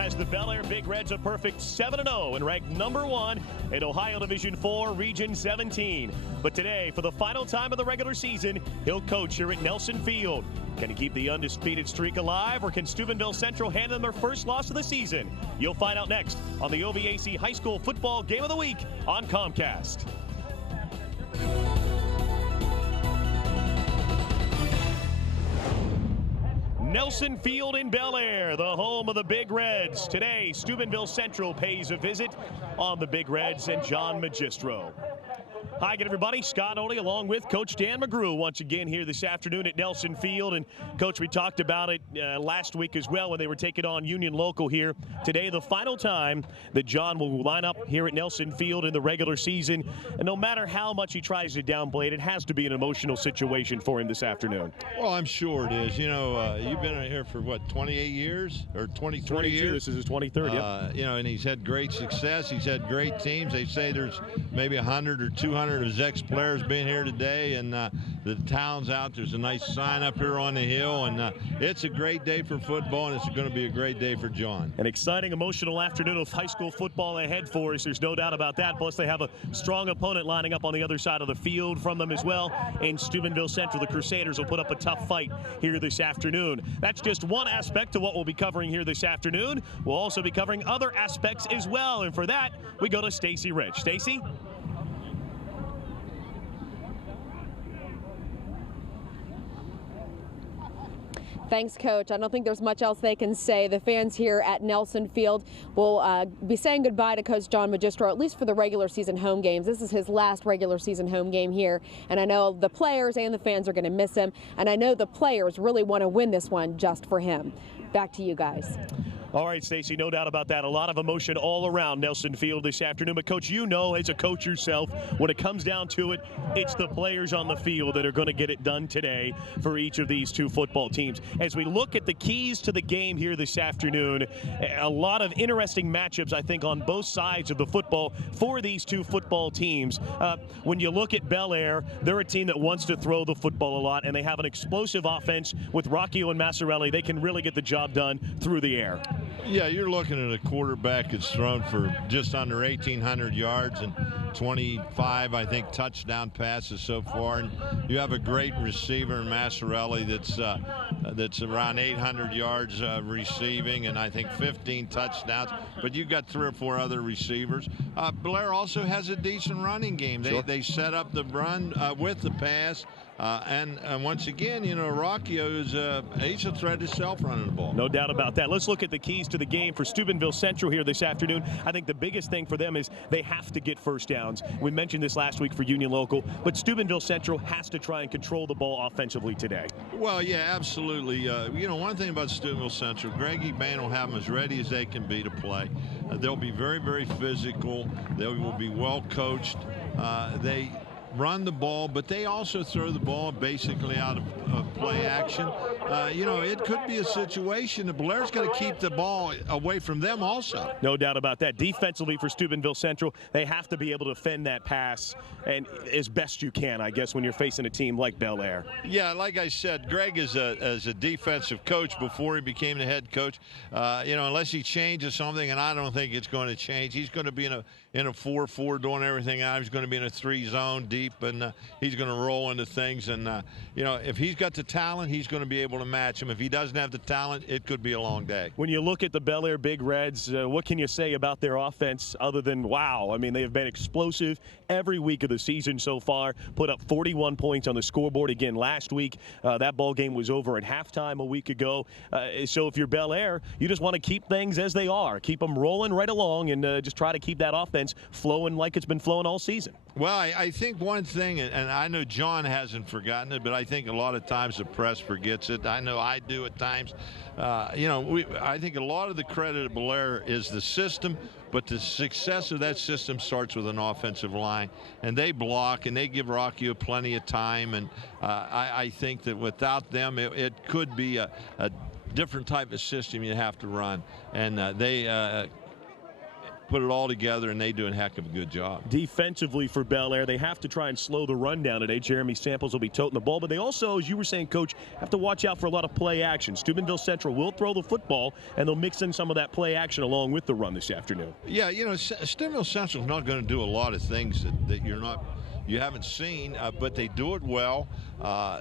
has the Bellaire Big Reds a perfect 7-0 and ranked #1 in Ohio Division IV, Region 17. But today, for the final time of the regular season, he'll coach here at Nelson Field. Can he keep the undisputed streak alive, or can Steubenville Central hand them their first loss of the season? You'll find out next on the OVAC High School Football Game of the Week on Comcast. Nelson Field in Bellaire, the home of the Big Reds. Today, Steubenville Central pays a visit on the Big Reds and John Magistro. Hi again, everybody. Scott Oley along with Coach Dan McGrew once again here this afternoon at Nelson Field. And, Coach, we talked about it last week as well when they were taking on Union Local here. Today, the final time that John will line up here at Nelson Field in the regular season. And no matter how much he tries to downplay it, it has to be an emotional situation for him this afternoon. Well, I'm sure it is. You know, you've been here for, what, 28 years or 23 years? This is his 23rd, yeah. You know, and he's had great success. He's had great teams. They say there's maybe 100 or 200 of his ex-players being here today, and the town's out. There's a nice sign up here on the hill, and it's a great day for football, and it's going to be a great day for John. An exciting, emotional afternoon of high school football ahead for us. There's no doubt about that. Plus, they have a strong opponent lining up on the other side of the field from them as well. In Steubenville Central, the Crusaders will put up a tough fight here this afternoon. That's just one aspect of what we'll be covering here this afternoon. We'll also be covering other aspects as well, and for that, we go to Stacy Rich. Stacy? Thanks, Coach. I don't think there's much else they can say. The fans here at Nelson Field will be saying goodbye to Coach John Magistro, at least for the regular season home games. This is his last regular season home game here, and I know the players and the fans are going to miss him, and I know the players really want to win this one just for him. Back to you guys. All right, Stacy, no doubt about that. A lot of emotion all around Nelson Field this afternoon. But, Coach, you know as a coach yourself, when it comes down to it, it's the players on the field that are going to get it done today for each of these two football teams. As we look at the keys to the game here this afternoon, a lot of interesting matchups, I think, on both sides of the football for these two football teams. When you look at Bellaire, they're a team that wants to throw the football a lot, and they have an explosive offense with Rocchio and Masciarelli. They can really get the job done through the air. Yeah, you're looking at a quarterback that's thrown for just under 1,800 yards and 25, I think, touchdown passes so far. And you have a great receiver in Masciarelli that's around 800 yards receiving, and I think 15 touchdowns. But you've got 3 or 4 other receivers. Bellaire also has a decent running game. They set up the run with the pass. And once again, you know, Rocchio is he's a threat himself running the ball. No doubt about that. Let's look at the keys to the game for Steubenville Central here this afternoon. I think the biggest thing for them is they have to get first downs. We mentioned this last week for Union Local, but Steubenville Central has to try and control the ball offensively today. Well, yeah, absolutely. You know, one thing about Steubenville Central, Greg Eban will have them as ready as they can be to play. They'll be very, very physical. They will be well coached. They run the ball, but they also throw the ball basically out of play action. You know, it could be a situation that Bellaire's going to keep the ball away from them also. No doubt about that. Defensively for Steubenville Central, they have to be able to defend that pass and as best you can, I guess, when you're facing a team like Bellaire. Yeah, like I said, Greg is a defensive coach before he became the head coach. You know, unless he changes something, and I don't think it's going to change, he's going to be in a 4-4 doing everything out. He's going to be in a 3-zone deep, and he's going to roll into things. And, you know, if he's got the talent, he's going to be able to match him. If he doesn't have the talent, it could be a long day. When you look at the Bellaire Big Reds, what can you say about their offense other than, wow, I mean, they have been explosive every week of the season so far, put up 41 points on the scoreboard again last week. That ball game was over at halftime a week ago. So if you're Bellaire, you just want to keep things as they are, keep them rolling right along, and just try to keep that offense flowing like it's been flowing all season. Well, I think one thing, and I know John hasn't forgotten it, but I think a lot of times the press forgets it. I know I do at times. You know, I think a lot of the credit of Bellaire is the system, but the success of that system starts with an offensive line, and they block and they give Rocchio plenty of time. And I think that without them, it could be a different type of system you have to run. And put it all together, and they do a heck of a good job. Defensively for Bellaire, they have to try and slow the run down today. Jeremy Samples will be toting the ball, but they also, as you were saying, Coach, have to watch out for a lot of play action. Steubenville Central will throw the football, and they'll mix in some of that play action along with the run this afternoon. Yeah, you know, Steubenville Central is not going to do a lot of things that you haven't seen, but they do it well.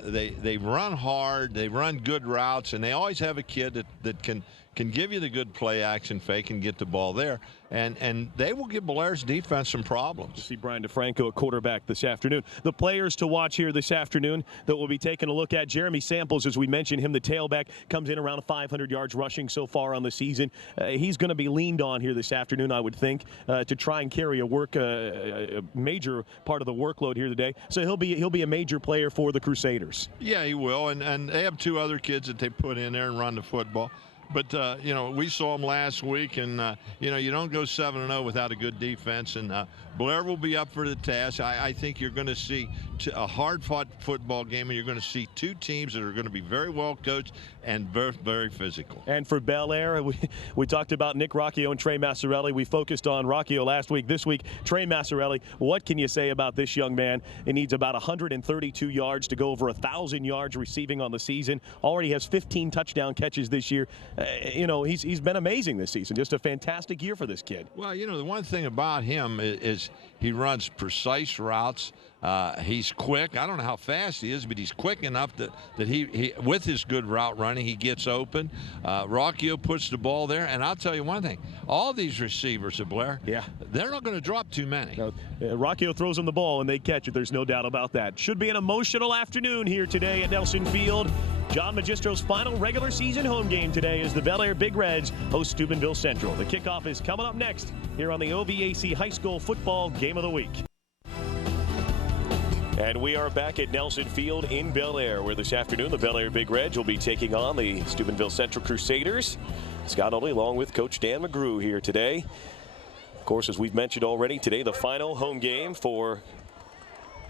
They run hard, they run good routes, and they always have a kid that can give you the good play action fake and get the ball there. And they will give Bellaire's defense some problems. You see Brian DeFranco at quarterback this afternoon. The players to watch here this afternoon that we'll be taking a look at. Jeremy Samples, as we mentioned him, the tailback, comes in around 500 yards rushing so far on the season. He's going to be leaned on here this afternoon, I would think, to try and carry a major part of the workload here today. So he'll be a major player for the Crusaders. Yeah, he will. And they have two other kids that they put in there and run the football. But, you know, we saw them last week, and, you know, you don't go 7-0 without a good defense. And Bellaire will be up for the task. I think you're going to see a hard-fought football game, and you're going to see two teams that are going to be very well coached and very, very physical. And for Bellaire, we talked about Nick Rocchio and Trey Masciarelli. We focused on Rocchio last week. This week, Trey Masciarelli. What can you say about this young man? He needs about 132 yards to go over 1,000 yards receiving on the season. Already has 15 touchdown catches this year. You know, he's been amazing this season. Just a fantastic year for this kid. Well, you know, the one thing about him is he runs precise routes. He's quick. I don't know how fast he is, but he's quick enough that he with his good route running, he gets open. Rocchio puts the ball there, and I'll tell you one thing: all these receivers at Bellaire, they're not going to drop too many. No, Rocchio throws them the ball, and they catch it. There's no doubt about that. Should be an emotional afternoon here today at Nelson Field. John Magistro's final regular season home game today as the Bellaire Big Reds host Steubenville Central. The kickoff is coming up next here on the OVAC High School Football Game of the Week. And we are back at Nelson Field in Bellaire, where this afternoon the Bellaire Big Reds will be taking on the Steubenville Central Crusaders. Scott Olney along with Coach Dan McGrew here today. Of course, as we've mentioned already, today the final home game for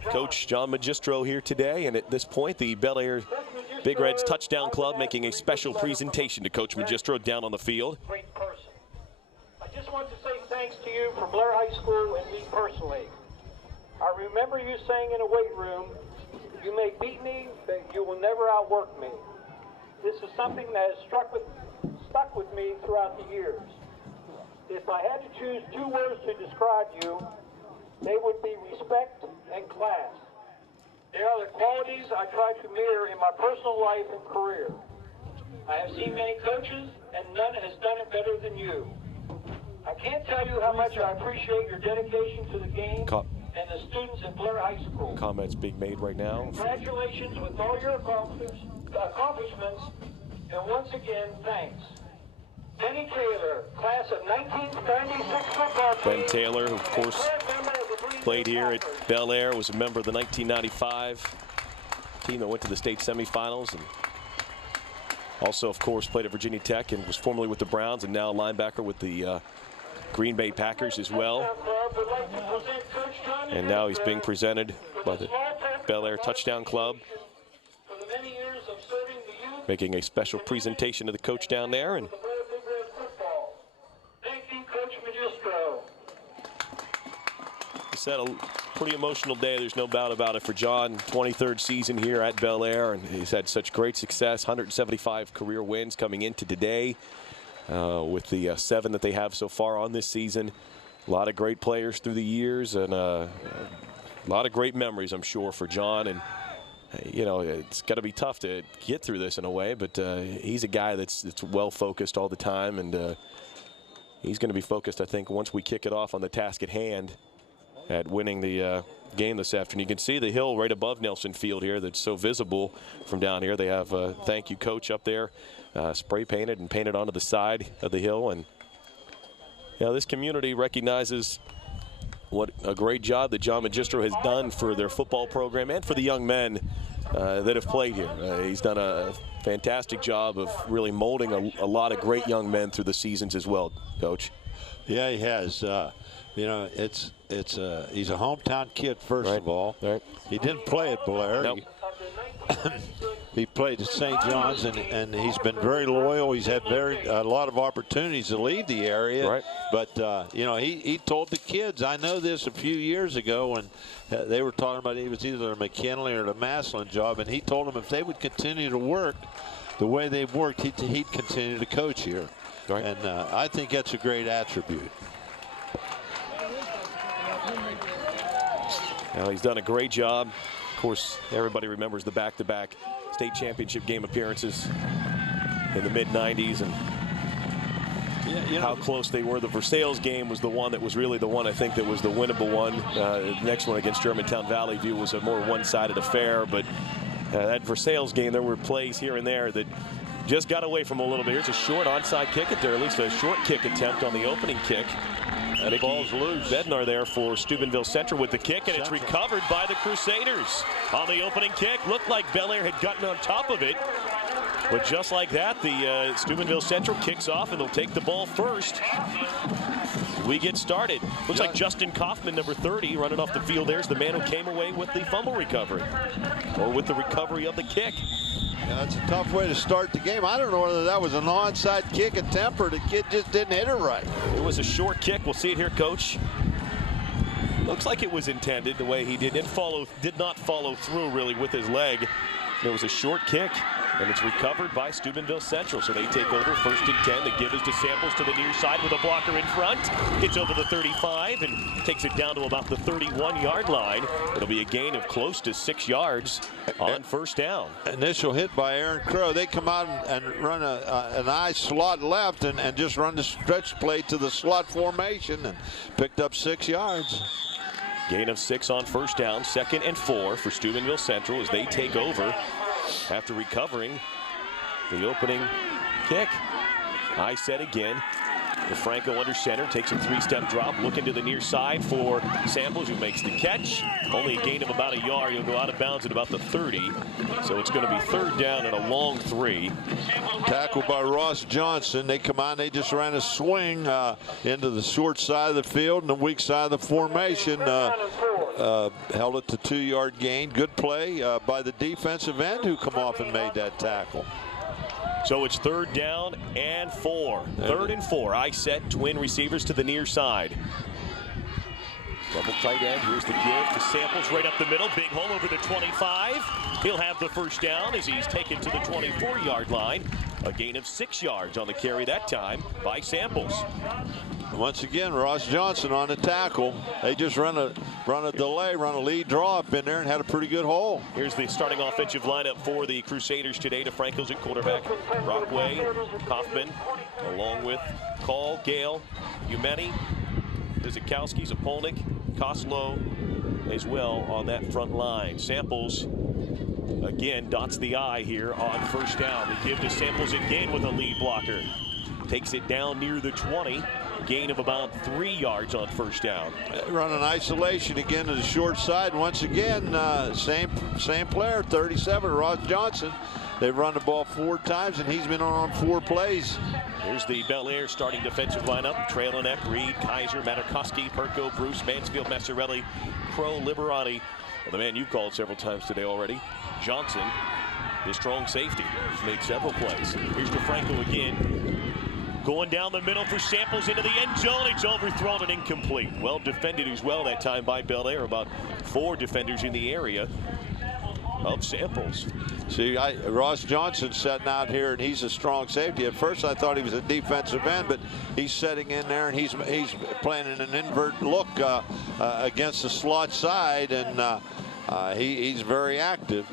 Coach John Magistro here today. And at this point, the Bellaire Big Reds Touchdown Club making a special presentation to Coach Magistro down on the field. Great person. I just want to say thanks to you for Bellaire High School and me personally. I remember you saying in a weight room, you may beat me, but you will never outwork me. This is something that has stuck with me throughout the years. If I had to choose two words to describe you, they would be respect and class. They are the qualities I try to mirror in my personal life and career. I have seen many coaches, and none has done it better than you. I can't tell you how much I appreciate your dedication to the game and the students at Bellaire High School. Comments being made right now. Congratulations with all your accomplishments, and once again, thanks. Benny Taylor, class of 1996 football team. Ben Taylor, who of course played here at Bellaire, was a member of the 1995 team that went to the state semifinals, and also, of course, played at Virginia Tech and was formerly with the Browns and now a linebacker with the Green Bay Packers as well. And now he's being presented by the Bellaire Touchdown Club, making a special presentation to the coach down there. And thank you, Coach Magistro. It's had a pretty emotional day. There's no doubt about it for John. 23rd season here at Bellaire, and he's had such great success. 175 career wins coming into today with the 7 that they have so far on this season. A lot of great players through the years, and a lot of great memories, I'm sure, for John. And you know, it's got to be tough to get through this in a way, but he's a guy that's well focused all the time, and he's going to be focused, I think, once we kick it off on the task at hand at winning the game this afternoon. You can see the hill right above Nelson Field here that's so visible from down here. They have a thank you coach up there, spray painted and painted onto the side of the hill. And you know, this community recognizes what a great job that John Magistro has done for their football program and for the young men that have played here. He's done a fantastic job of really molding a lot of great young men through the seasons as well, Coach. Yeah, he has. You know, he's a hometown kid, first of all. Right. He didn't play at Bellaire. Nope. he played at St. John's, and he's been very loyal. He's had a lot of opportunities to leave the area. Right. But, you know, he told the kids, I know this a few years ago when they were talking about it was either a McKinley or the Massillon job, and he told them if they would continue to work the way they've worked, he'd continue to coach here. Right. And I think that's a great attribute. Well, he's done a great job. Of course, everybody remembers the back-to-back state championship game appearances in the mid-90s, and how close they were. The Versailles game was the one that was really the one I think that was the winnable one. The next one against Germantown Valley View was a more one-sided affair, but that Versailles game, there were plays here and there that just got away from a little bit. Here's a short onside kick at there, at least a short kick attempt on the opening kick. And the ball's loose. Bednar there for Steubenville Central with the kick, and it's recovered by the Crusaders. On the opening kick, looked like Bellaire had gotten on top of it. But just like that, the Steubenville Central kicks off, and they'll take the ball first. We get started. Looks like Justin Kaufman, number 30, running off the field. There's the man who came away with the fumble recovery, or with the recovery of the kick. Yeah, that's a tough way to start the game. I don't know whether that was an onside kick attempt or the kid just didn't hit it right. It was a short kick. We'll see it here, Coach. Looks like it was intended the way he did. Did not follow through really with his leg. There was a short kick, and it's recovered by Steubenville Central. So they take over 1st and 10. The give is to Samples to the near side with a blocker in front. Gets over the 35 and takes it down to about the 31-yard line. It'll be a gain of close to 6 yards on 1st down. Initial hit by Aaron Crow. They come out and run an I slot left and just run the stretch play to the slot formation and picked up 6 yards. Gain of 6 on 1st down. 2nd and 4 for Steubenville Central as they take over after recovering the opening kick. I said again. DeFranco under center, takes a 3-step drop, looking to the near side for Samples, who makes the catch. Only a gain of about a yard. He'll go out of bounds at about the 30. So it's going to be 3rd down and a long 3. Tackled by Ross Johnson. They come on, they just ran a swing into the short side of the field and the weak side of the formation. Held it to 2-yard gain. Good play by the defensive end who come off and made that tackle. So it's 3rd down and 4. 3rd and 4. I set twin receivers to the near side. Double tight end. Here's the give to Samples right up the middle. Big hole over the 25. He'll have the 1st down as he's taken to the 24-yard line. A gain of 6 yards on the carry that time by Samples. Once again, Ross Johnson on the tackle. They just run a lead draw up in there and had a pretty good hole. Here's the starting offensive lineup for the Crusaders today. DeFranco's at quarterback. Brockway, Kaufman, along with Call, Gale, Umeni, Zizikowski, Zapolnik, Koslow as well on that front line. Samples again dots the I here on 1st down. They give to Samples again with a lead blocker. Takes it down near the 20. Gain of about 3 yards on 1st down. Run an isolation again to the short side. Once again, same player, 37, Ross Johnson. They've run the ball 4 times, and he's been on 4 plays. Here's the Bellaire starting defensive lineup. Traylinek, Reed, Kaiser, Matarkowski, Perko, Bruce, Mansfield, Masciarelli, Crow, Liberati. Well, the man you've called several times today already, Johnson, his strong safety. He's made several plays. Here's DeFranco again. Going down the middle for Samples into the end zone. It's overthrown and incomplete. Well defended as well that time by Bellaire. About 4 defenders in the area of Samples. See, Ross Johnson sitting out here, and he's a strong safety. At first, I thought he was a defensive end, but he's sitting in there, and he's playing in an invert look against the slot side, and he's very active.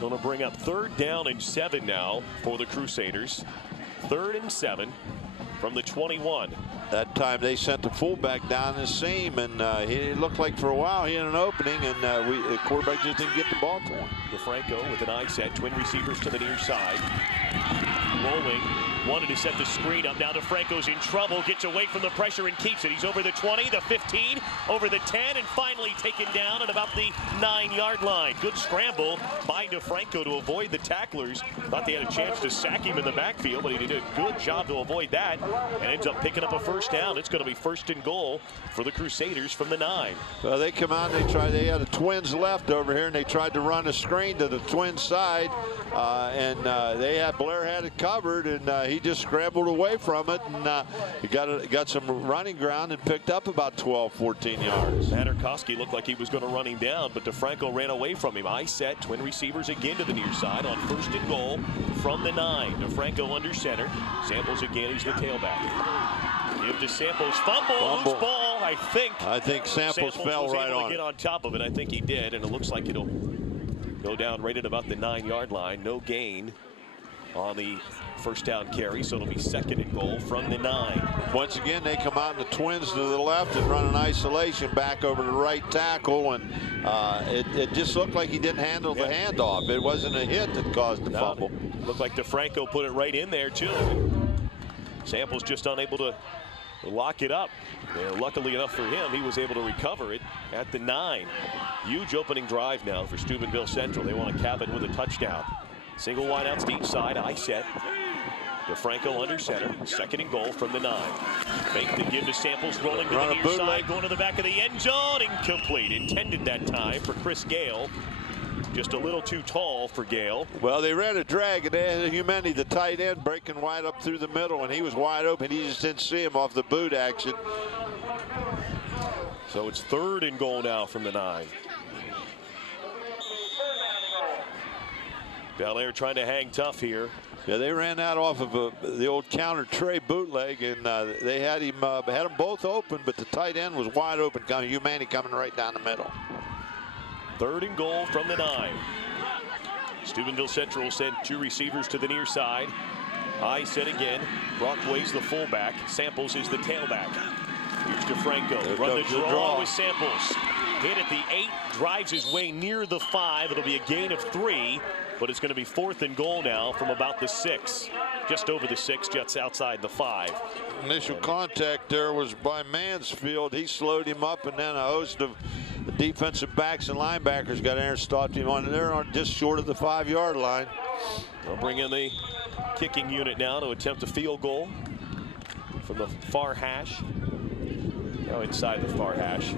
Going to bring up 3rd down and 7 now for the Crusaders. 3rd and 7 from the 21. That time they sent the fullback down the seam, and it looked like for a while he had an opening, and the quarterback just didn't get the ball to him. DeFranco with an I set, twin receivers to the near side. Rolling Wanted to set the screen up. Now DeFranco's in trouble. Gets away from the pressure and keeps it. He's over the 20, the 15, over the 10, and finally taken down at about the 9-yard line. Good scramble by DeFranco to avoid the tacklers. Thought they had a chance to sack him in the backfield, but he did a good job to avoid that and ends up picking up a first down. It's going to be 1st and goal for the Crusaders from the 9. Well, they come out, they had the Twins left over here, and they tried to run a screen to the Twins side, and Bellaire had it covered, and he just scrambled away from it, and he got some running ground and picked up about 12, 14 yards. Matarkowski looked like he was going to run him down, but DeFranco ran away from him. I set twin receivers again to the near side on 1st and goal from the 9. DeFranco under center. Samples again. He's the tailback. Give to Samples. Fumble. Loose ball. I think Samples fell right on it. Get on top of it. I think he did, and it looks like it'll go down right at about the 9-yard line. No gain on the first down carry, so it'll be 2nd and goal from the 9. Once again, they come out in the Twins to the left and run an isolation back over the right tackle, and it just looked like he didn't handle the handoff. It wasn't a hit that caused the fumble. Looked like DeFranco put it right in there too. Samples just unable to lock it up. Luckily enough for him, he was able to recover it at the 9. Huge opening drive now for Steubenville Central. They want to cap it with a touchdown. Single wideouts to each side. I set. DeFranco under center. 2nd and goal from the 9. Fake to give to Samples, rolling to the near side, going to the back of the end zone. Incomplete. Intended that time for Chris Gale. Just a little too tall for Gale. Well, they ran a drag, and they had Humeni, the tight end, breaking wide up through the middle, and he was wide open. He just didn't see him off the boot action. So it's 3rd and goal now from the 9. Bellaire trying to hang tough here. Yeah, they ran that off of the old counter Trey bootleg, and they had them both open, but the tight end was wide open. Humeni coming right down the middle. 3rd and goal from the 9. Steubenville Central sent 2 receivers to the near side. I set again. Brockway's the fullback. Samples is the tailback. Here's DeFranco. Run the draw with Samples. Hit at the 8. Drives his way near the 5. It'll be a gain of 3. But it's going to be 4th and goal now from about the 6. Just over the 6, just outside the 5. Initial contact there was by Mansfield. He slowed him up, and then a host of the defensive backs and linebackers got in there and stopped him on there just short of the 5-yard line. They'll bring in the kicking unit now to attempt a field goal from the far hash. Now inside the far hash.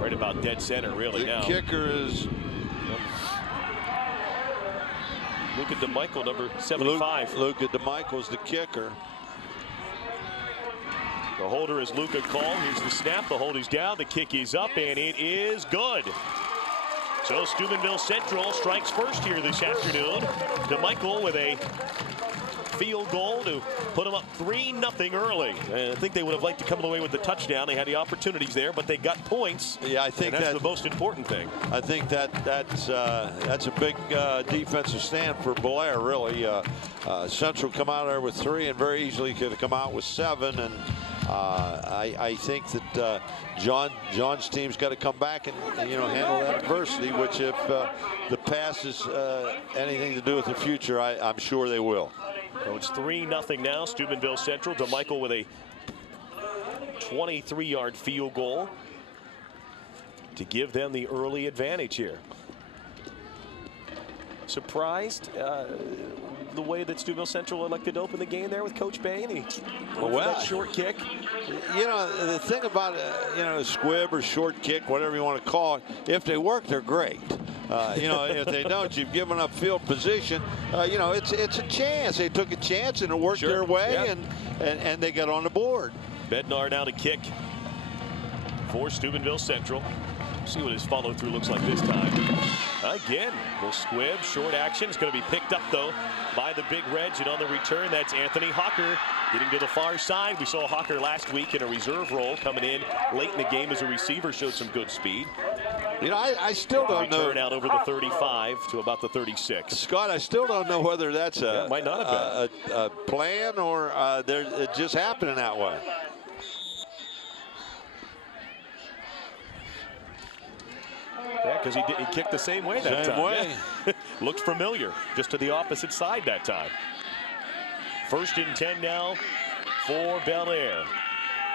Right about dead center, really, now. The kicker is Luca DeMichael, number 75. Luca DeMichael's the kicker. The holder is Luca Call. Here's the snap. The hold is down. The kick is up, and it is good. So Steubenville Central strikes first here this afternoon. DeMichael with a field goal to put them up 3-0 early. I think they would have liked to come away with the touchdown. They had the opportunities there, but they got points. Yeah, I think that's the most important thing. I think that's a big defensive stand for Bellaire, really. Central come out there with 3 and very easily could have come out with 7. And I think that John's team's got to come back and handle that adversity, which if the pass is anything to do with the future, I'm sure they will. So it's 3-0 now. Steubenville Central. DeMichael with a 23-yard field goal to give them the early advantage here. Surprised the way that Steubenville Central elected to open the game there with Coach Bain. That short kick. The thing about squib or short kick, whatever you want to call it, if they work, they're great. If they don't, you've given up field position. It's a chance. They took a chance and it worked their way, and they got on the board. Bednar now to kick for Steubenville Central. See what his follow through looks like this time. Again, little squib, short action. It's going to be picked up though by the Big Reds, and on the return, that's Anthony Hawker getting to the far side. We saw Hawker last week in a reserve role, coming in late in the game as a receiver, showed some good speed. I still don't know. Return out over the 35 to about the 36. Scott, I still don't know whether that's might not have been a plan or it just happening that way. Yeah, because he kicked the same way that time. Same way. Yeah. Looked familiar, just to the opposite side that time. First and 10 now for Bellaire.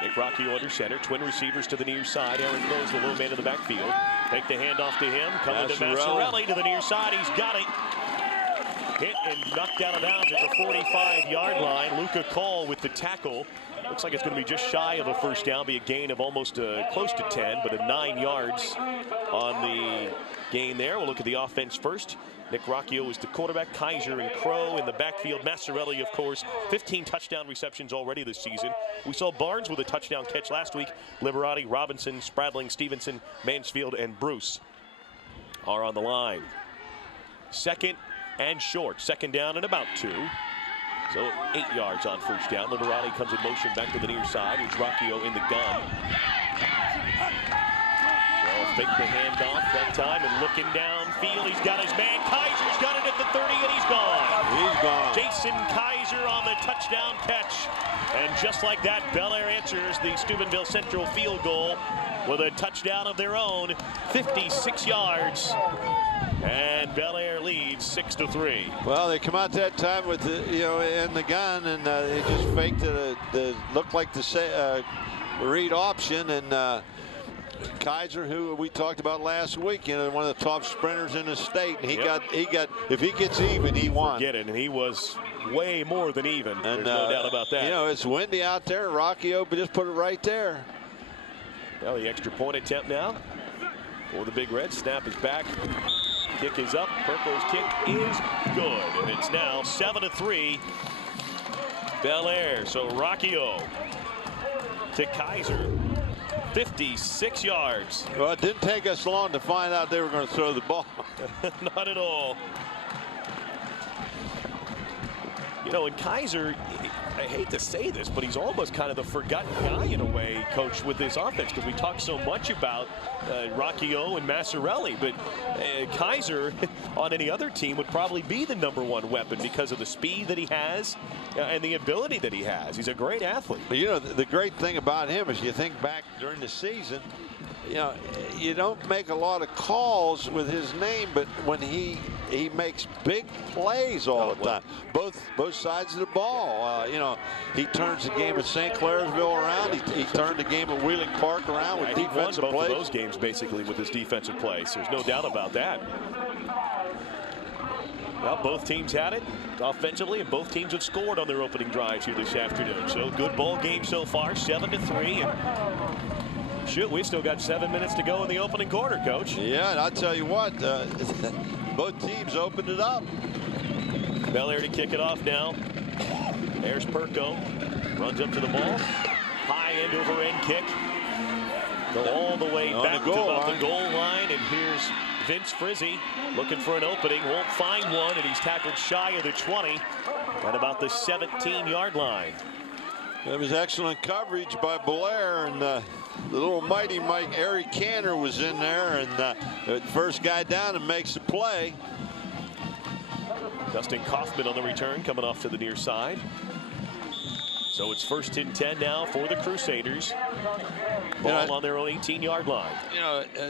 Nick Rocchio under center. Twin receivers to the near side. Aaron Crow's the low man in the backfield. Take the handoff to him. Coming to Masciarelli to the near side. He's got it. Hit and knocked out of bounds at the 45-yard line. Luca Call with the tackle. Looks like it's going to be just shy of a first down. Be a gain of almost close to 10, but 9 yards on the gain there. We'll look at the offense first. Nick Rocchio is the quarterback. Kaiser and Crow in the backfield. Masciarelli, of course, 15 touchdown receptions already this season. We saw Barnes with a touchdown catch last week. Liberati, Robinson, Spradling, Stevenson, Mansfield, and Bruce are on the line. Second and short. Second down and about 2. So 8 yards on first down. Liberati comes in motion back to the near side. It's Rocchio in the gun. Fake the handoff that time and looking downfield. He's got his man. Kaiser's got it at the 30 and he's gone. He's gone. Jayson Keyser on the touchdown catch. And just like that, Bellaire answers the Steubenville Central field goal with a touchdown of their own. 56 yards. And Bellaire leads 6-3. Well, they come out that time with the, in the gun, and they just faked the looked like the read option, and Kaiser, who we talked about last week, one of the top sprinters in the state, and he got if he gets even, he won. Get it, and he was way more than even. And there's no doubt about that. It's windy out there. Rocchio just put it right there. Well, the extra point attempt now for the Big Reds. Snap is back. Kick is up. Perko's kick is good, and it's now 7-3. Bellaire. So Rocchio to Kaiser. 56 yards. Well, it didn't take us long to find out they were going to throw the ball. Not at all. And Kaiser, I hate to say this, but he's almost kind of the forgotten guy in a way, Coach, with this offense, because we talk so much about Rocchio and Masciarelli, but Kaiser on any other team would probably be the #1 weapon because of the speed that he has and the ability that he has. He's a great athlete. But the great thing about him is, you think back during the season, you don't make a lot of calls with his name, but when he makes big plays all the time, both sides of the ball. He turns the game at St. Clairsville around. He turned the game at Wheeling Park around with defensive plays. He won both of those games basically with his defensive plays. There's no doubt about that. Well, both teams had it offensively, and both teams have scored on their opening drives here this afternoon. So good ball game so far, 7-3. And shoot, we still got 7 minutes to go in the opening quarter, Coach. Yeah, and I'll tell you what, both teams opened it up. Bellaire to kick it off now. There's Perko. Runs up to the ball. High end over end kick. Go all the way back to about the goal line. And here's Vince Frizzy looking for an opening. Won't find one, and he's tackled shy of the 20 at about the 17-yard line. That was excellent coverage by Bellaire, and the little mighty Mike Eric Canner was in there, and the first guy down and makes the play. Dustin Kaufman on the return, coming off to the near side. So it's first and 10 now for the Crusaders. Ball on their own 18-yard line.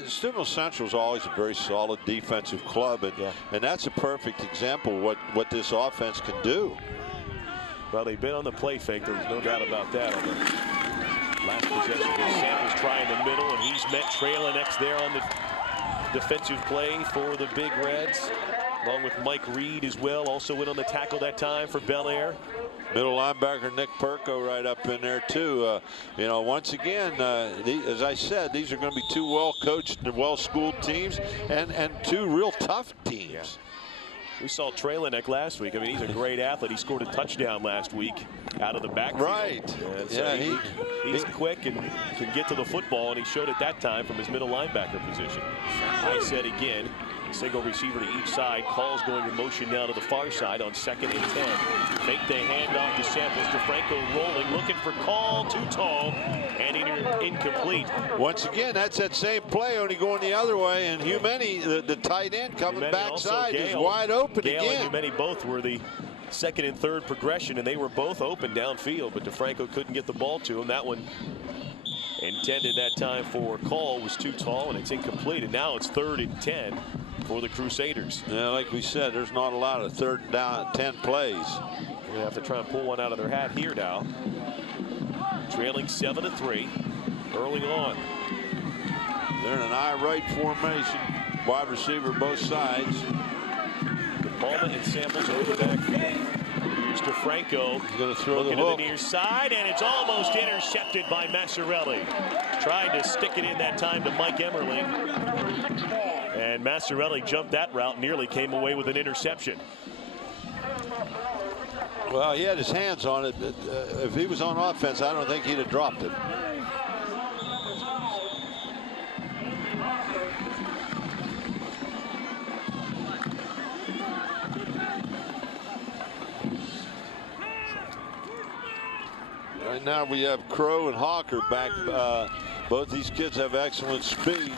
Steubenville Central is always a very solid defensive club, and that's a perfect example of what this offense can do. Well, they've been on the play fake. There's no doubt about that. On the last possession, Samples trying the middle, and he's met Traylinek there on the defensive play for the Big Reds, along with Mike Reed as well. Also in on the tackle that time for Bellaire. Middle linebacker Nick Perko right up in there too. Once again, as I said, these are going to be two well-coached and well-schooled teams, and two real tough teams. Yeah. We saw Traylinek last week. I mean, he's a great athlete. He scored a touchdown last week out of the backfield. Right. So he's quick and can get to the football, and he showed it that time from his middle linebacker position. I said again, single receiver to each side. Call's going in motion now to the far side on 2nd and 10. Fake the handoff to Samples. DeFranco rolling, looking for Call, too tall, and incomplete. Once again, that's that same play, only going the other way, and Humeni, the tight end coming backside, is wide open again. Gale and Humeni both were the second and third progression, and they were both open downfield, but DeFranco couldn't get the ball to him. That one intended that time for Call was too tall, and it's incomplete, and now it's 3rd and 10 for the Crusaders. Yeah, like we said, there's not a lot of 3rd down 10 plays. They have to try and pull one out of their hat here now. Trailing 7-3 early on. They're in an eye right formation. Wide receiver both sides. Palma and Samples over the backfield. Here's DeFranco. He's going to throw the to hook. the near side, and it's almost intercepted by Masciarelli. Tried to stick it in that time to Mike Emmerling. And Masciarelli jumped that route, nearly came away with an interception. Well, he had his hands on it, but if he was on offense, I don't think he'd have dropped it. Right now we have Crow and Hawker back. Both these kids have excellent speed.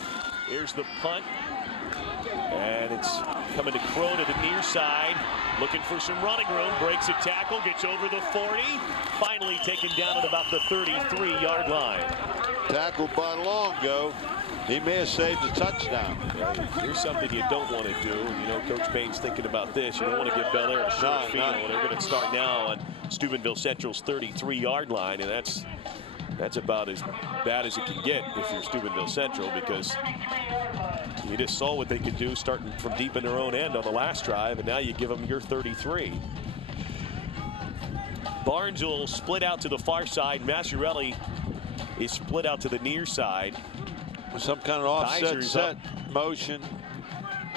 Here's the punt. And it's coming to Crow to the near side. Looking for some running room. Breaks a tackle. Gets over the 40. Finally taken down at about the 33-yard line. Tackled by Longo. He may have saved a touchdown. Here's something you don't want to do. You know, Coach Payne's thinking about this. You don't want to give Bellaire a short field. They're going to start now on Steubenville Central's 33-yard line, and that's about as bad as it can get if you're Steubenville Central, because you just saw what they could do starting from deep in their own end on the last drive, and now you give them your 33. Barnes will split out to the far side. Masciarelli is split out to the near side. Some kind of offset set up. motion.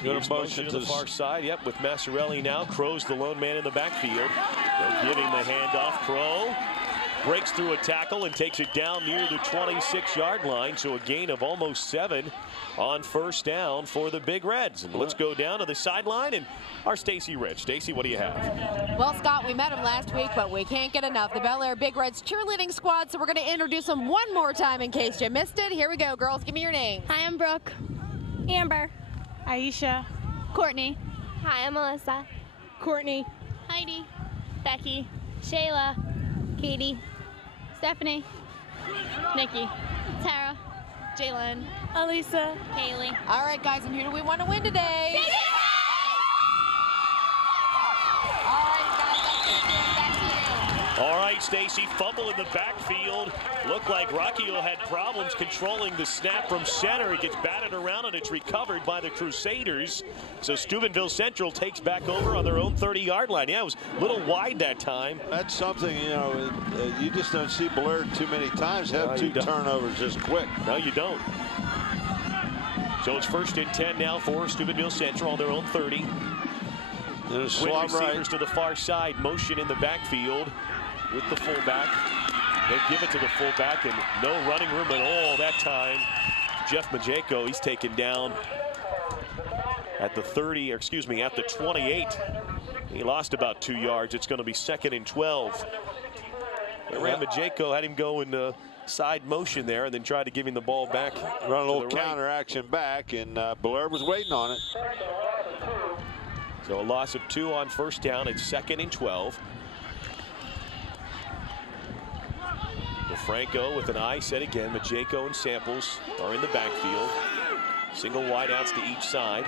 Here's motion to the far side. Yep, with Masciarelli now. Crow's the lone man in the backfield. They're giving the handoff. Crow breaks through a tackle and takes it down near the 26-yard line. So a gain of almost 7 on first down for the Big Reds. And let's go down to the sideline and our Stacy Rich. Stacy, what do you have? Well, Scott, we met him last week, but we can't get enough. The Bellaire Big Reds cheerleading squad, so we're going to introduce them one more time in case you missed it. Here we go, girls. Give me your names. Hi, I'm Brooke. Amber. Aisha. Courtney. Hi, I'm Melissa. Courtney. Heidi. Becky. Shayla. Katie. Stephanie. Nikki. Tara. Jalen. Elisa. Haley. All right, guys, and who do we want to win today? All right, Stacy, fumble in the backfield. Looked like Rocchio had problems controlling the snap from center. It gets batted around and it's recovered by the Crusaders. So Steubenville Central takes back over on their own 30-yard line. Yeah, it was a little wide that time. That's something, you know, you just don't see Bellaire too many times have two turnovers this quick. No, you don't. So it's 1st and 10 now for Steubenville Central on their own 30. There's Wing receivers to the far side, motion in the backfield with the fullback. They give it to the fullback and no running room at all that time. Jeff Majeko, he's taken down at the 30, or excuse me, at the 28. He lost about 2 yards. It's going to be 2nd and 12. Ram Majeko had him go in side motion there and then tried to give him the ball back. Run a little counter action back, and Bellaire was waiting on it. So a loss of 2 on first down. It's 2nd and 12. DeFranco with an eye set again. Majeko and Samples are in the backfield. Single wideouts to each side.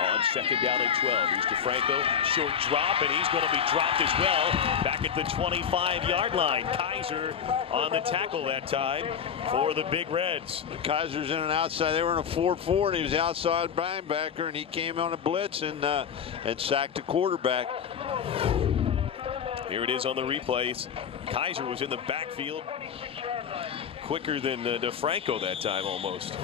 On 2nd down and 12. Here's DeFranco. Short drop, and he's going to be dropped as well. Back at the 25-yard line. Kaiser on the tackle that time for the Big Reds. Kaiser's in and outside. They were in a 4-4, and he was the outside linebacker, and he came on a blitz and sacked the quarterback. Here it is on the replays. Kaiser was in the backfield quicker than DeFranco that time almost.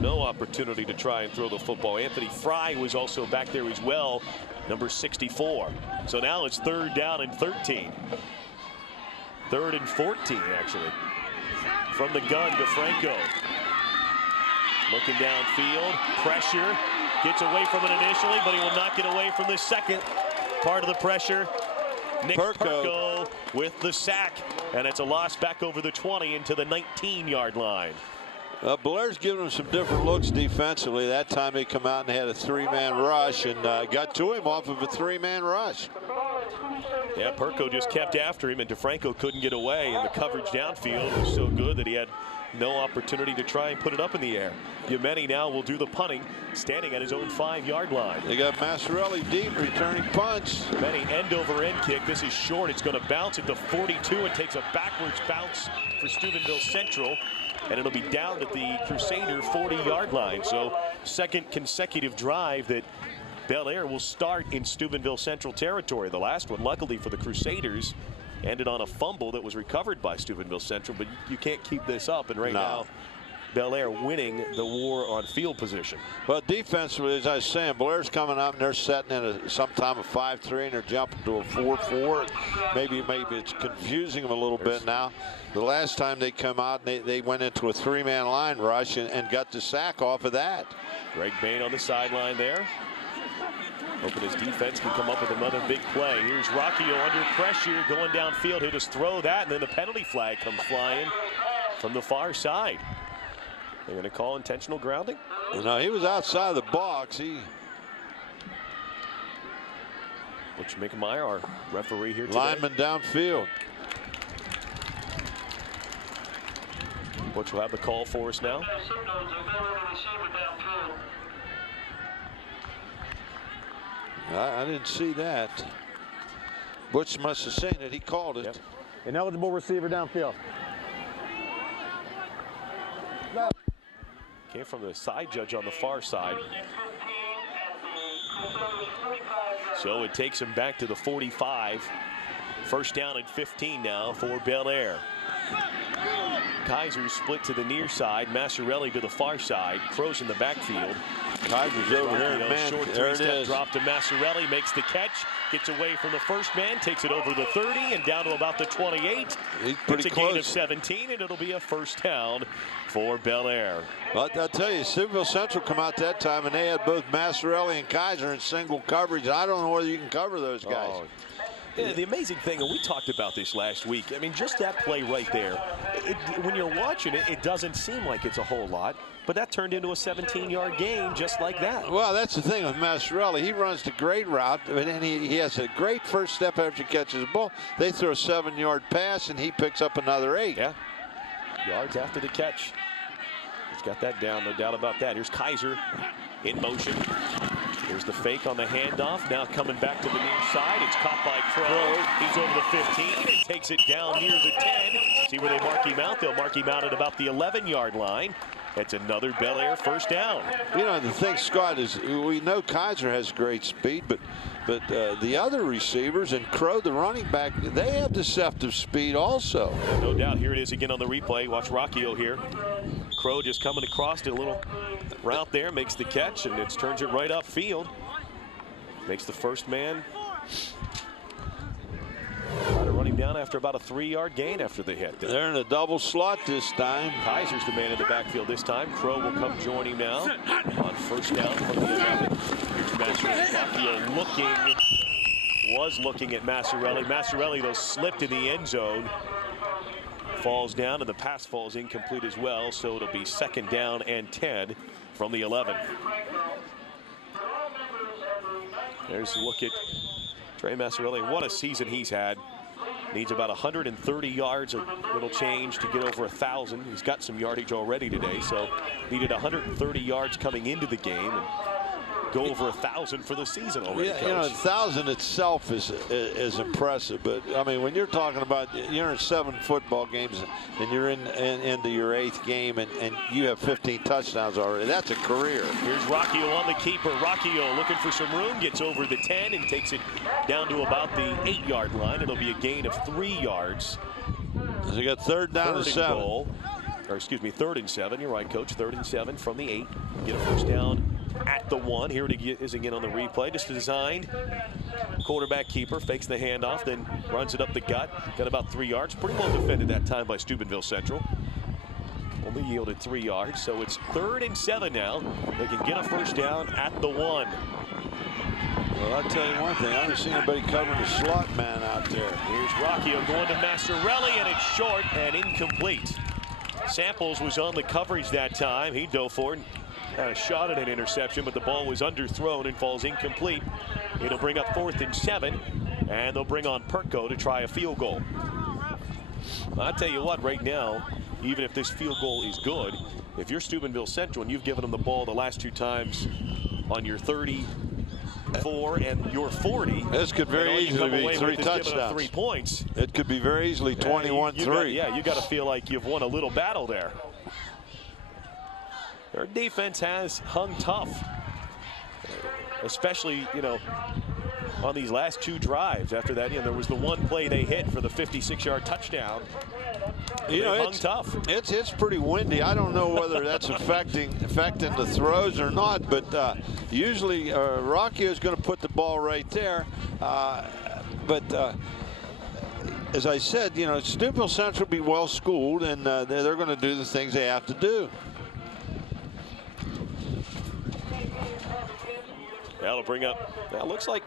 No opportunity to try and throw the football. Anthony Fry was also back there as well, number 64. So now it's 3rd down and 13. 3rd and 14, actually. From the gun, DeFranco. Looking downfield, pressure. Gets away from it initially, but he will not get away from the second part of the pressure. Nick Perko with the sack, and it's a loss back over the 20 into the 19-yard line. Bellaire's giving them some different looks defensively. That time they come out and had a 3-man rush and got to him off of a 3-man rush. Yeah, Perko just kept after him, and DeFranco couldn't get away, and the coverage downfield was so good that he had no opportunity to try and put it up in the air. Yemeni now will do the punting, standing at his own 5-yard line. They got Masciarelli deep, returning punch. Yemeni end-over-end kick. This is short. It's going to bounce at the 42 and takes a backwards bounce for Steubenville Central. And it'll be down at the Crusader 40-yard line. So second consecutive drive that Bellaire will start in Steubenville Central territory. The last one, luckily for the Crusaders, ended on a fumble that was recovered by Steubenville Central. But you can't keep this up. And right now, Bellaire winning the war on field position. Well, defensively, as I was saying, Belaire's coming up and they're setting in sometime a 5-3 and they're jumping to a 4-4. Maybe it's confusing them a little bit now. The last time they come out, they went into a 3-man line rush and got the sack off of that. Greg Bain on the sideline there. Hoping his defense can come up with another big play. Here's Rocchio under pressure going downfield. He'll just throw that, and then the penalty flag comes flying from the far side. They're going to call intentional grounding? No, he was outside the box. Butch McMeyer, our referee here today. Lineman downfield. Butch will have the call for us now. I didn't see that. Butch must have seen it. He called it. Yep. Ineligible receiver downfield. Came from the side judge on the far side. So it takes him back to the 45. First down and 15 now for Bellaire. Kaiser split to the near side. Masciarelli to the far side. Crow's in the backfield. Kaiser's over here. Man, short three-step drop to Masciarelli. Makes the catch. Gets away from the first man. Takes it over the 30 and down to about the 28. He's pretty it's a close. gain of 17, and it'll be a first down for Bellaire. Well, I'll tell you, Steubenville Central come out that time, and they had both Masciarelli and Kaiser in single coverage. I don't know whether you can cover those guys. Oh. Yeah, the amazing thing, and we talked about this last week, I mean, just that play right there, when you're watching it, it doesn't seem like it's a whole lot, but that turned into a 17-yard gain just like that. Well, that's the thing with Masciarelli. He runs the great route, and he has a great first step after he catches the ball. They throw a 7-yard pass, and he picks up another 8. Yeah, yards after the catch. He's got that down, no doubt about that. Here's Kaiser in motion. Here's the fake on the handoff. Now coming back to the near side. It's caught by Crow. He's over the 15 and takes it down near the 10. See where they mark him out. They'll mark him out at about the 11-yard line. It's another Bellaire first down. You know, the thing, Scott, is we know Kaiser has great speed, but the other receivers and Crow, the running back, they have deceptive speed also. No doubt. Here it is again on the replay. Watch Rocchio here. Crow just coming across to a little route there, makes the catch, and it turns it right upfield. Makes the first man try to run him down after about a 3-yard gain after the hit. They're in a double slot this time. Kaiser's the man in the backfield this time. Crow will come join him now on first down from the 11. Here's Masciarelli was looking at Masciarelli. Masciarelli, though, slipped in the end zone. Falls down, and the pass falls incomplete as well, so it'll be second down and 10 from the 11. There's a look at Trey Masciarelli. What a season he's had. Needs about 130 yards, a little change to get over 1,000. He's got some yardage already today, so needed 130 yards coming into the game and go over 1,000 for the season already. Yeah, you know, 1,000 itself is impressive, but I mean, when you're talking about you're in 7 football games and you're into your 8th game and you have 15 touchdowns already, that's a career. Here's Rocchio on the keeper. Rocchio looking for some room, gets over the 10 and takes it down to about the 8-yard line. It'll be a gain of 3 yards. So you got third down and 7. Or excuse me, 3rd and 7. You're right, Coach. 3rd and 7 from the 8. Get a first down at the 1. Here it is again on the replay. Just designed. Quarterback keeper fakes the handoff, then runs it up the gut. Got about 3 yards. Pretty well defended that time by Steubenville Central. Only yielded 3 yards, so it's 3rd and 7 now. They can get a first down at the 1. Well, I'll tell you one thing. I haven't seen anybody covering the slot man out there. Here's Rocchio going to Masciarelli, and it's short and incomplete. Samples was on the coverage that time. He dove for it. Had a shot at an interception, but the ball was underthrown and falls incomplete. It'll bring up 4th and 7, and they'll bring on Perko to try a field goal. I'll tell you what, right now, even if this field goal is good, if you're Steubenville Central and you've given them the ball the last 2 times on your 34 and your 40, this could very easily be 3 touchdowns. 3 points. It could be very easily 21-3. Yeah, you got to feel like you've won a little battle there. Their defense has hung tough, especially, you know, on these last 2 drives. After that, you know, there was the one play they hit for the 56-yard touchdown. You know, it's tough. It's pretty windy. I don't know whether that's affecting the throws or not, but usually Rocchio is going to put the ball right there. But as I said, you know, Steubenville Central will be well schooled, and they're going to do the things they have to do. That'll bring up. That looks like.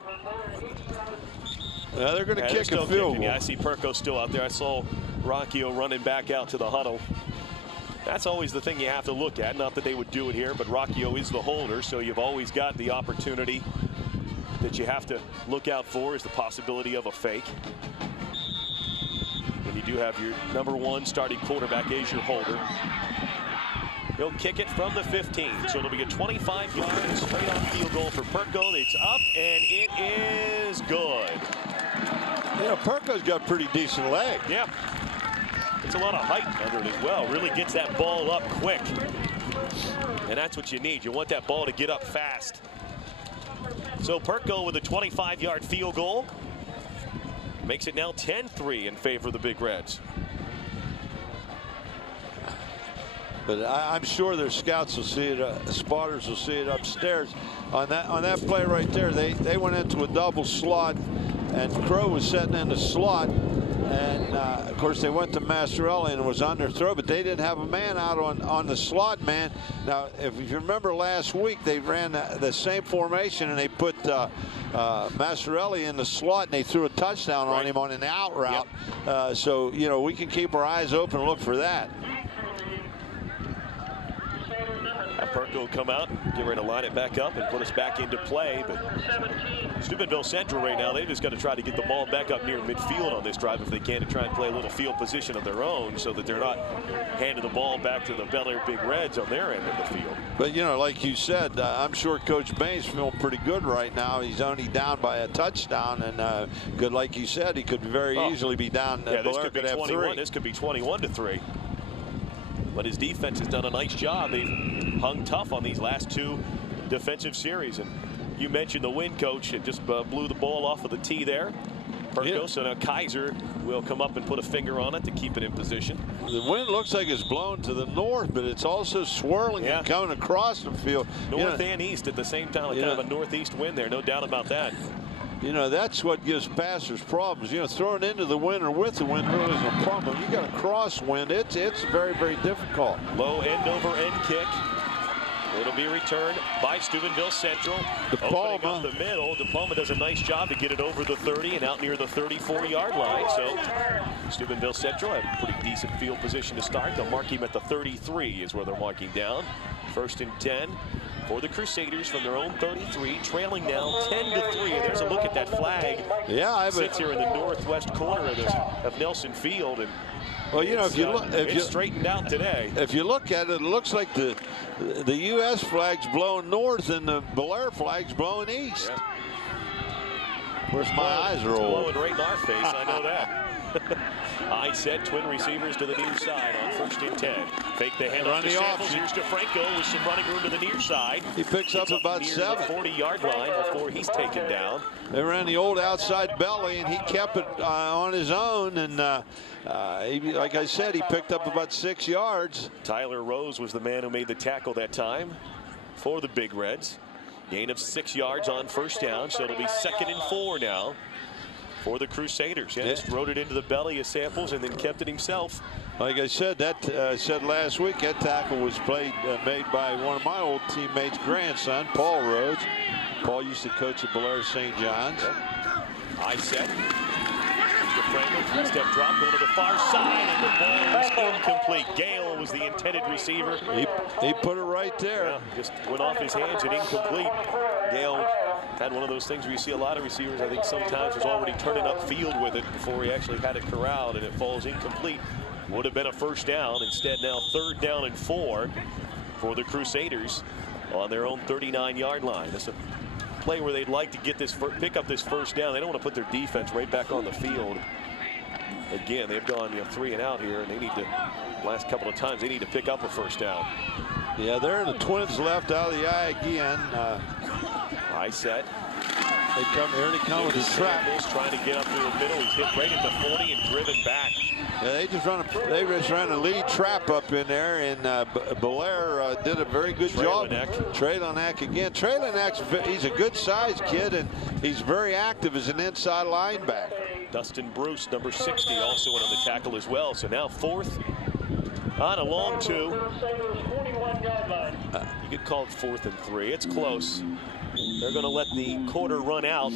They're going to kick a field goal. Yeah, I see Perko still out there. I saw Rocchio running back out to the huddle. That's always the thing you have to look at. Not that they would do it here, but Rocchio is the holder, so you've always got the opportunity that you have to look out for is the possibility of a fake. And you do have your #1 starting quarterback as your holder. He'll kick it from the 15, so it'll be a 25-yard straight-on field goal for Perko. It's up, and it is good. Yeah, Perko's got pretty decent leg. Yeah. It's a lot of height under it as well. Really gets that ball up quick. And that's what you need. You want that ball to get up fast. So Perko with a 25-yard field goal. Makes it now 10-3 in favor of the Big Reds. But I'm sure their scouts will see it, spotters will see it upstairs. On that play right there, they went into a double slot, and Crow was sitting in the slot. And of course they went to Masciarelli and it was on their throw, but they didn't have a man out on the slot man. Now, if you remember last week, they ran the same formation and they put Masciarelli in the slot and they threw a touchdown on him on an out route. Yep. So, you know, we can keep our eyes open and look for that. Perko will come out and get ready to line it back up and put us back into play. But Steubenville Central right now, they just got to try to get the ball back up near midfield on this drive if they can, to try and play a little field position of their own so that they're not handing the ball back to the Bellaire Big Reds on their end of the field. But, you know, like you said, I'm sure Coach Bain's feeling pretty good right now. He's only down by a touchdown, and good, like you said, he could very easily be down. Yeah, this could be 21. This could be 21-3. But his defense has done a nice job. They've hung tough on these last 2 defensive series. And you mentioned the wind, Coach. It just blew the ball off of the tee there. Perko, so now Kaiser will come up and put a finger on it to keep it in position. The wind looks like it's blowing to the north, but it's also swirling and coming across the field. North and east at the same time, kind of a northeast wind there, no doubt about that. You know, that's what gives passers problems. You know, throwing into the wind or with the wind really isn't a problem. You got a crosswind. It's very, very difficult. Low end over end kick. It'll be returned by Steubenville Central. Opening up the middle. DePalma does a nice job to get it over the 30 and out near the 34-yard line. So Steubenville Central have a pretty decent field position to start. They'll mark him at the 33 is where they're marking down. 1st and 10. For the Crusaders from their own 33, trailing now 10-3. And there's a look at that flag. Yeah, sits here in the northwest corner of Nelson Field, and well, you know, if you look, it's straightened out today. If you look at it, it looks like the U.S. flag's blowing north and the Bellaire flag's blowing east. Yeah. Of course, my eyes are old. Blowing right in our face, I know that. I set twin receivers to the near side on 1st and 10. Fake the handoff to Samples. Here's to Franco with some running room to the near side. He picks up about 7. 40-yard line before he's taken down. They ran the old outside belly, and he kept it on his own. And like I said, he picked up about 6 yards. Tyler Rose was the man who made the tackle that time for the Big Reds. Gain of 6 yards on 1st down, so it'll be 2nd and 4 now for the Crusaders. Just rode it into the belly of Samples and then kept it himself. Like I said, said last week, that tackle was made by one of my old teammates' grandson, Paul Rhodes. Paul used to coach at Bellaire St. John's. I set. Franco, 3-step drop, going to the far side, and the ball was incomplete. Gale was the intended receiver. He put it right there. Yeah, just went off his hands and incomplete. Gale had one of those things where you see a lot of receivers, I think sometimes was already turning up field with it before he actually had it corralled, and it falls incomplete. Would have been a first down. Instead, now 3rd down and 4 for the Crusaders on their own 39-yard line. This is a play where they'd like to get this, pick up this first down. They don't want to put their defense right back on the field. Again, they've gone 3 and out here, and they need to, last couple of times, they need to pick up a first down. Yeah, they're the Twins left out of the eye again. High set. They come with the trap. Trying to get up through the middle. He's hit right at the 40 and driven back. Yeah, they just run a lead trap up in there, and Bellaire did a very good job. Traylinek again. Traylinek, he's a good sized kid, and he's very active as an inside linebacker. Dustin Bruce, number 60, also went on the tackle as well. So now 4th on a long 2. You could call it 4th and 3. It's close. They're going to let the quarter run out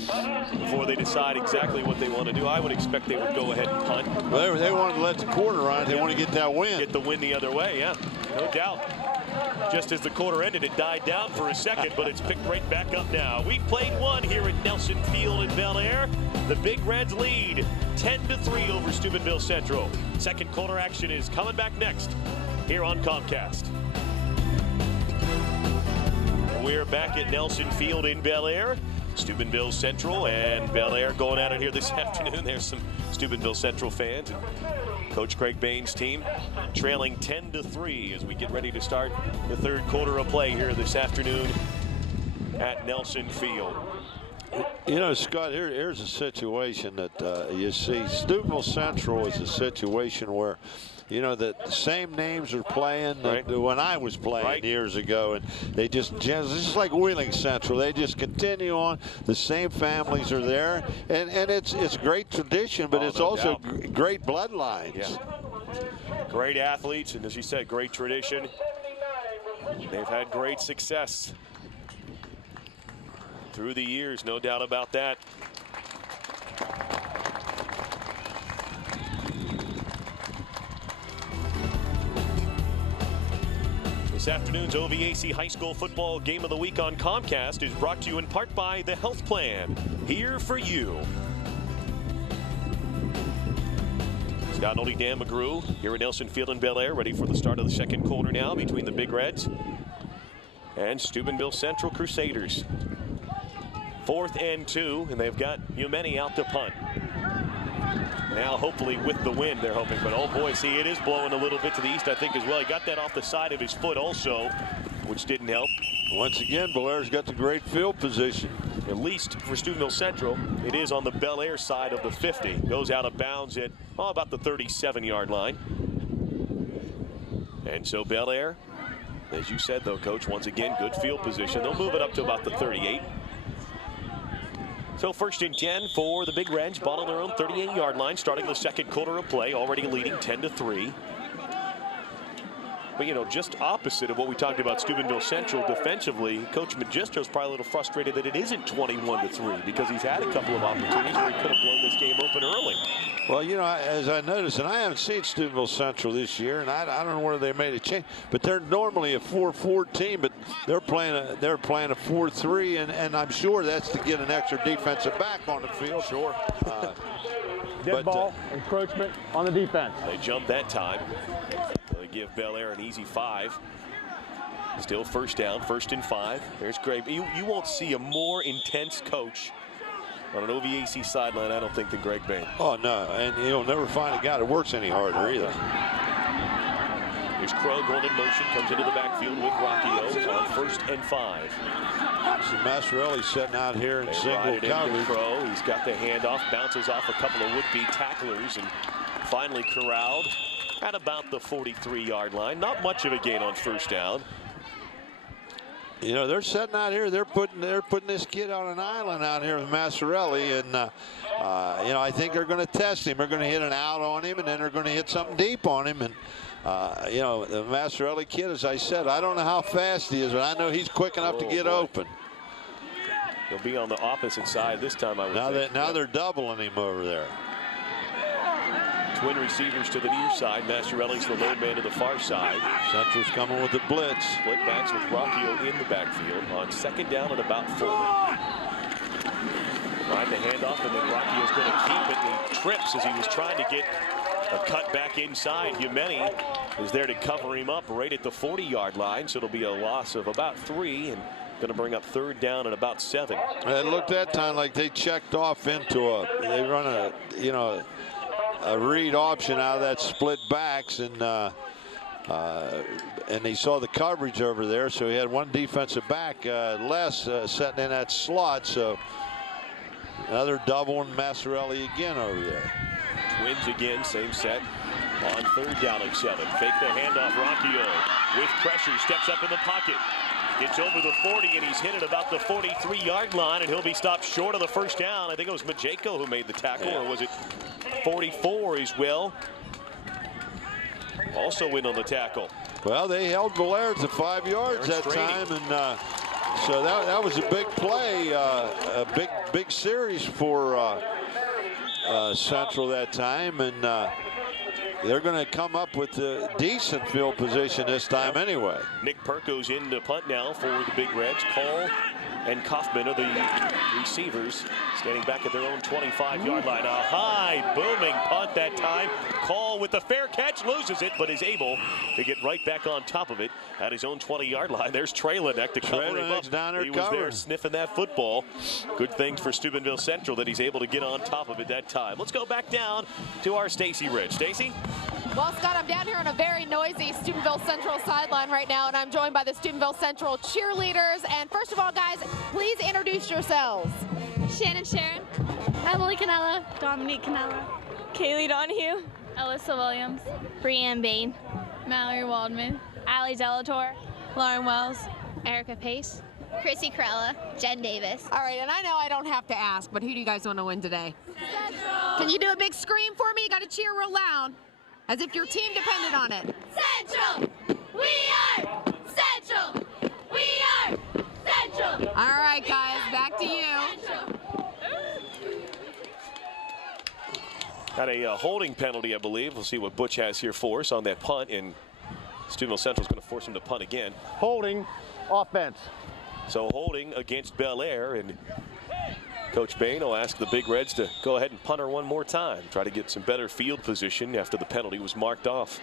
before they decide exactly what they want to do. I would expect they would go ahead and punt. Well, they wanted to let the quarter run. They want to get that win. Get the win the other way, yeah, no doubt. Just as the quarter ended, it died down for a second, but it's picked right back up now. We've played one here at Nelson Field in Bellaire. The Big Reds lead 10-3 over Steubenville Central. Second quarter action is coming back next here on Comcast. We're back at Nelson Field in Bellaire. Steubenville Central and Bellaire going at it here this afternoon. There's some Steubenville Central fans. And Coach Greg Bain's team trailing 10-3 as we get ready to start the 3rd quarter of play here this afternoon at Nelson Field. You know, Scott, here's a situation that you see. Steubenville Central is a situation where, you know, the same names are playing when I was playing years ago, and they just like Wheeling Central, they just continue on. The same families are there, and it's great tradition, but it's also great bloodlines. Yeah. Great athletes, and as you said, great tradition. They've had great success through the years, no doubt about that. This afternoon's OVAC High School Football Game of the Week on Comcast is brought to you in part by the Health Plan, here for you. Scott and Oldie, Dan McGrew here at Nelson Field in Bellaire, ready for the start of the second quarter now between the Big Reds and Steubenville Central Crusaders. 4th and 2, and they've got Umeni out to punt. Now, hopefully, with the wind, they're hoping. But, oh, boy, see, it is blowing a little bit to the east, I think, as well. He got that off the side of his foot also, which didn't help. Once again, Bellaire's got the great field position. At least for Steubenville Central, it is on the Bellaire side of the 50. Goes out of bounds at, about the 37-yard line. And so Bellaire, as you said, though, Coach, once again, good field position. They'll move it up to about the 38. So 1st and 10 for the Big Reds, ball on their own 38-yard line, starting the second quarter of play, already leading 10-3. But, you know, just opposite of what we talked about Steubenville Central defensively, Coach Magistro's probably a little frustrated that it isn't 21-3 because he's had a couple of opportunities where he could have blown this game open early. Well, you know, as I noticed, and I haven't seen Steubenville Central this year, and I don't know whether they made a change, but they're normally a 4-4 team, but they're playing a 4-3, and I'm sure that's to get an extra defensive back on the field. Sure. Dead ball, encroachment on the defense. They jumped that time. They give Bellaire an easy 5. Still first down, 1st and 5. There's Greg. You won't see a more intense coach on an OVAC sideline, I don't think, than Greg Bain. Oh, no, and you'll never find a guy that works any harder either. Here's Crow going in motion, comes into the backfield with Rocchio on 1st and 5. So Masciarelli sitting out here in single coverage. Crow, he's got the handoff, bounces off a couple of would-be tacklers, and finally corralled at about the 43-yard line. Not much of a gain on 1st down. You know, they're sitting out here. They're putting this kid on an island out here with Masciarelli, and you know, I think they're going to test him. They're going to hit an out on him, and then they're going to hit something deep on him. And you know, the Masciarelli kid, as I said, I don't know how fast he is, but I know he's quick enough to get open. He'll be on the opposite side this time, I would think. Now they're doubling him over there. Twin receivers to the near side. Masciarelli's the lone man to the far side. Central's coming with the blitz. Split backs with Rocchio in the backfield on 2nd down at about 4. Trying to hand off, and then Rocchio's going to keep it. And he trips as he was trying to get A cut back inside. Humeni is there to cover him up right at the 40-yard line, so it'll be a loss of about 3 and going to bring up 3rd down and about 7. It looked that time like they checked off into they run a read option out of that split backs, and he saw the coverage over there, so he had one defensive back less setting in that slot. So another double, and Masciarelli again over there. Twins again, same set on 3rd down and 7. Fake the handoff. Rocchio with pressure steps up in the pocket, gets over the 40, and he's hit at about the 43-yard line, and he'll be stopped short of the 1st down. I think it was Majeko who made the tackle, or was it 44 as well? Also in on the tackle. Well, they held Bellaire to 5 yards that time, and so that was a big play, a big series for Central that time, and they're going to come up with a decent field position this time anyway. Nick Perko's in to punt now for the Big Reds. Call and Kaufman are the receivers, standing back at their own 25-yard line. A high booming punt that time. Call with the fair catch, loses it, but is able to get right back on top of it at his own 20-yard line. There's Traylinek to cover him up. Down there, he was there sniffing that football. Good thing for Steubenville Central that he's able to get on top of it that time. Let's go back down to our Stacy Ridge. Stacy? Well, Scott, I'm down here on a very noisy Steubenville Central sideline right now, and I'm joined by the Steubenville Central cheerleaders. And first of all, guys, please introduce yourselves. Shannon Sharon, Emily Canella, Dominique Canella, Kaylee Donahue, Alyssa Williams, Brianne Bain, Mallory Waldman, Allie Delator, Lauren Wells, Erica Pace, Chrissy Corella, Jen Davis. All right, and I know I don't have to ask, but who do you guys want to win today? Central! Can you do a big scream for me? You got to cheer real loud, as if your team depended on it. Central! We are Central! We are Central! All right, guys, back to you. Got a holding penalty, I believe. We'll see what Butch has here for us on that punt, and Steubenville Central is going to force him to punt again. Holding, offense. So holding against Bellaire, and Coach Bain will ask the Big Reds to go ahead and punt her one more time. Try to get some better field position after the penalty was marked off.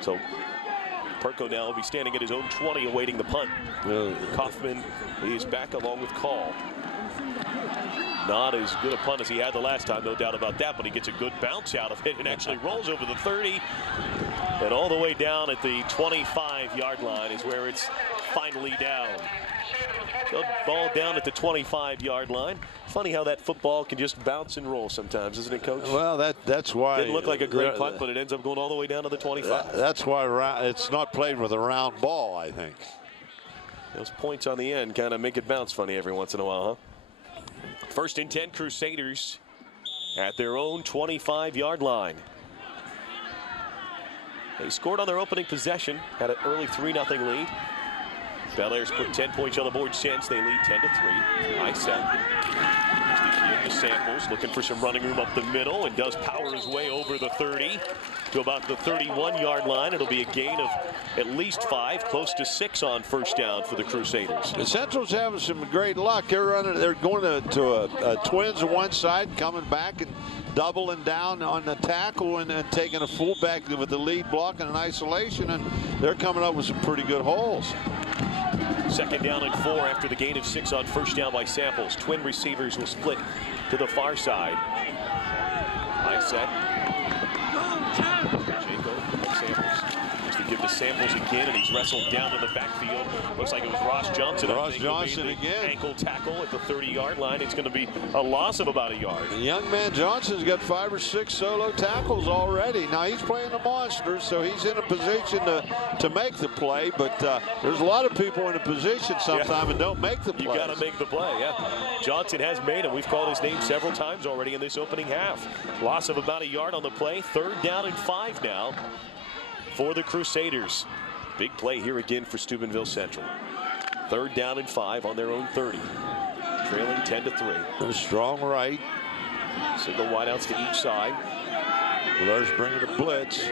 So Perko now will be standing at his own 20 awaiting the punt. Kaufman is back along with Call. Not as good a punt as he had the last time, no doubt about that, but he gets a good bounce out of it and actually rolls over the 30. And all the way down at the 25-yard line is where it's finally down. So ball down at the 25-yard line. Funny how that football can just bounce and roll sometimes, isn't it, Coach? Well, that's why. Didn't look like a great punt, but it ends up going all the way down to the 25. That's why it's not played with a round ball, I think. Those points on the end kind of make it bounce funny every once in a while, huh? 1st and 10 Crusaders at their own 25-yard line. They scored on their opening possession, had an early 3-0 lead. Bellaire's put 10 points on the board since. They lead 10-3. Nice set. Here's the key to Samples, looking for some running room up the middle, and does power his way over the 30 to about the 31-yard line. It'll be a gain of at least 5, close to 6 on 1st down for the Crusaders. The Central's having some great luck. They're going to a twins on one side, coming back and doubling down on the tackle and taking a fullback with the lead block in an isolation, and they're coming up with some pretty good holes. 2nd down and 4 after the gain of 6 on 1st down by Samples. Twin receivers will split to the far side. Nice set. Samples. To give to Samples again, and he's wrestled down in the backfield. Looks like it was Ross Johnson. Ross Johnson again. Ankle tackle at the 30-yard line. It's going to be a loss of about a yard. The young man Johnson's got 5 or 6 solo tackles already. Now he's playing the monsters, so he's in a position to make the play. But there's a lot of people in a position sometime and don't make the play. You got to make the play, yeah. Johnson has made him. We've called his name several times already in this opening half. Loss of about a yard on the play. 3rd down and 5 now for the Crusaders. Big play here again for Steubenville Central. 3rd down and 5 on their own 30. Trailing 10-3. A strong right. Single wideouts to each side. Bellaire's bringing a blitz.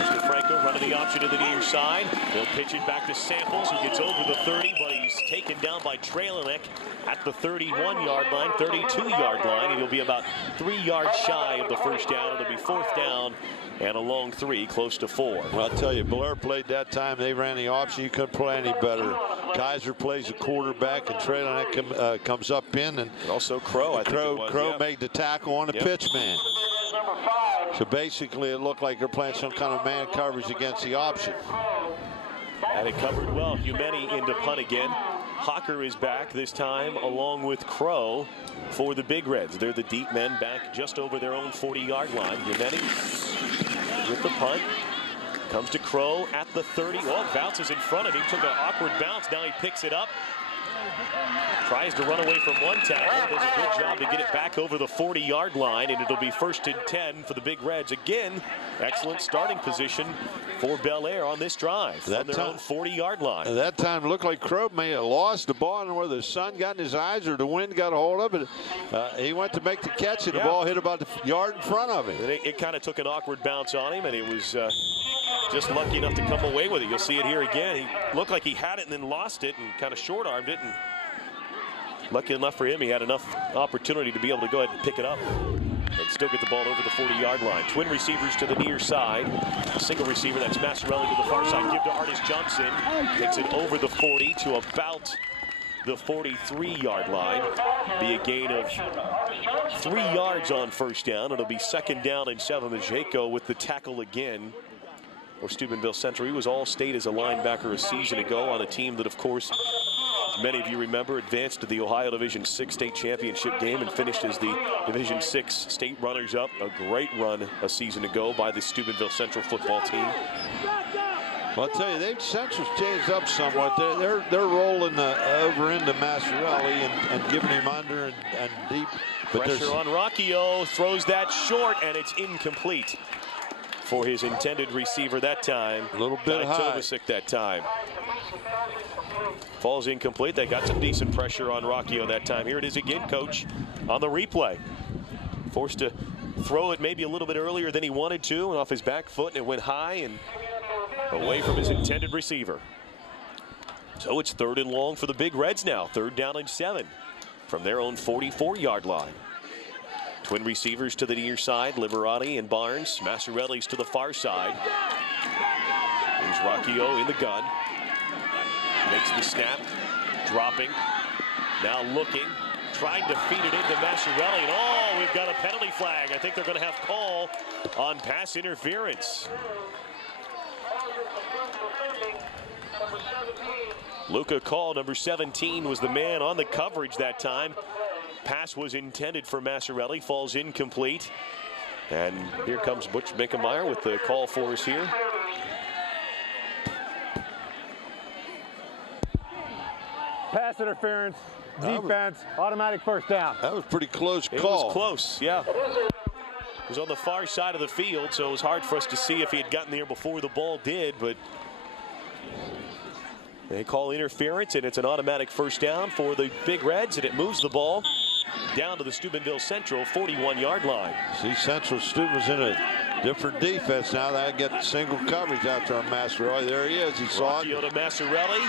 Mr. Franco running the option to the near side. They'll pitch it back to Samples, who gets over the 30, but he's taken down by Traylinek at the 31-yard line, 32-yard line. He'll be about 3 yards shy of the first down. It'll be 4th down and a long 3, close to 4. Well, I'll tell you, Bellaire played that time. They ran the option. You couldn't play any better. Kaiser plays the quarterback, and Traylinek comes up in. And also Crow, I think it was. Crow made the tackle on the pitch man. So basically, it looked like they're playing some kind of man coverage against the option. And it covered well. Humeni into punt again. Hocker is back this time along with Crow for the Big Reds. They're the deep men back just over their own 40-yard line. Humeni with the punt. Comes to Crow at the 30. Oh, bounces in front of him. Took an awkward bounce. Now he picks it up. Tries to run away from one tackle. Does a good job to get it back over the 40-yard line, and it'll be 1st and 10 for the Big Reds. Again, excellent starting position for Bellaire on this drive from their own 40-yard line. At that time, it looked like Crow may have lost the ball, and whether the sun got in his eyes or the wind got a hold of it. He went to make the catch, and the ball hit about the yard in front of him. It kind of took an awkward bounce on him, and it was just lucky enough to come away with it. You'll see it here again. He looked like he had it and then lost it and kind of short-armed it. And lucky enough for him, he had enough opportunity to be able to go ahead and pick it up and still get the ball over the 40-yard line. Twin receivers to the near side. Single receiver, that's Masciarelli to the far side. Give to Artis Johnson. Takes it over the 40 to about the 43-yard line. Be a gain of 3 yards on first down. It'll be 2nd down and 7. Majeko with the tackle again for Steubenville Central. He was all-state as a linebacker a season ago on a team that, of course, many of you remember, advanced to the Ohio Division 6 state championship game and finished as the Division 6 state runners-up. A great run a season ago by the Steubenville Central football team. Well, I'll tell you, Central's changed up somewhat. They're rolling over into Masciarelli and giving him under and deep. But pressure on Rocchio, throws that short, and it's incomplete for his intended receiver that time. A little bit high. Tovasic that time. Falls incomplete. They got some decent pressure on Rocchio that time. Here it is again, Coach, on the replay. Forced to throw it maybe a little bit earlier than he wanted to, and off his back foot, and it went high and away from his intended receiver. So it's 3rd and long for the Big Reds now. 3rd down and 7 from their own 44-yard line. Twin receivers to the near side, Liverati and Barnes. Masciarelli's to the far side. Here's Rocchio in the gun. Makes the snap, dropping, now looking, trying to feed it into Masciarelli, and oh, we've got a penalty flag. I think they're going to have call on pass interference. Luca call, number 17, was the man on the coverage that time. Pass was intended for Masciarelli, falls incomplete. And here comes Butch Mickemeyer with the call for us here. Pass interference, defense, automatic 1st down. That was pretty close call. It was close, yeah. It was on the far side of the field, so it was hard for us to see if he had gotten there before the ball did, but they call interference, and it's an automatic 1st down for the Big Reds, and it moves the ball down to the Steubenville Central 41-yard line. See, Central Steubenville's in a different defense now. They get single coverage after on Masciarelli. There he is. He saw it. Rocchio to Masciarelli.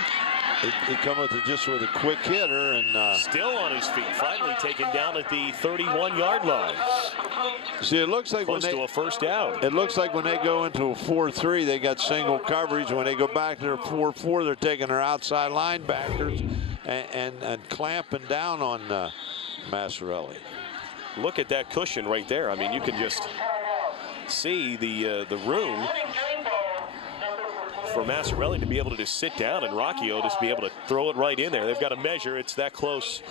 He come with just with a quick hitter and still on his feet. Finally taken down at the 31-yard line. See, it looks like close to a 1st down. It looks like when they go into a 4-3, they got single coverage. When they go back to their 4-4, they're taking their outside linebackers and clamping down on Masciarelli. Look at that cushion right there. I mean, you can just see the room for Masciarelli to be able to just sit down and Rocchio just be able to throw it right in there. They've got to measure. It's that close.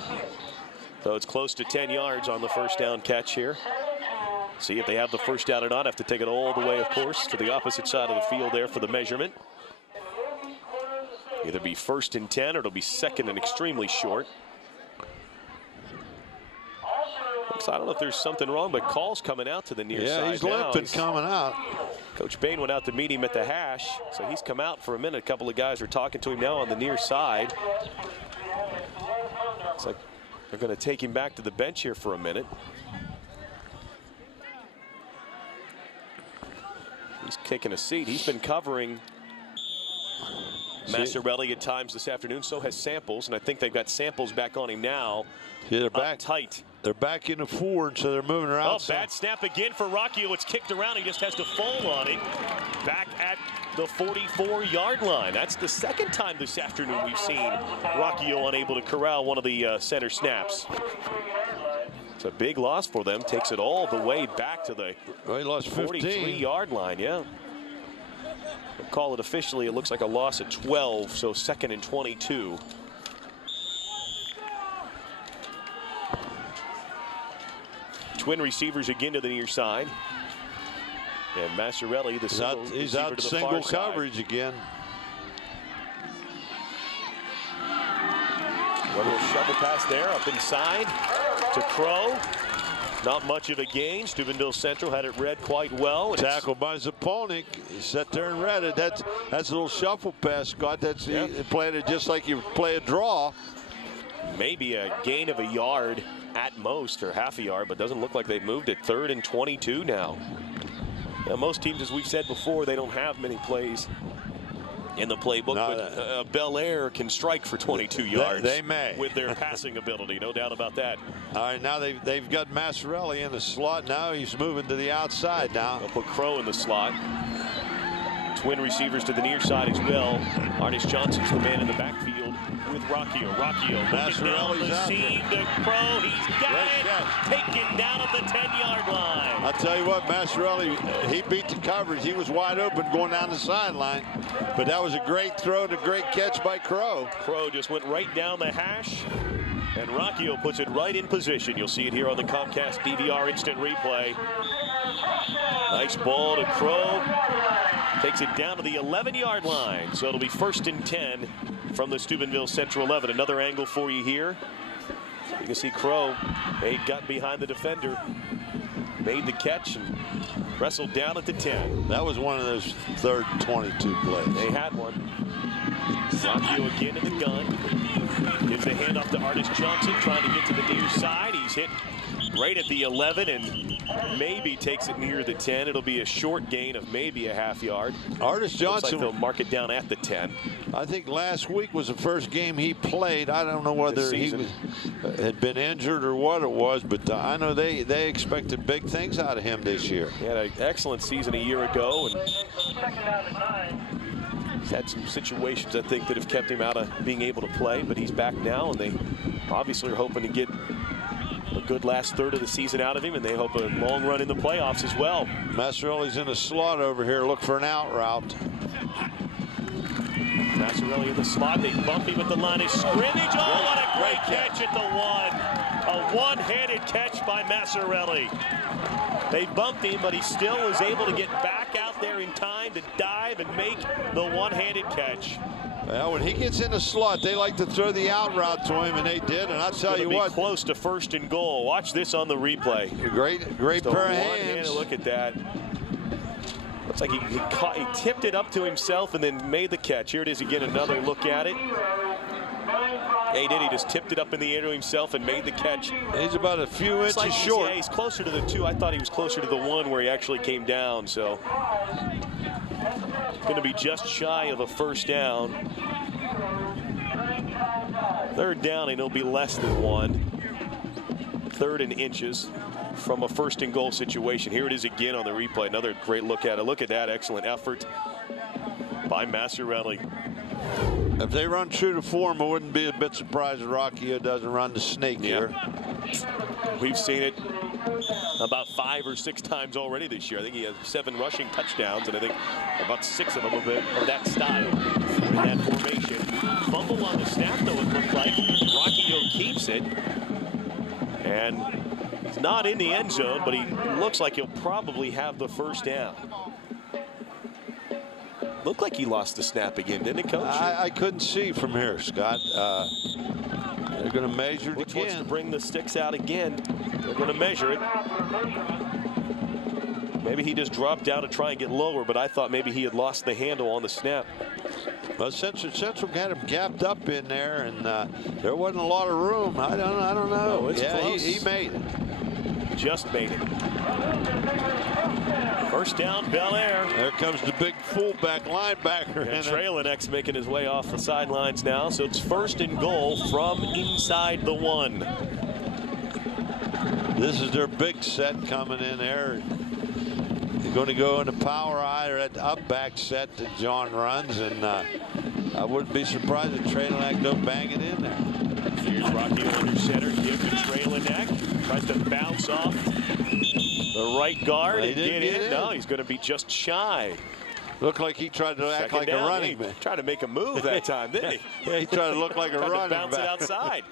So it's close to 10 yards on the 1st down catch here. See if they have the 1st down or not. Have to take it all the way, of course, to the opposite side of the field there for the measurement. Either be 1st and 10 or it'll be 2nd and extremely short. I don't know if there's something wrong, but call's coming out to the near side. Yeah, he's limping coming out. Coach Bain went out to meet him at the hash, so he's come out for a minute. A couple of guys are talking to him now on the near side. It's like they're going to take him back to the bench here for a minute. He's taking a seat. He's been covering Masciarelli at times this afternoon. So has Samples, and I think they've got Samples back on him now. Yeah, they're back tight. They're back in the 4, and so they're moving around. Oh, bad snap again for Rocchio. It's kicked around. He just has to fall on it. Back at the 44-yard line. That's the second time this afternoon we've seen Rocchio unable to corral one of the center snaps. It's a big loss for them. Takes it all the way back to the 43-yard line. Yeah. We'll call it officially. It looks like a loss at 12, so 2nd and 22. Twin receivers again to the near side. And Masciarelli, he's out to single coverage again. One little shovel pass there, up inside to Crow. Not much of a gain. Steubenville Central had it read quite well. Tackled by Zapolnik. He sat there and read it. That's a little shuffle pass, Scott. That's he played it just like you play a draw. Maybe a gain of a yard at most, or half a yard, but doesn't look like they've moved it. 3rd and 22 now. Now, most teams, as we've said before, they don't have many plays in the playbook, but Bellaire can strike for 22 yards. They may. With their passing ability, no doubt about that. All right, now they've got Masciarelli in the slot. Now he's moving to the outside now. They'll put Crow in the slot. Twin receivers to the near side as well. Ernest Johnson's the man in the backfield with Rocchio. Rocchio Masciarelli's out there. The Crow, he's got it. Taken down at the 10-yard line. I'll tell you what, Masciarelli, he beat the coverage. He was wide open going down the sideline. But that was a great throw and a great catch by Crow. Crow just went right down the hash. And Rocchio puts it right in position. You'll see it here on the Comcast DVR instant replay. Nice ball to Crow. Takes it down to the 11-yard line. So it'll be 1st and 10 from the Steubenville Central 11. Another angle for you here. You can see Crow, he got behind the defender, made the catch, and wrestled down at the 10. That was one of those 3rd and 22 plays. They had one. Rocchio again in the gun. Gives the handoff to Ernest Johnson, trying to get to the near side. He's hit right at the 11 and maybe takes it near the 10. It'll be a short gain of maybe a half yard. Ernest Johnson, looks like they'll mark it down at the 10. I think last week was the first game he played. I don't know whether he had been injured or what it was, but I know they expected big things out of him this year. He had an excellent season a year ago, and he's had some situations, I think, that have kept him out of being able to play, but he's back now, and they obviously are hoping to get a good last third of the season out of him, and they hope a long run in the playoffs as well. Masciarelli's in the slot over here. Look for an out route. Masciarelli in the slot. They bump him at the line of scrimmage. Oh, what a great catch at the 1. A one-handed catch by Masciarelli. They bumped him, but he still was able to get back out there in time to dive and make the one-handed catch. Well, when he gets in the slot, they like to throw the out route to him, and they did. And I'll tell you what, close to 1st and goal. Watch this on the replay. Great pair of hands. Look at that. Looks like he tipped it up to himself and then made the catch. Here it is again, another look at it. He did. He just tipped it up in the air to himself and made the catch. He's about a few inches short. Yeah, he's closer to the 2. I thought he was closer to the 1 where he actually came down. So going to be just shy of a 1st down. 3rd down, and it'll be less than 1. 3rd and inches from a 1st and goal situation. Here it is again on the replay. Another great look at it. Look at that excellent effort by Masciarelli. If they run true to form, I wouldn't be a bit surprised if Rocchio doesn't run the snake here. We've seen it about 5 or 6 times already this year. I think he has 7 rushing touchdowns, and I think about 6 of them are that style in that formation. Fumble on the snap, though, it looked like. Rocchio keeps it. And he's not in the end zone, but he looks like he'll probably have the 1st down. Looked like he lost the snap again, didn't it, Coach? I couldn't see from here, Scott. They're going to measure it Which again. wants to bring the sticks out again. They're going to measure it. Maybe he just dropped down to try and get lower, but I thought maybe he had lost the handle on the snap. Well, Central had him gapped up in there, and there wasn't a lot of room. I don't know. Oh, it's close. He made it. Just made it. First down, Bellaire. There comes the big fullback linebacker. And Traylynek's making his way off the sidelines now. So it's 1st and goal from inside the 1. This is their big set coming in there. They're going to go into power eye or at up back set that John runs, and I wouldn't be surprised if Traylinek don't bang it in there. Here's Rocchio under center, give to Traylinek. Tries to bounce off the right guard and get in. No, he's going to be just shy. Looked like he tried to act like a running back. Tried to make a move that time, didn't he? Yeah, he tried to look like a running back. Bounce it outside.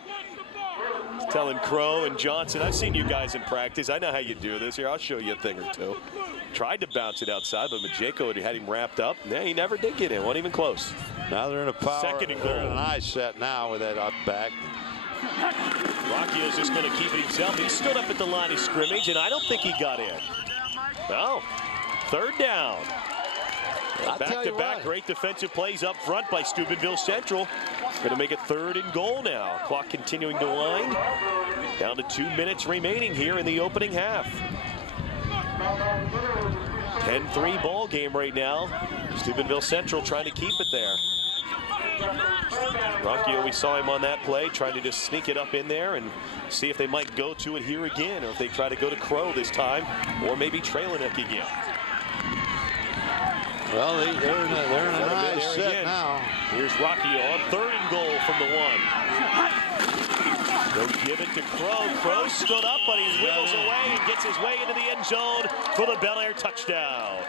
Telling Crow and Johnson, I've seen you guys in practice. I know how you do this. Here, I'll show you a thing or two. Tried to bounce it outside, but Majeko had him wrapped up. Yeah, he never did get in. Wasn't even close. Now they're in a power. Second and goal. They're in an eye set now with that up back. Rocchio's just going to keep it himself. He stood up at the line of scrimmage, and I don't think he got in. No. 3rd down. Back-to-back great defensive plays up front by Steubenville Central. Going to make it 3rd and goal now. Clock continuing to wind. Down to 2 minutes remaining here in the opening half. 10-3 ball game right now. Steubenville Central trying to keep it there. Rocchio, we saw him on that play, trying to just sneak it up in there and see if they might go to it here again, or if they try to go to Crow this time, or maybe Traylinek again. Well, they're in a nice set now. Here's Rocchio on 3rd and goal from the 1. They'll give it to Crow. Crow stood up, but he wiggles away and gets his way into the end zone for the Bellaire touchdown.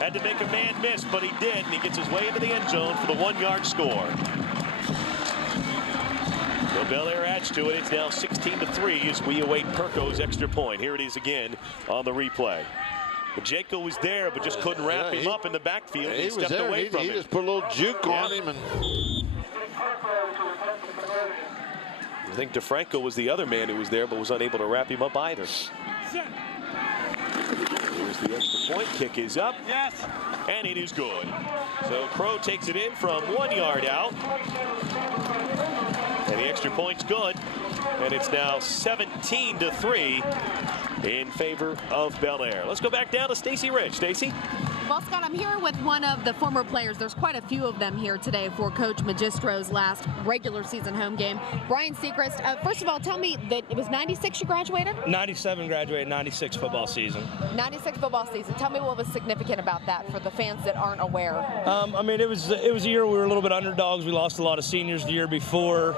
Had to make a man miss, but he did, and he gets his way into the end zone for the 1-yard score. So Bellaire adds to it. It's now 16-3 as we await Perko's extra point. Here it is again on the replay. Majeko was there, but just couldn't wrap him up in the backfield. He stepped away from him. He just put a little juke on him. And I think DeFranco was the other man who was there, but was unable to wrap him up either. Here's the extra point. Kick is up. Yes. And it is good. So Crow takes it in from 1 yard out. And the extra point's good. And it's now 17-3 in favor of Bellaire. Let's go back down to Stacy Rich. Stacy? Well, Scott, I'm here with one of the former players. There's quite a few of them here today for Coach Magistro's last regular season home game. Brian Seacrest, first of all, tell me that it was 96 you graduated? 97 graduated, 96 football season. 96 football season. Tell me what was significant about that for the fans that aren't aware. I mean, it was a year we were a little bit underdogs. We lost a lot of seniors the year before.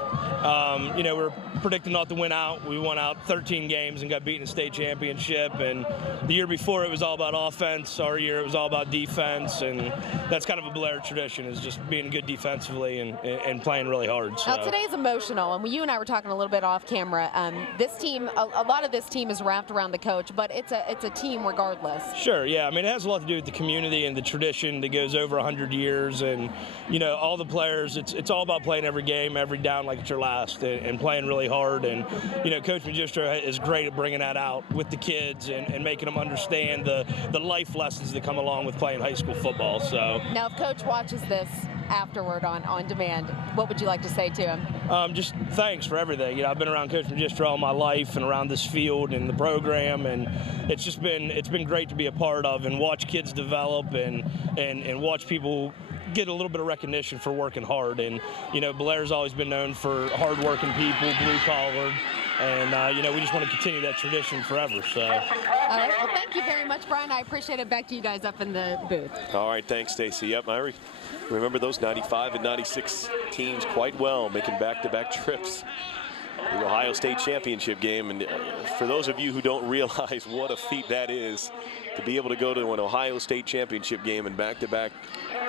You know, we were predicting not to win out. We won out 13 games and got beaten in the state championship. And the year before, it was all about offense. Our year, it was all about defense, and that's kind of a Bellaire tradition, is just being good defensively and playing really hard. So. Now, today's emotional, and you and I were talking a little bit off camera. This team, a lot of this team is wrapped around the coach, but it's a team regardless. Sure, yeah. I mean, it has a lot to do with the community and the tradition that goes over 100 years, and you know, all the players. It's all about playing every game, every down like it's your last, and playing really hard. And you know, Coach Magistro is great at bringing that out with the kids and making them understand the life lessons that come along with playing high school football. So now, if Coach watches this afterward on demand, what would you like to say to him? Just thanks for everything. You know, I've been around Coach Magistro all my life and around this field and the program, and it's been great to be a part of and watch kids develop and watch people get a little bit of recognition for working hard. And you know, Bellaire's always been known for hard-working people, blue-collar. And, you know, we just want to continue that tradition forever. So. All right. Well, thank you very much, Brian. I appreciate it. Back to you guys up in the booth. All right. Thanks, Stacy. Yep, I remember those 95 and 96 teams quite well, making back-to-back trips. The Ohio State championship game. And for those of you who don't realize what a feat that is, to be able to go to an Ohio State championship game in back-to-back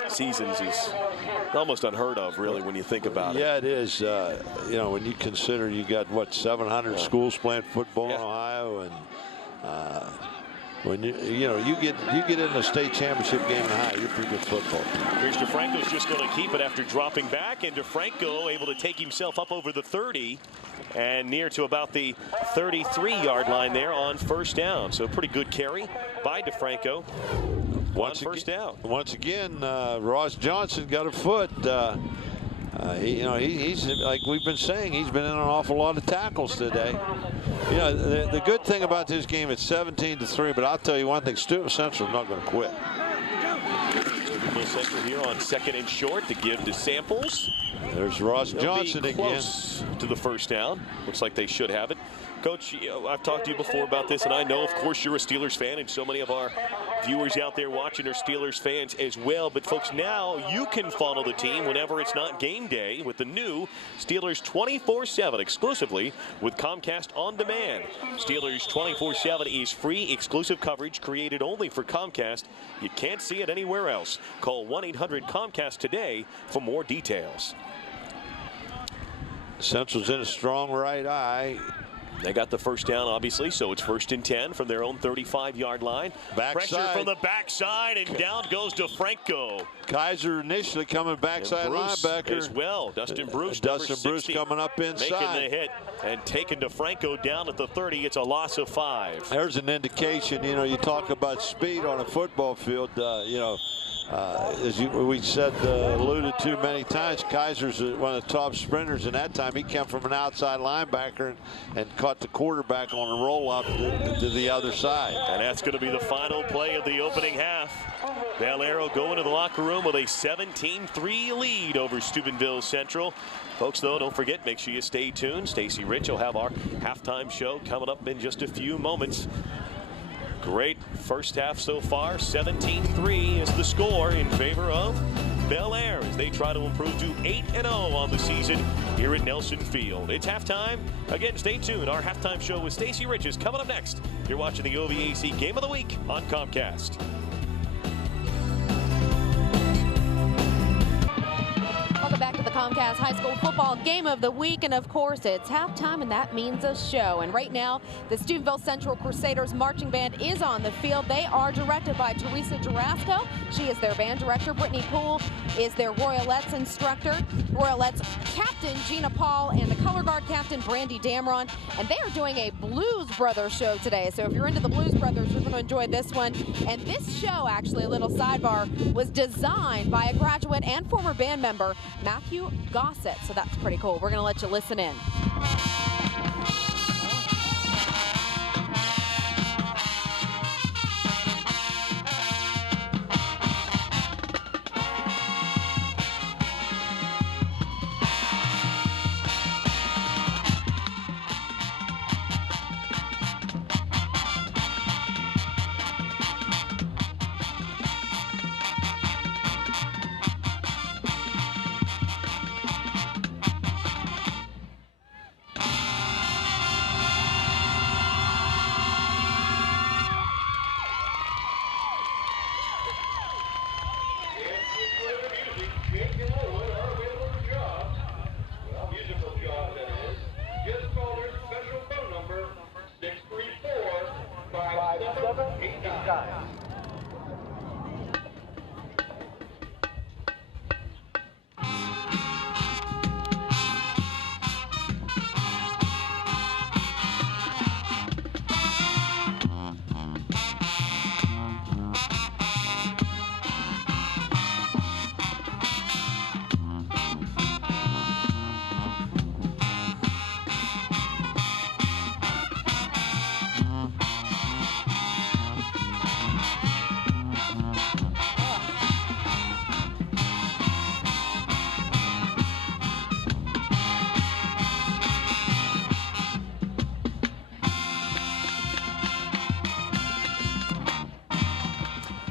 seasons is almost unheard of, really, when you think about it. Yeah, it is. You know, when you consider you got, what, 700 schools playing football in Ohio, and when you get in the state championship game in Ohio, you're pretty good football. Here's DeFranco's just going to keep it after dropping back, and DeFranco able to take himself up over the 30 and near to about the 33-yard line there on first down. So a pretty good carry by DeFranco. Once again, Ross Johnson got a foot. He's like we've been saying, he's been in an awful lot of tackles today. You know, the good thing about this game, it's 17-3, but I'll tell you one thing, Steubenville Central's not going to quit. Steubenville Central here on 2nd and short to give to Samples. There's Ross Johnson again. Close to the first down. Looks like they should have it. Coach, I've talked to you before about this, and I know, of course, you're a Steelers fan, and so many of our viewers out there watching are Steelers fans as well. But, folks, now you can follow the team whenever it's not game day with the new Steelers 24/7 exclusively with Comcast On Demand. Steelers 24/7 is free, exclusive coverage created only for Comcast. You can't see it anywhere else. Call 1-800-COMCAST today for more details. Central's in a strong right eye. They got the first down, obviously, so it's 1st and 10 from their own 35-yard line. Pressure from the backside, and down goes to Franco. Kaiser initially coming backside linebacker as well. Dustin Bruce coming up inside. Making the hit and taken to Franco down at the 30. It's a loss of 5. There's an indication, you know, you talk about speed on a football field, as we said, alluded to many times, Kaiser's one of the top sprinters, and that time he came from an outside linebacker and caught the quarterback on a roll up to the other side. And that's going to be the final play of the opening half. Bellaire will go into the locker room with a 17-3 lead over Steubenville Central. Folks, though, don't forget, make sure you stay tuned. Stacy Rich will have our halftime show coming up in just a few moments. Great first half so far. 17-3 is the score in favor of Bellaire as they try to improve to 8-0 on the season here at Nelson Field. It's halftime. Again, stay tuned. Our halftime show with Stacy Rich is coming up next. You're watching the OVAC Game of the Week on Comcast. Welcome back to the Comcast High School Football Game of the Week, and of course it's halftime, and that means a show. And right now the Steubenville Central Crusaders marching band is on the field. They are directed by Teresa Jarasco. She is their band director. Brittany Poole is their Royalettes instructor. Royalettes captain Gina Paul and the color guard captain Brandy Damron, and they are doing a Blues Brothers show today. So if you're into the Blues Brothers, you're going to enjoy this one. And this show, actually, a little sidebar, was designed by a graduate and former band member, Matthew Gossett. So that's pretty cool. We're going to let you listen in.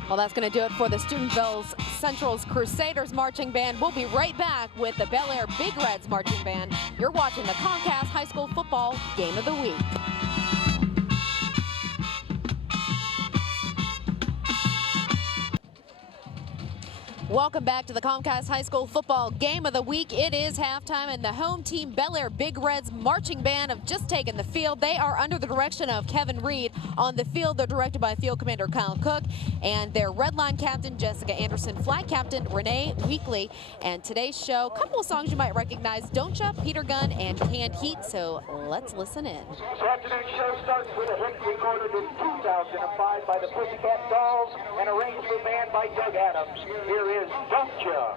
Well, that's going to do it for the Steubenville Central's Crusaders marching band. We'll be right back with the Bellaire Big Reds marching band. You're watching the Comcast High School Football Game of the Week. Welcome back to the Comcast High School Football Game of the Week. It is halftime, and the home team Bellaire Big Reds marching band have just taken the field. They are under the direction of Kevin Reed on the field. They're directed by Field Commander Kyle Cook and their red line captain Jessica Anderson, flag captain Renee Weekly. And today's show, a couple of songs you might recognize: Don't Ya, Peter Gunn, and Canned Heat. So let's listen in. So afternoon's show starts with a hit recorded in 2005 by the Pussycat Dolls and arranged for band by Doug Adams. Here is Don't Ya.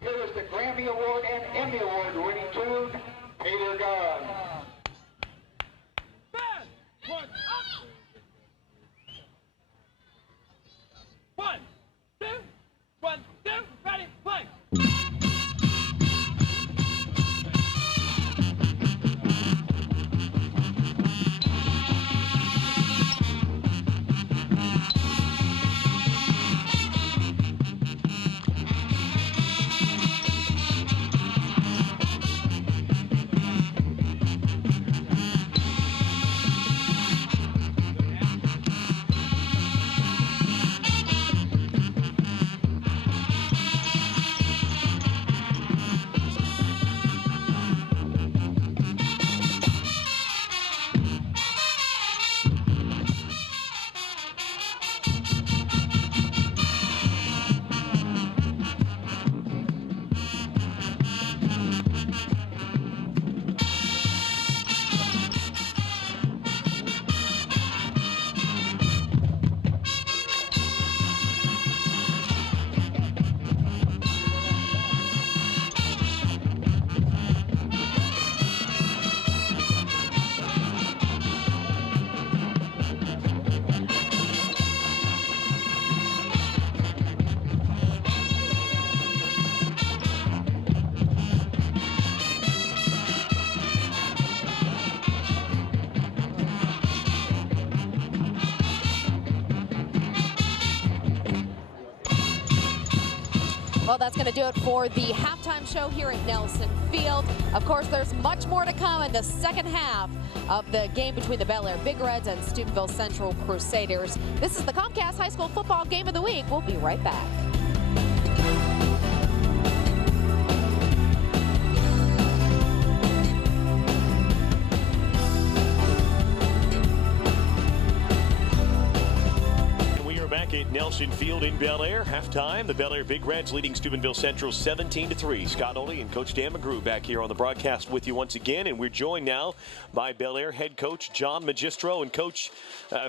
Here is the Grammy Award and Emmy Award winning tune, Peter Gunn. One, two, ready, play. Well, that's going to do it for the halftime show here at Nelson Field. Of course, there's much more to come in the second half of the game between the Bellaire Big Reds and Steubenville Central Crusaders. This is the Comcast High School Football Game of the Week. We'll be right back. At Nelson Field in Bellaire. Halftime, the Bellaire Big Reds leading Steubenville Central 17-3. Scott Oley and Coach Dan McGrew back here on the broadcast with you once again, and we're joined now by Bellaire head coach John Magistro. And Coach,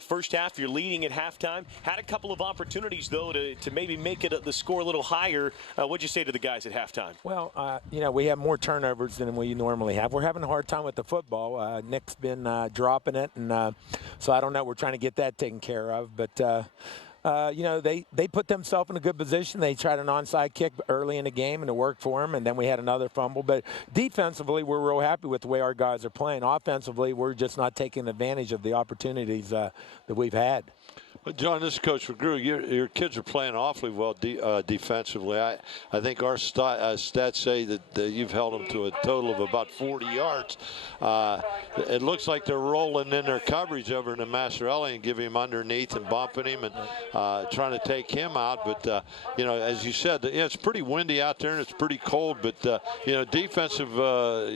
first half you're leading at halftime. Had a couple of opportunities though to maybe make it the score a little higher. What'd you say to the guys at halftime? Well, we have more turnovers than we normally have. We're having a hard time with the football. Nick's been dropping it, and so I don't know. We're trying to get that taken care of, but. They put themselves in a good position. They tried an onside kick early in the game, and it worked for them, and then we had another fumble. But defensively, we're real happy with the way our guys are playing. Offensively, we're just not taking advantage of the opportunities that we've had. Well, John, this is Coach McGrew. Your kids are playing awfully well defensively. I think our stats say that you've held them to a total of about 40 yards. It looks like they're rolling in their coverage over to Masciarelli and giving him underneath and bumping him and trying to take him out. But, you know, as you said, it's pretty windy out there and it's pretty cold. But, you know, defensive,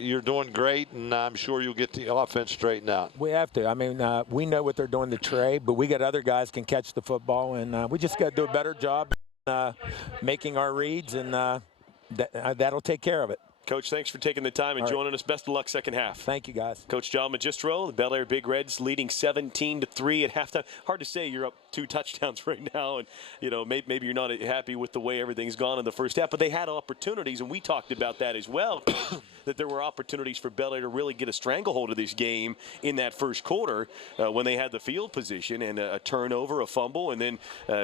you're doing great, and I'm sure you'll get the offense straightened out. We have to. I mean, we know what they're doing to Trey, but we got other guys can catch the football, and we just got to do a better job making our reads, and that'll take care of it. Coach, thanks for taking the time and joining us. Best of luck second half. Thank you, guys. Coach John Magistro, the Bellaire Big Reds leading 17-3 at halftime. Hard to say you're up 2 touchdowns right now, and you know maybe you're not happy with the way everything's gone in the first half, but they had opportunities, and we talked about that as well, that there were opportunities for Bellaire to really get a stranglehold of this game in that first quarter when they had the field position and a turnover, a fumble, and then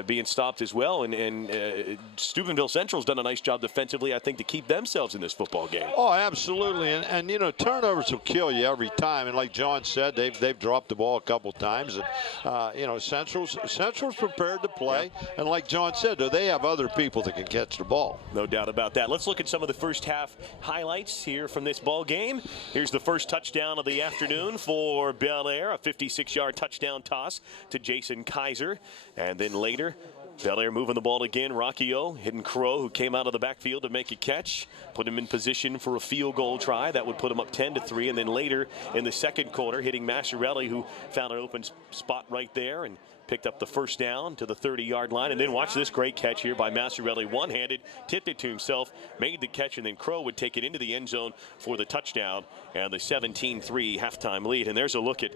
being stopped as well. And Steubenville Central's done a nice job defensively, I think, to keep themselves in this football game. Oh, absolutely. And you know, turnovers will kill you every time. And like John said, they've dropped the ball a couple times. And, you know, Central's prepared to play. And like John said, they have other people that can catch the ball. No doubt about that. Let's look at some of the first half highlights here from this ball game. Here's the first touchdown of the afternoon for Bellaire, a 56-yard touchdown toss to Jayson Keyser. And then later, Bellaire moving the ball again. Rocchio hitting Crow, who came out of the backfield to make a catch. Put him in position for a field goal try. That would put him up 10-3. And then later in the second quarter, hitting Masciarelli, who found an open spot right there and picked up the first down to the 30-yard line. And then watch this great catch here by Masciarelli. One-handed, tipped it to himself, made the catch, and then Crow would take it into the end zone for the touchdown and the 17-3 halftime lead. And there's a look at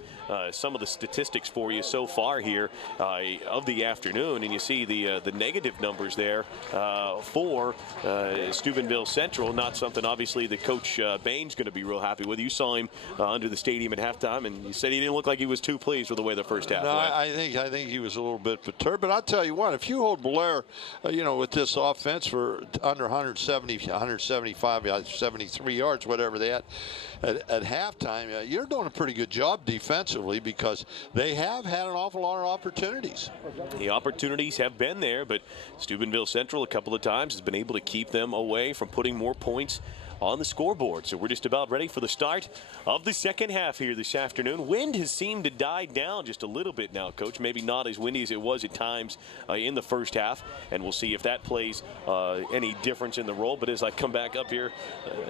some of the statistics for you so far here of the afternoon. And you see the negative numbers there for Steubenville Central. Not something, obviously, that Coach Bain's going to be real happy with. You saw him under the stadium at halftime, and you said he didn't look like he was too pleased with the way the first half went. I think he was a little bit perturbed. But I'll tell you what, if you hold Bellaire, you know, with this offense for under 175, 73 yards, whatever they had at halftime, you're doing a pretty good job defensively because they have had an awful lot of opportunities. The opportunities have been there, but Steubenville Central a couple of times has been able to keep them away from putting more points on the scoreboard. So we're just about ready for the start of the second half here this afternoon. Wind has seemed to die down just a little bit now, Coach. Maybe not as windy as it was at times in the first half, and we'll see if that plays any difference in the role. But as I come back up here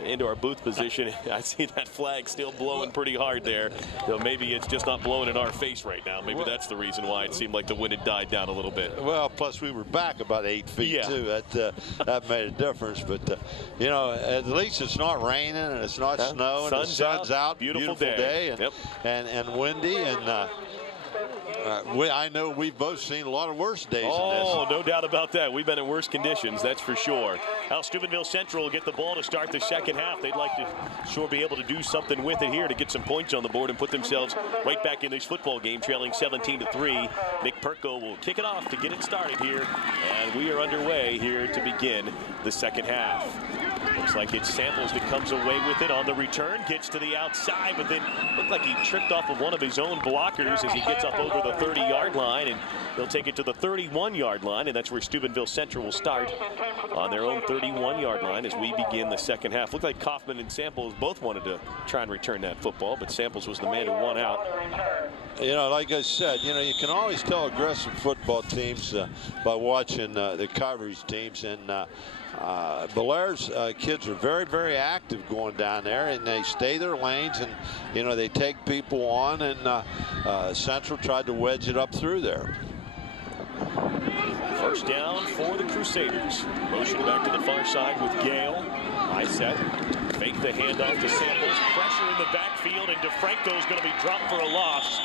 into our booth position, I see that flag still blowing pretty hard there. So maybe it's just not blowing in our face right now. Maybe that's the reason why it seemed like the wind had died down a little bit. Well, plus we were back about 8 feet too. That made a difference. But you know, at least it's not raining and it's not snowing. The sun's out. Beautiful day. And windy. And I know we've both seen a lot of worse days than this. Oh, no doubt about that. We've been in worse conditions, that's for sure. Now Steubenville Central will get the ball to start the second half. They'd like to sure be able to do something with it here to get some points on the board and put themselves right back in this football game, trailing 17-3. Nick Perko will kick it off to get it started here. And we are underway here to begin the second half. Looks like it's Samples that comes away with it on the return, gets to the outside, but then looked like he tripped off of one of his own blockers as he gets up over the 30-yard line, and they'll take it to the 31-yard line, and that's where Steubenville Central will start on their own 31-yard line as we begin the second half. Looked like Kaufman and Samples both wanted to try and return that football, but Samples was the man who won out. You know, like I said, you know, you can always tell aggressive football teams by watching the coverage teams, and Bellaire's kids are very, very active going down there, and they stay their lanes, and you know, they take people on, and Central tried to wedge it up through there. First down for the Crusaders. Motion back to the far side with Gale. High set. Fake the handoff to Samples. Pressure in the backfield, and DeFranco's going to be dropped for a loss.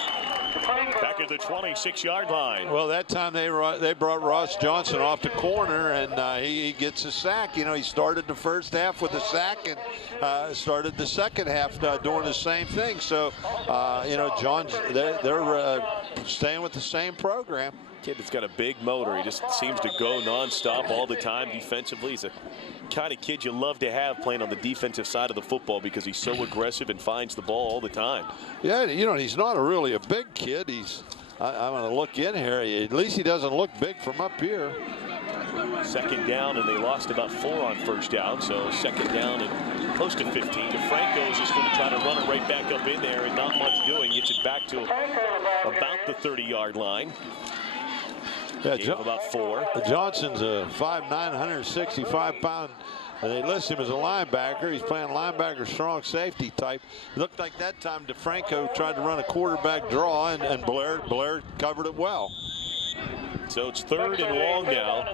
Back at the 26-yard line. Well, that time they brought Ross Johnson off the corner, and he gets a sack. You know, he started the first half with a sack and started the second half doing the same thing. So, you know, they're staying with the same program. Kid that's got a big motor. He just seems to go nonstop all the time defensively. He's a kind of kid you love to have playing on the defensive side of the football because he's so aggressive and finds the ball all the time. Yeah, you know, he's not really a big kid. He's I'm going to look in here. At least he doesn't look big from up here. Second down, and they lost about 4 on first down. So second down and close to 15. DeFranco is just going to try to run it right back up in there, and not much doing. Gets it back to about the 30-yard line. Yeah, about 4. Johnson's a 5'9", 165-pound. And they list him as a linebacker. He's playing linebacker, strong safety type. It looked like that time DeFranco tried to run a quarterback draw, and Bellaire covered it well. So it's 3rd and long now.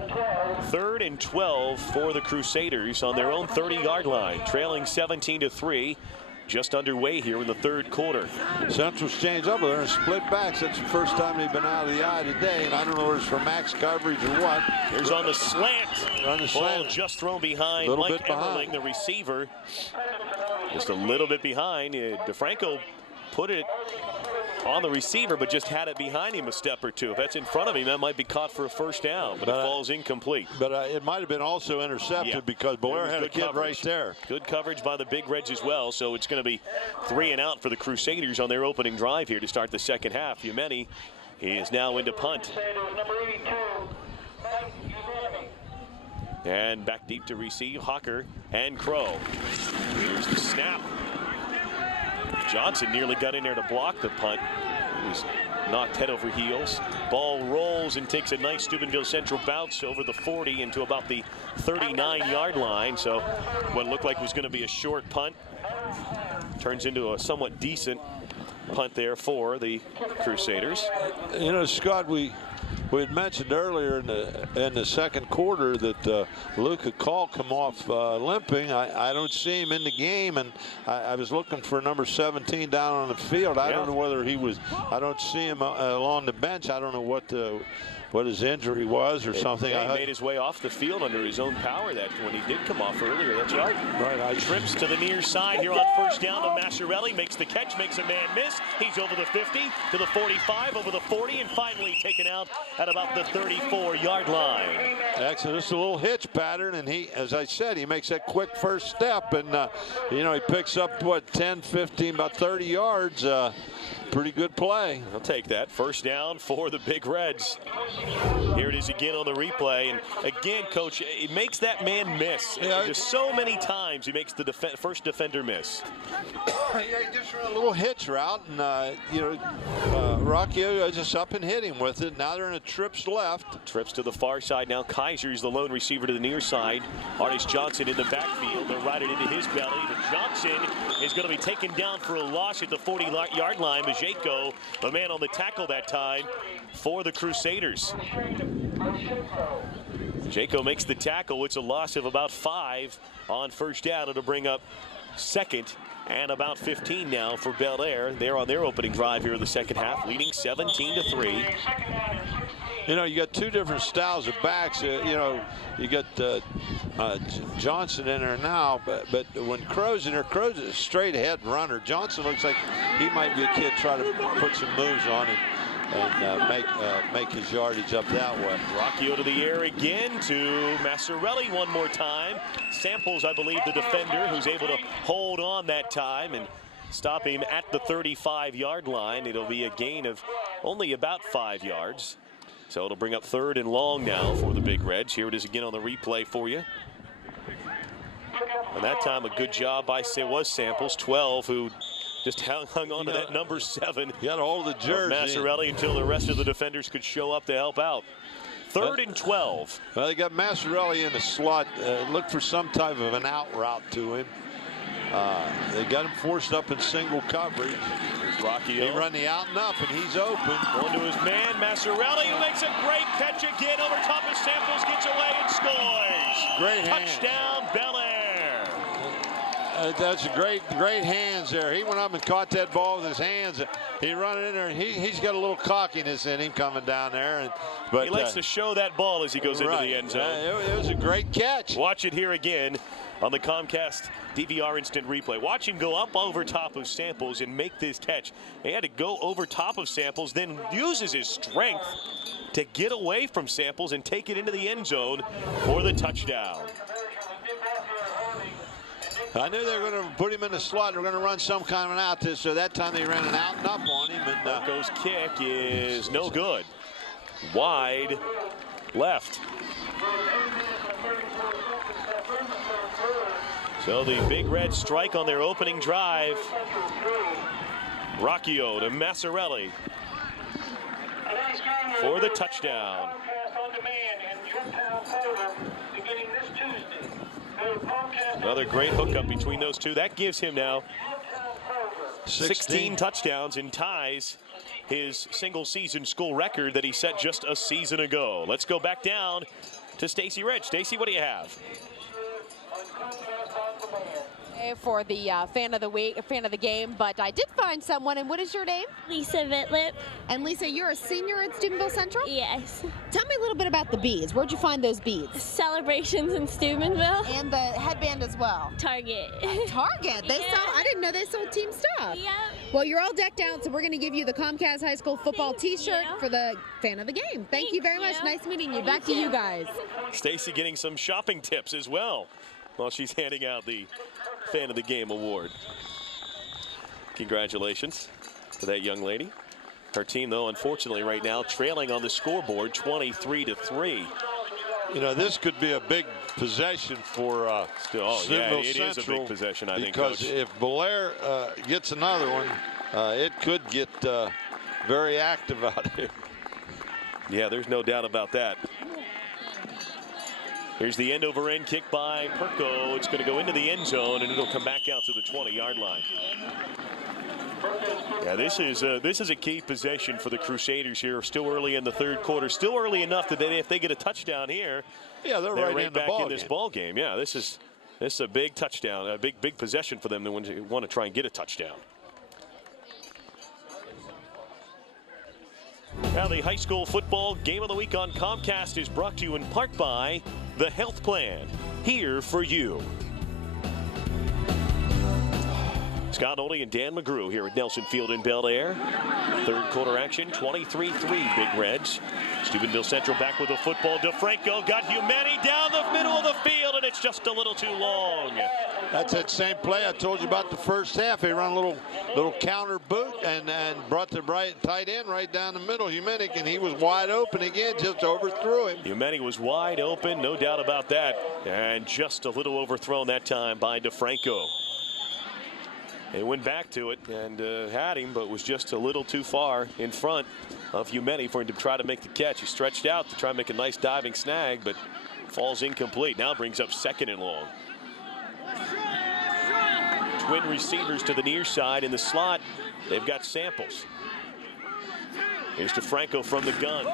3rd and 12 for the Crusaders on their own 30-yard line, trailing 17-3. Just underway here in the 3rd quarter. Central's changed up. They're in split backs. That's the first time they've been out of the eye today, and I don't know if it's for max coverage or what. Here's on the slant. Ball just thrown behind Mike Everling, the receiver. Just a little bit behind. DeFranco put it on the receiver, but just had it behind him a step or two. If that's in front of him, that might be caught for a first down, but it falls incomplete. But it might have been also intercepted because Bellaire had a kid right there. Good coverage by the Big Reds as well, so it's going to be 3 and out for the Crusaders on their opening drive here to start the second half. Umeni is now into punt. And back deep to receive, Hawker and Crow. Here's the snap. Johnson nearly got in there to block the punt. He was knocked head over heels. Ball rolls and takes a nice Steubenville Central bounce over the 40 into about the 39-yard line. So what looked like was going to be a short punt turns into a somewhat decent punt there for the Crusaders. You know, Scott, we had mentioned earlier in the second quarter that Luca Call come off limping. I don't see him in the game, and I was looking for number 17 down on the field. I don't know whether he was. I don't see him along the bench. I don't know what his injury was or something. He made his way off the field under his own power that when he did come off earlier. That's right. Right. Trips to the near side here on first down to Masciarelli. Makes the catch, makes a man miss. He's over the 50 to the 45, over the 40, and finally taken out at about the 34-yard line. Excellent. Just a little hitch pattern, and he, as I said, he makes that quick first step, and you know, he picks up what, 10, 15, about 30 yards. Pretty good play. I'll take that. First down for the Big Reds. Here it is again on the replay. And again, Coach, it makes that man miss. Yeah. Just so many times he makes the first defender miss. Yeah, he just ran a little hitch route, and, you know, Rocchio just up and hit him with it. Now they're in a trips left. Trips to the far side. Now Kaiser is the lone receiver to the near side. Artis Johnson in the backfield. They'll ride it into his belly. But Johnson is going to be taken down for a loss at the 40-yard line. Jayson, the man on the tackle that time for the Crusaders. Jayson makes the tackle. It's a loss of about 5 on first down. It'll bring up 2nd and about 15 now for Bellaire. They're on their opening drive here in the second half, leading 17-3. You know, you got 2 different styles of backs. You know, you got Johnson in there now, but when Crow's in there, Crow's a straight ahead runner. Johnson looks like he might be a kid trying to put some moves on it and make his yardage up that way. Rocchio to the air again to Masciarelli one more time. Samples, I believe, the defender who's able to hold on that time and stop him at the 35-yard line. It'll be a gain of only about 5 yards. So it'll bring up 3rd and long now for the Big Reds. Here it is again on the replay for you. And that time a good job by Samples, 12, who just hung on to that number 7. He got a hold of the jersey. Masciarelli until the rest of the defenders could show up to help out. 3rd and 12. Well, they got Masciarelli in the slot. Look for some type of an out route to him. They got him forced up in single coverage. Rocchio. He run the out and up, and he's open. Going to his man, Masciarelli, who makes a great catch again over top of Samples, gets away and scores. Great touchdown, Bellaire. That's great hands there. He went up and caught that ball with his hands. He run it in there. He's got a little cockiness in him coming down there. But he likes to show that ball as he goes into the end zone. It was a great catch. Watch it here again on the Comcast DVR instant replay. Watch him go up over top of Samples and make this catch. He had to go over top of Samples, then uses his strength to get away from Samples and take it into the end zone for the touchdown. I knew they were going to put him in the slot. They were going to run some kind of an out. So that time they ran an out and up on him. And Perko's kick is no good. Wide left. So the Big Reds strike on their opening drive. Rocchio to Masciarelli for the touchdown. Another great hookup between those two. That gives him now 16 touchdowns and ties his single season school record that he set just a season ago. Let's go back down to Stacy Rich. Stacy, what do you have? For the fan of the week, fan of the game, but I did find someone. And what is your name? Lisa Vitlip. And Lisa, you're a senior at Steubenville Central? Yes. Tell me a little bit about the beads. Where'd you find those beads? Celebrations in Steubenville. And the headband as well. Target. Target. They sell. I didn't know they sold team stuff. Yeah. Well, you're all decked out, so we're going to give you the Comcast High School football T-shirt for the fan of the game. Thank you very much. Nice meeting you. Back to you guys. Stacy getting some shopping tips as well while she's handing out the Fan of the Game award. Congratulations to that young lady. Her team, though, unfortunately right now trailing on the scoreboard 23-3. You know, this could be a big possession for Steubenville it Central. is a big possession, I think, because Coach. if Bellaire gets another one, it could get very active out here. Yeah, there's no doubt about that. Here's the end-over-end kick by Perko. It's going to go into the end zone, and it'll come back out to the 20-yard line. Yeah, this is a key possession for the Crusaders here. Still early in the third quarter. Still early enough that if they get a touchdown here, yeah, they're right back in this ball game. Yeah, this is a big touchdown, a big possession for them. They want to try and get a touchdown. Now the high school football game of the week on Comcast is brought to you in part by the Health Plan, here for you. Scott Olney and Dan McGrew here at Nelson Field in Bellaire. Third quarter action, 23-3 Big Reds. Steubenville Central back with the football. DeFranco got Humani down the middle of the field, and it's just a little too long. That's that same play I told you about the first half. They run a little counter boot and brought the tight end right down the middle, Humani, and he was wide open again, just overthrew him. Humani was wide open, no doubt about that, and just a little overthrown that time by DeFranco. They went back to it and had him, but was just a little too far in front of Humani for him to try to make the catch. He stretched out to try and make a nice diving snag, but falls incomplete. Now brings up second and long. Twin receivers to the near side in the slot. They've got Samples. Here's DeFranco from the gun.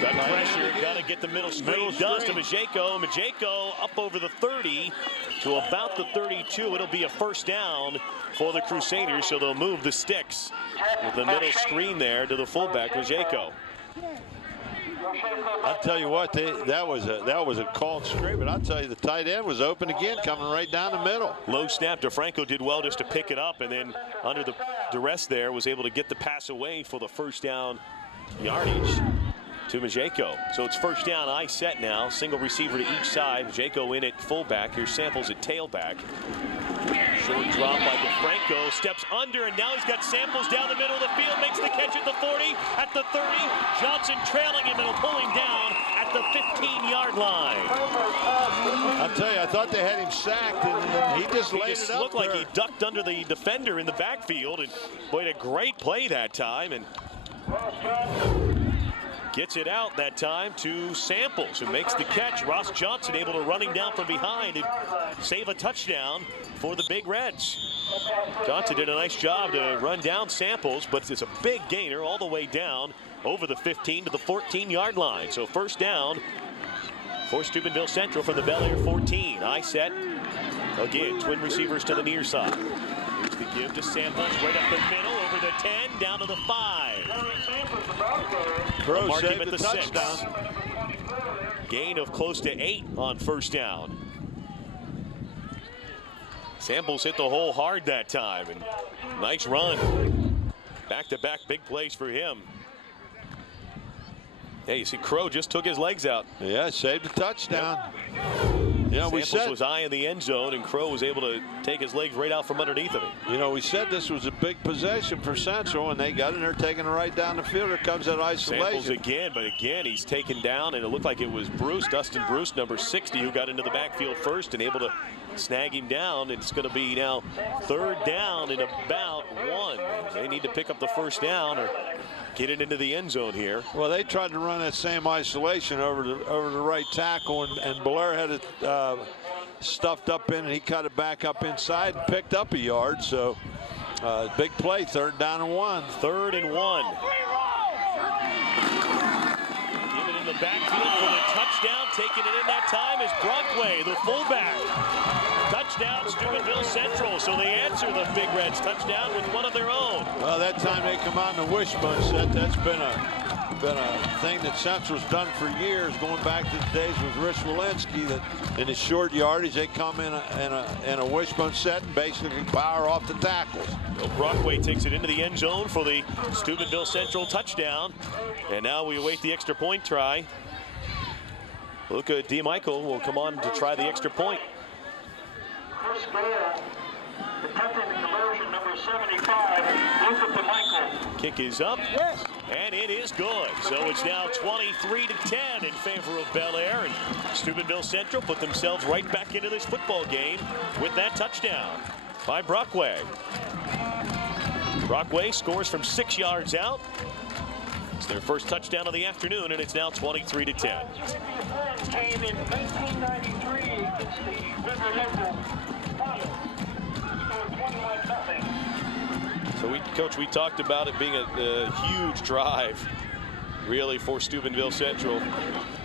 Got pressure, got to get the middle screen. Does to Majeko. Majeko up over the 30 to about the 32. It'll be a first down for the Crusaders, so they'll move the sticks with the middle screen there to the fullback, Majeko. I'll tell you what, that was a called screen, but I'll tell you the tight end was open again, coming right down the middle. Low snap. DeFranco did well just to pick it up, and then under the duress there was able to get the pass away for the first down yardage to Majeko. So it's first down, I set now. Single receiver to each side. Majeko in at fullback. Here's Samples at tailback. Short drop by DeFranco. Steps under, and now he's got Samples down the middle of the field. Makes the catch at the 40, at the 30. Johnson trailing him, and he'll pull him down at the 15-yard line. I'll tell you, I thought they had him sacked, and he just laid it up. Looked like he ducked under the defender in the backfield, and boy, a great play that time. And gets it out that time to Samples, who makes the catch. Ross Johnson able to run him down from behind and save a touchdown for the Big Reds. Johnson did a nice job to run down Samples, but it's a big gainer all the way down over the 15 to the 14-yard line. So first down for Steubenville Central from the Bellaire 14. I set. Again, twin receivers to the near side. Here's the give to Samples right up the middle, over the 10, down to the 5. Mark him at the 6. Gain of close to 8 on first down. Samples hit the hole hard that time, and nice run. Back-to-back big plays for him. Hey, you see Crow just took his legs out. Yeah, saved a touchdown. Yep. You know, we Samples said was high in the end zone, and Crow was able to take his legs right out from underneath of him. You know, we said this was a big possession for Central, and they got in there taking it right down the field. Here comes that isolation. Samples again, but again, he's taken down, and it looked like it was Dustin Bruce, number 60, who got into the backfield first and able to snag him down. It's going to be now 3rd down and about 1. They need to pick up the first down or get it into the end zone here. Well, they tried to run that same isolation over the right tackle, and Bellaire had it stuffed up in, and he cut it back up inside and picked up a yard. So big play, 3rd down and 1. 3rd and 1. Give it in the backfield for the touchdown. Taking it in that time is Brockway, the fullback. Touchdown, Steubenville Central. So they answer the Big Reds touchdown with one of their own. Well, that time they come out in the wishbone set. That's been a thing that Central's done for years, going back to the days with Rich Walensky, that in the short yardage they come in a wishbone set and basically power off the tackles. So Brockway takes it into the end zone for the Steubenville Central touchdown. And now we await the extra point try. Luca DeMichael will come on to try the extra point. First goal, attempting the conversion, number 75, Luca DeMichael. Kick is up, and it is good. So it's now 23-10 in favor of Bellaire, and Steubenville Central put themselves right back into this football game with that touchdown by Brockway. Brockway scores from 6 yards out. It's their first touchdown of the afternoon, and it's now 23-10. Came in 1993 against the River Local. So Coach, we talked about it being a huge drive, really, for Steubenville Central.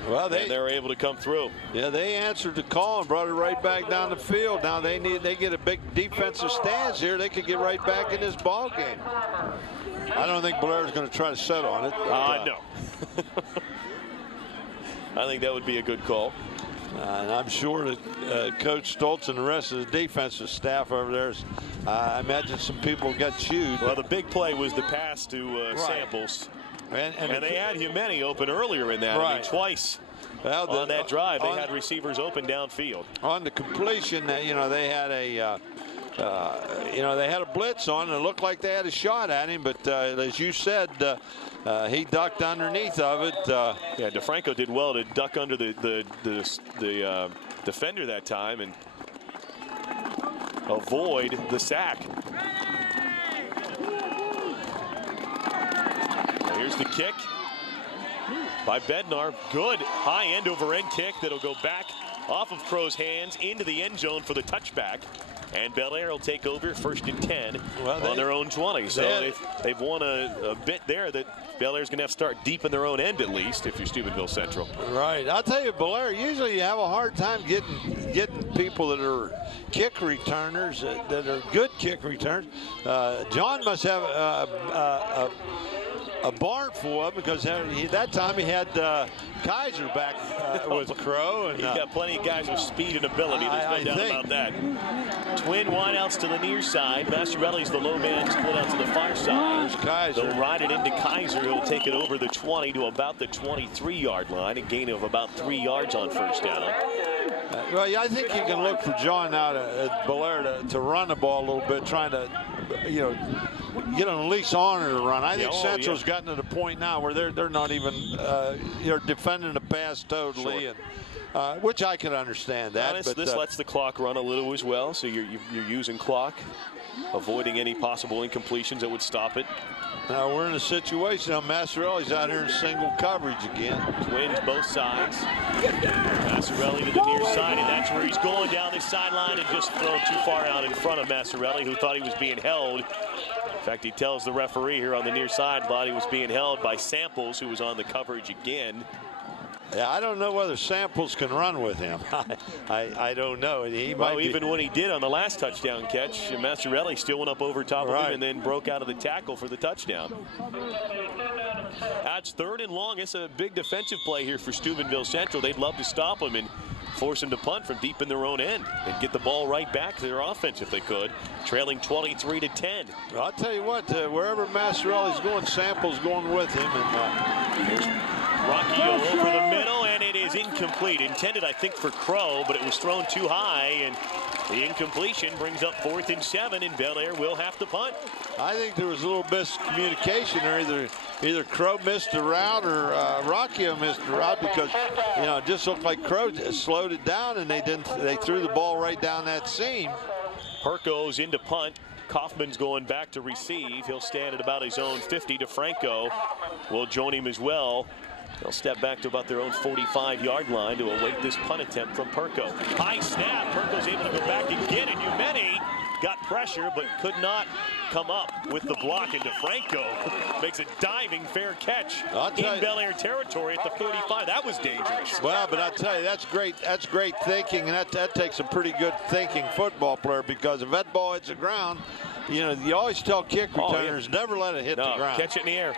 Well, and they were able to come through. Yeah, they answered the call and brought it right back down the field. Now they get a big defensive stance here. They could get right back in this ball game. I don't think Bellaire's going to try to set on it. No. I think that would be a good call. And I'm sure that Coach Stoltz and the rest of the defensive staff over there, I imagine some people got chewed. Well, the big play was the pass to Samples. And they had Humeni open earlier in that. I mean, twice on that drive, they had receivers open downfield. On the completion, they had a they had a blitz on, and it looked like they had a shot at him, but as you said, he ducked underneath of it. Yeah, DeFranco did well to duck under the defender that time and avoid the sack. Here's the kick by Bednar. Good high end over end kick that'll go back off of Crow's hands into the end zone for the touchback. And Bellaire will take over 1st and 10 on their own 20. So they've won a bit there that Bellaire's going to have to start deep in their own end, at least, if you're Steubenville Central. Right. I'll tell you, Bellaire, usually you have a hard time getting people that are kick returners, that are good kick returners. John must have a barn full of them, because that time he had Kaiser back with Crow. And, he's got plenty of guys with speed and ability. There's no doubt about that. Twin wideouts to the near side. Masciarelli's the low man, split out to the far side. There's Kaiser. They'll ride it into Kaiser. He'll take it over the 20 to about the 23-yard line. A gain of about 3 yards on 1st down. Well, yeah, I think you can look for John now at Bellaire to run the ball a little bit, trying to, get on at least on her to run. I think Central's gotten to the point now where they're not even defending the pass totally, and which I can understand that. But this lets the clock run a little as well, so you're using clock, avoiding any possible incompletions that would stop it. Now we're in a situation now. Masciarelli's out here in single coverage again. Twins both sides. Masciarelli to the near side, and that's where he's going down this sideline and just thrown too far out in front of Masciarelli, who thought he was being held. In fact, he tells the referee here on the near side thought he was being held by Samples, who was on the coverage again. Yeah, I don't know whether Samples can run with him. I don't know. Even when he did on the last touchdown catch, Masciarelli still went up over top of him and then broke out of the tackle for the touchdown. That's 3rd and long. It's a big defensive play here for Steubenville Central. They'd love to stop him and force him to punt from deep in their own end and get the ball right back to their offense if they could, trailing 23-10. Well, I'll tell you what, wherever Masciarelli's going, Samples going with him. And Rocchio over the middle, and it is is incomplete. Intended, I think, for Crow, but it was thrown too high, and the incompletion brings up 4th and 7, and Bellaire will have to punt. I think there was a little miscommunication there. Either Crow missed the route or Rocchio missed the route, because it just looked like Crow slowed it down, and they threw the ball right down that seam. Perko's into punt. Kaufman's going back to receive. He'll stand at about his own 50. DeFranco will join him as well. They'll step back to about their own 45-yard line to await this punt attempt from Perko. High snap. Perko's able to go back and get it. Umeni got pressure but could not come up with the block, and DeFranco makes a diving fair catch in Bellaire territory at the 45. That was dangerous. Well, but I tell you, that's great thinking, and that takes a pretty good thinking football player, because if that ball hits the ground, you always tell kick returners never let it hit the ground. Catch it in the air.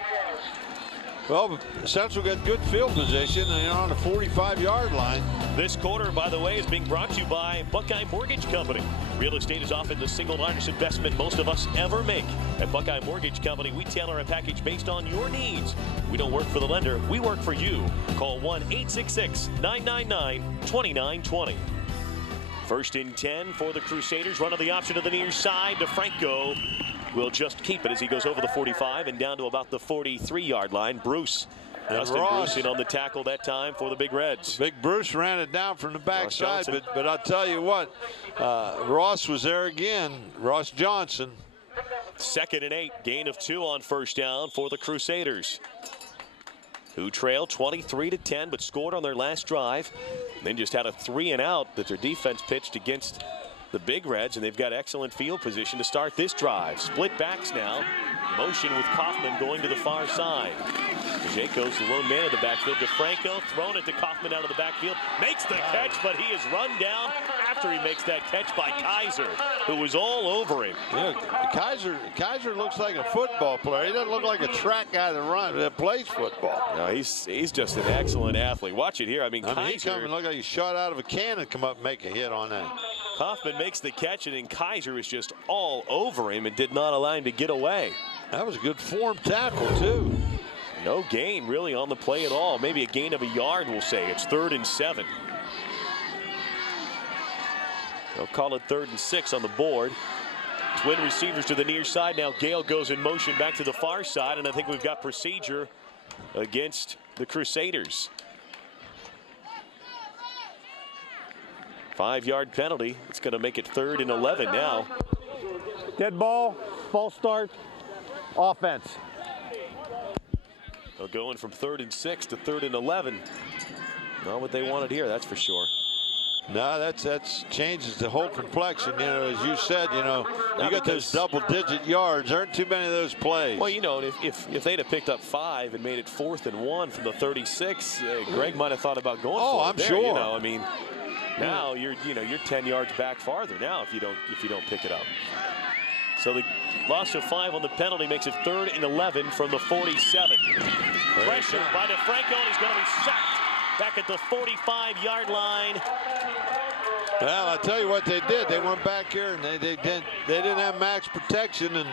Well, Central got good field position on the 45-yard line. This quarter, by the way, is being brought to you by Buckeye Mortgage Company. Real estate is often the single largest investment most of us ever make. At Buckeye Mortgage Company, we tailor a package based on your needs. We don't work for the lender, we work for you. Call 1-866-999-2920. 1st and 10 for the Crusaders. Run on the option to the near side. DeFranco will just keep it as he goes over the 45 and down to about the 43-yard line. Bruce. Justin Bruce in on the tackle that time for the Big Reds. Big Bruce ran it down from the backside, but I'll tell you what, Ross was there again. Ross Johnson. 2nd and 8, gain of 2 on 1st down for the Crusaders, who trailed 23-10 but scored on their last drive. Then just had a 3-and-out that their defense pitched against the Big Reds, and they've got excellent field position to start this drive. Split backs now. Motion with Kaufman going to the far side. Jaco's the lone man in the backfield. DeFranco thrown it to Kaufman out of the backfield. Makes the catch, but he is run down after he makes that catch by Kaiser, who was all over him. Yeah, Kaiser looks like a football player. He doesn't look like a track guy that plays football. No, he's just an excellent athlete. Watch it here. I mean, he come and look like he shot out of a cannon, come up and make a hit on that. Kaufman makes the catch, and then Kaiser is just all over him and did not allow him to get away. That was a good form tackle, too. No gain really on the play at all. Maybe a gain of a yard, we'll say. It's 3rd and 7. They'll call it 3rd and 6 on the board. Twin receivers to the near side. Now Gale goes in motion back to the far side, and I think we've got procedure against the Crusaders. 5-yard penalty. It's going to make it 3rd and 11 now. Dead ball, false start, offense. They're going from 3rd and 6 to 3rd and 11. Not what they wanted here, that's for sure. No, that's changes the whole complexion. As you said, you got those double-digit yards. There aren't too many of those plays. Well, if they'd have picked up 5 and made it 4th and 1 from the 36, Greg might have thought about going for it. I'm sure. I mean, now you're 10 yards back farther now if you don't pick it up. So the loss of 5 on the penalty makes it 3rd and 11 from the 47. Pressure by DeFranco, and he's going to be sacked back at the 45-yard line. Well, I tell you what they did. They went back here and they didn't have max protection,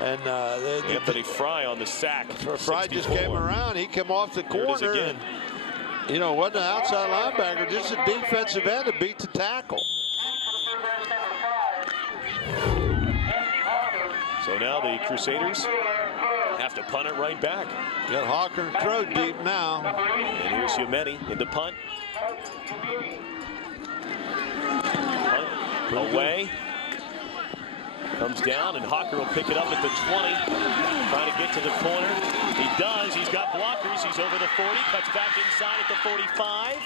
and Anthony Fry on the sack. Fry just came around. He came off the corner. And, wasn't an outside linebacker, just a defensive end to beat the tackle. So now the Crusaders have to punt it right back. Got Hawker and Crow deep now. And here's Umeni into punt. Punt away. Comes down, and Hawker will pick it up at the 20. Trying to get to the corner. He does. He's got blockers. He's over the 40. Cuts back inside at the 45.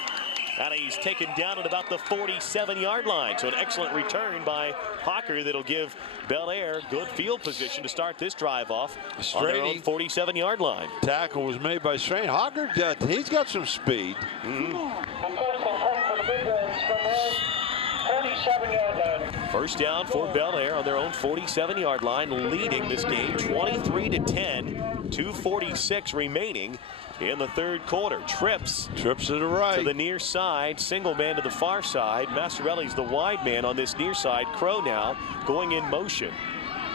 And he's taken down at about the 47-yard line. So an excellent return by Hawker that'll give Bellaire good field position to start this drive off on their own 47-yard line. Tackle was made by Strain. Hawker, he's got some speed. First down for Bellaire on their own 47-yard line, leading this game 23-10. 2:46 remaining in the 3rd quarter. Trips to the right, to the near side, single man to the far side. Masciarelli's the wide man on this near side. Crow now going in motion.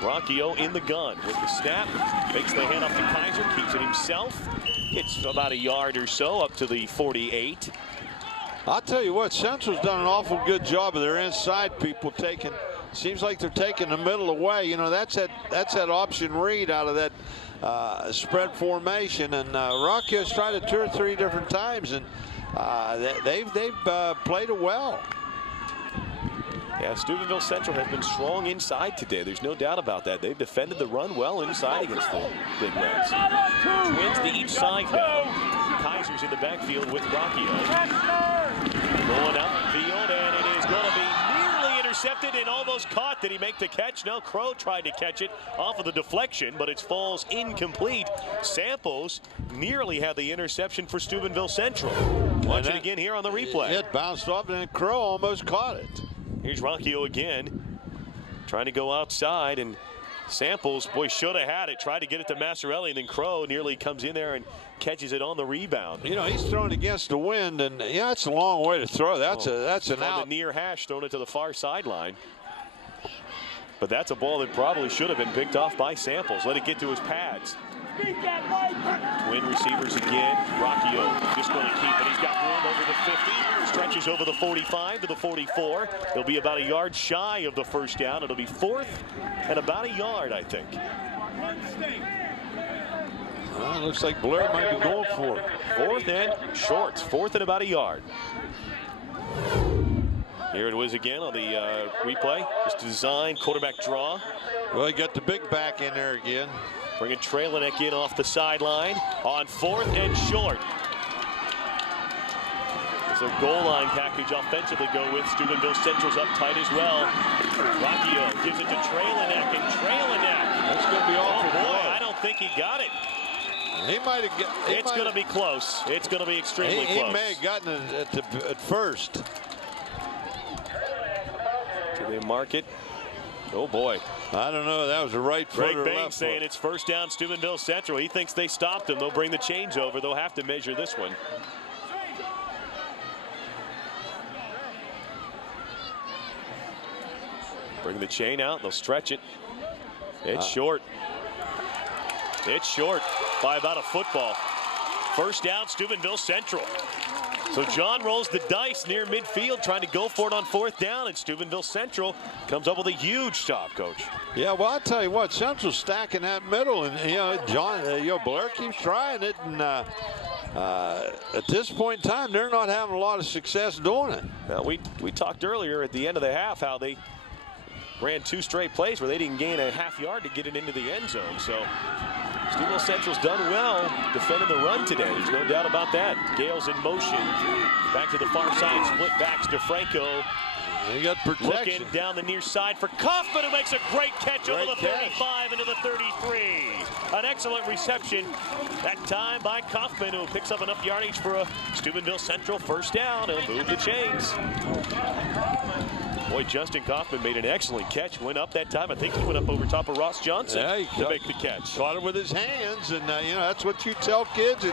Rocchio in the gun with the snap, makes the handoff to Kaiser, keeps it himself. It's about a yard or so up to the 48. I'll tell you what, Central's done an awful good job of their inside people taking. Seems like they're taking the middle away. You know, that's that option read out of that spread formation, and Rocchio's tried it 2 or 3 different times, and they've played it well. Yeah, Steubenville Central has been strong inside today. There's no doubt about that. They've defended the run well inside against the Big Reds. Twins to each side now. Kaiser's in the backfield with Rocchio. Going upfield, and it is going to be nearly intercepted and almost caught. Did he make the catch? No, Crow tried to catch it off of the deflection, but it falls incomplete. Samples nearly had the interception for Steubenville Central. Watch it again here on the replay. It bounced off, and Crow almost caught it. Here's Rocchio again, trying to go outside, and Samples, boy, should have had it. Tried to get it to Masciarelli, and then Crow nearly comes in there and catches it on the rebound. You know, he's throwing against the wind, and yeah, it's a long way to throw. That's an out. On the near hash, throwing it to the far sideline. But that's a ball that probably should have been picked off by Samples. Let it get to his pads. Twin receivers again. Rocchio just going to keep it. He's got room over the 50. Stretches over the 45 to the 44. He'll be about a yard shy of the first down. It'll be 4th and about a yard, I think. Looks like Bellaire might be going for it. 4th and shorts. 4th and about a yard. Here it was again on the replay. Just design, quarterback draw. Well, he got the big back in there again. Bringing Traylinek in off the sideline on 4th and short. It's a goal line package offensively go with. Steubenville Central's up tight as well. Rocchio gives it to Traylinek, and Traylinek. That's going to be awful. Oh boy, I don't think he got it. He might have. It's going to be close. It's going to be extremely close. He may have gotten it at first. Do they mark it? Oh boy. I don't know. That was a right foot or Greg left Bain saying foot. it's first down Steubenville Central. He thinks they stopped him. They'll bring the chains over. They'll have to measure this one. Bring the chain out. They'll stretch it. It's short. It's short by about a football. First down Steubenville Central. So John rolls the dice near midfield, trying to go for it on 4th down, and Steubenville Central comes up with a huge stop, Coach. Yeah, well, I'll tell you what, Central's stacking that middle, and Bellaire keeps trying it, and at this point in time, they're not having a lot of success doing it. Now, we talked earlier at the end of the half how they ran 2 straight plays where they didn't gain a half yard to get it into the end zone. So Steubenville Central's done well defending the run today. There's no doubt about that. Gale's in motion. Back to the far side, split backs to Franco. They got protection. Looking down the near side for Kaufman, who makes a great catch over the 35 into the 33. An excellent reception that time by Kaufman, who picks up enough yardage for a Steubenville Central first down. He'll move the chains. Boy, Justin Kaufman made an excellent catch. Went up that time. I think he went up over top of Ross Johnson to make the catch. Caught it with his hands, and you know, that's what you tell kids,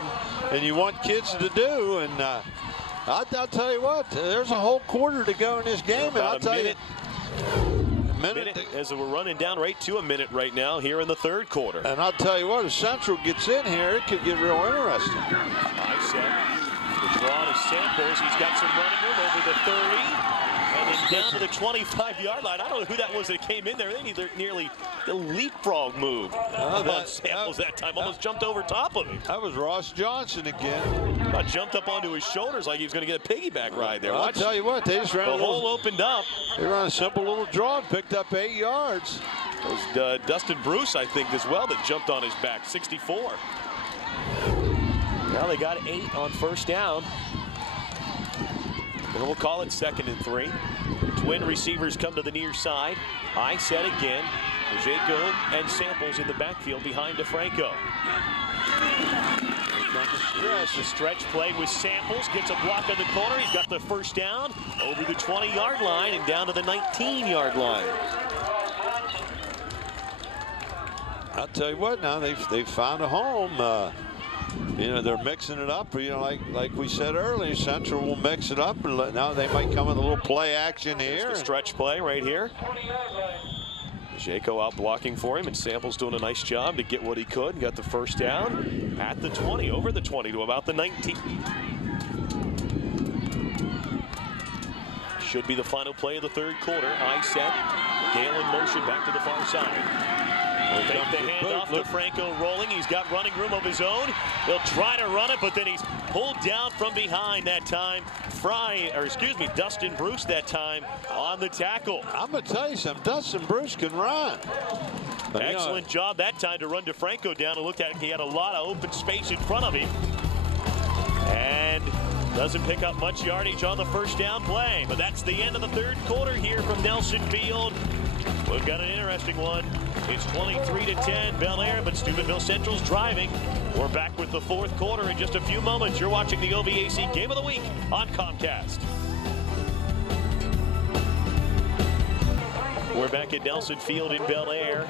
and you want kids to do. And I'll tell you what, there's a whole quarter to go in this game, and I'll tell you. Minute as we're running down right to a minute right now here in the 3rd quarter. And I'll tell you what, if Central gets in here, it could get real interesting. I said the draw to Samples. He's got some running room over the 30. And then down to the 25-yard line. I don't know who that was that came in there. They nearly the leapfrog move. Samples that time almost jumped over top of him. That was Ross Johnson again. Jumped up onto his shoulders like he was going to get a piggyback ride there. I'll tell you what, they just ran the hole opened up. They ran a simple little draw and picked up 8 yards. It was Dustin Bruce, I think, as well, that jumped on his back. 64. Now they got 8 on first down. And we'll call it 2nd and 3. Twin receivers come to the near side. I said again. Jacob and Samples in the backfield behind DeFranco. The stretch play with Samples. Gets a block on the corner. He's got the first down over the 20-yard line and down to the 19-yard line. I'll tell you what, now they've found a home. You know, they're mixing it up. You know, like we said earlier, Central will mix it up, and now they might come with a little play action here. The stretch play right here. Jaco out blocking for him, and Samples doing a nice job to get what he could. Got the first down at the 20, over the 20 to about the 19. Should be the final play of the third quarter. I set. Gale in motion back to the far side. We'll take the handoff to Franco rolling. He's got running room of his own. He'll try to run it, but then he's pulled down from behind that time. Dustin Bruce that time on the tackle. I'm going to tell you something. Dustin Bruce can run. Excellent job that time to run DeFranco down. It looked like he had a lot of open space in front of him. And doesn't pick up much yardage on the first down play. But that's the end of the third quarter here from Nelson Field. We've got an interesting one. It's 23-10 Bellaire, but Steubenville Central's driving. We're back with the fourth quarter in just a few moments. You're watching the OVAC Game of the Week on Comcast. We're back at Nelson Field in Bellaire.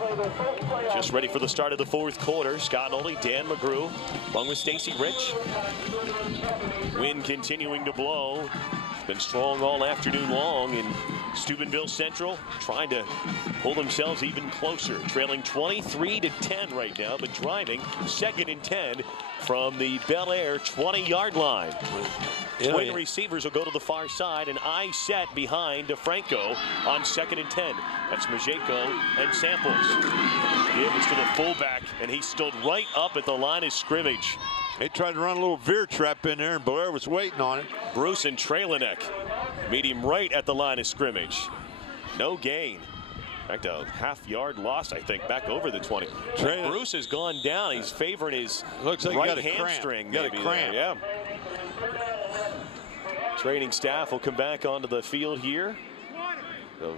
Just ready for the start of the fourth quarter. Scott Nolly, Dan McGrew, along with Stacy Rich. Wind continuing to blow. It's been strong all afternoon long, and Steubenville Central trying to pull themselves even closer. Trailing 23-10 right now, but driving 2nd and 10 from the Bellaire 20-yard line. Twin receivers will go to the far side, and I set behind DeFranco on 2nd and 10. That's Majeko and Samples. Give it to the fullback, and he stood right up at the line of scrimmage. They tried to run a little veer trap in there, and Bellaire was waiting on it. Bruce and Traylinek meet him right at the line of scrimmage. No gain. In fact, a half-yard loss, I think, back over the 20. Bruce has gone down. He's favoring his right hamstring. Got a cramp. Yeah. Training staff will come back onto the field here. So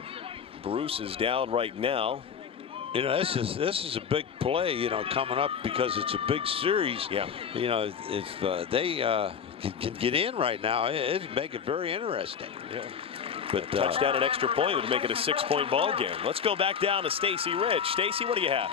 Bruce is down right now. You know, this is a big play, you know, coming up because it's a big series. Yeah. You know, if they can get in right now, it'd make it very interesting. Yeah. But touchdown and extra point would make it a 6-point ball game. Let's go back down to Stacy Rich. Stacy, what do you have?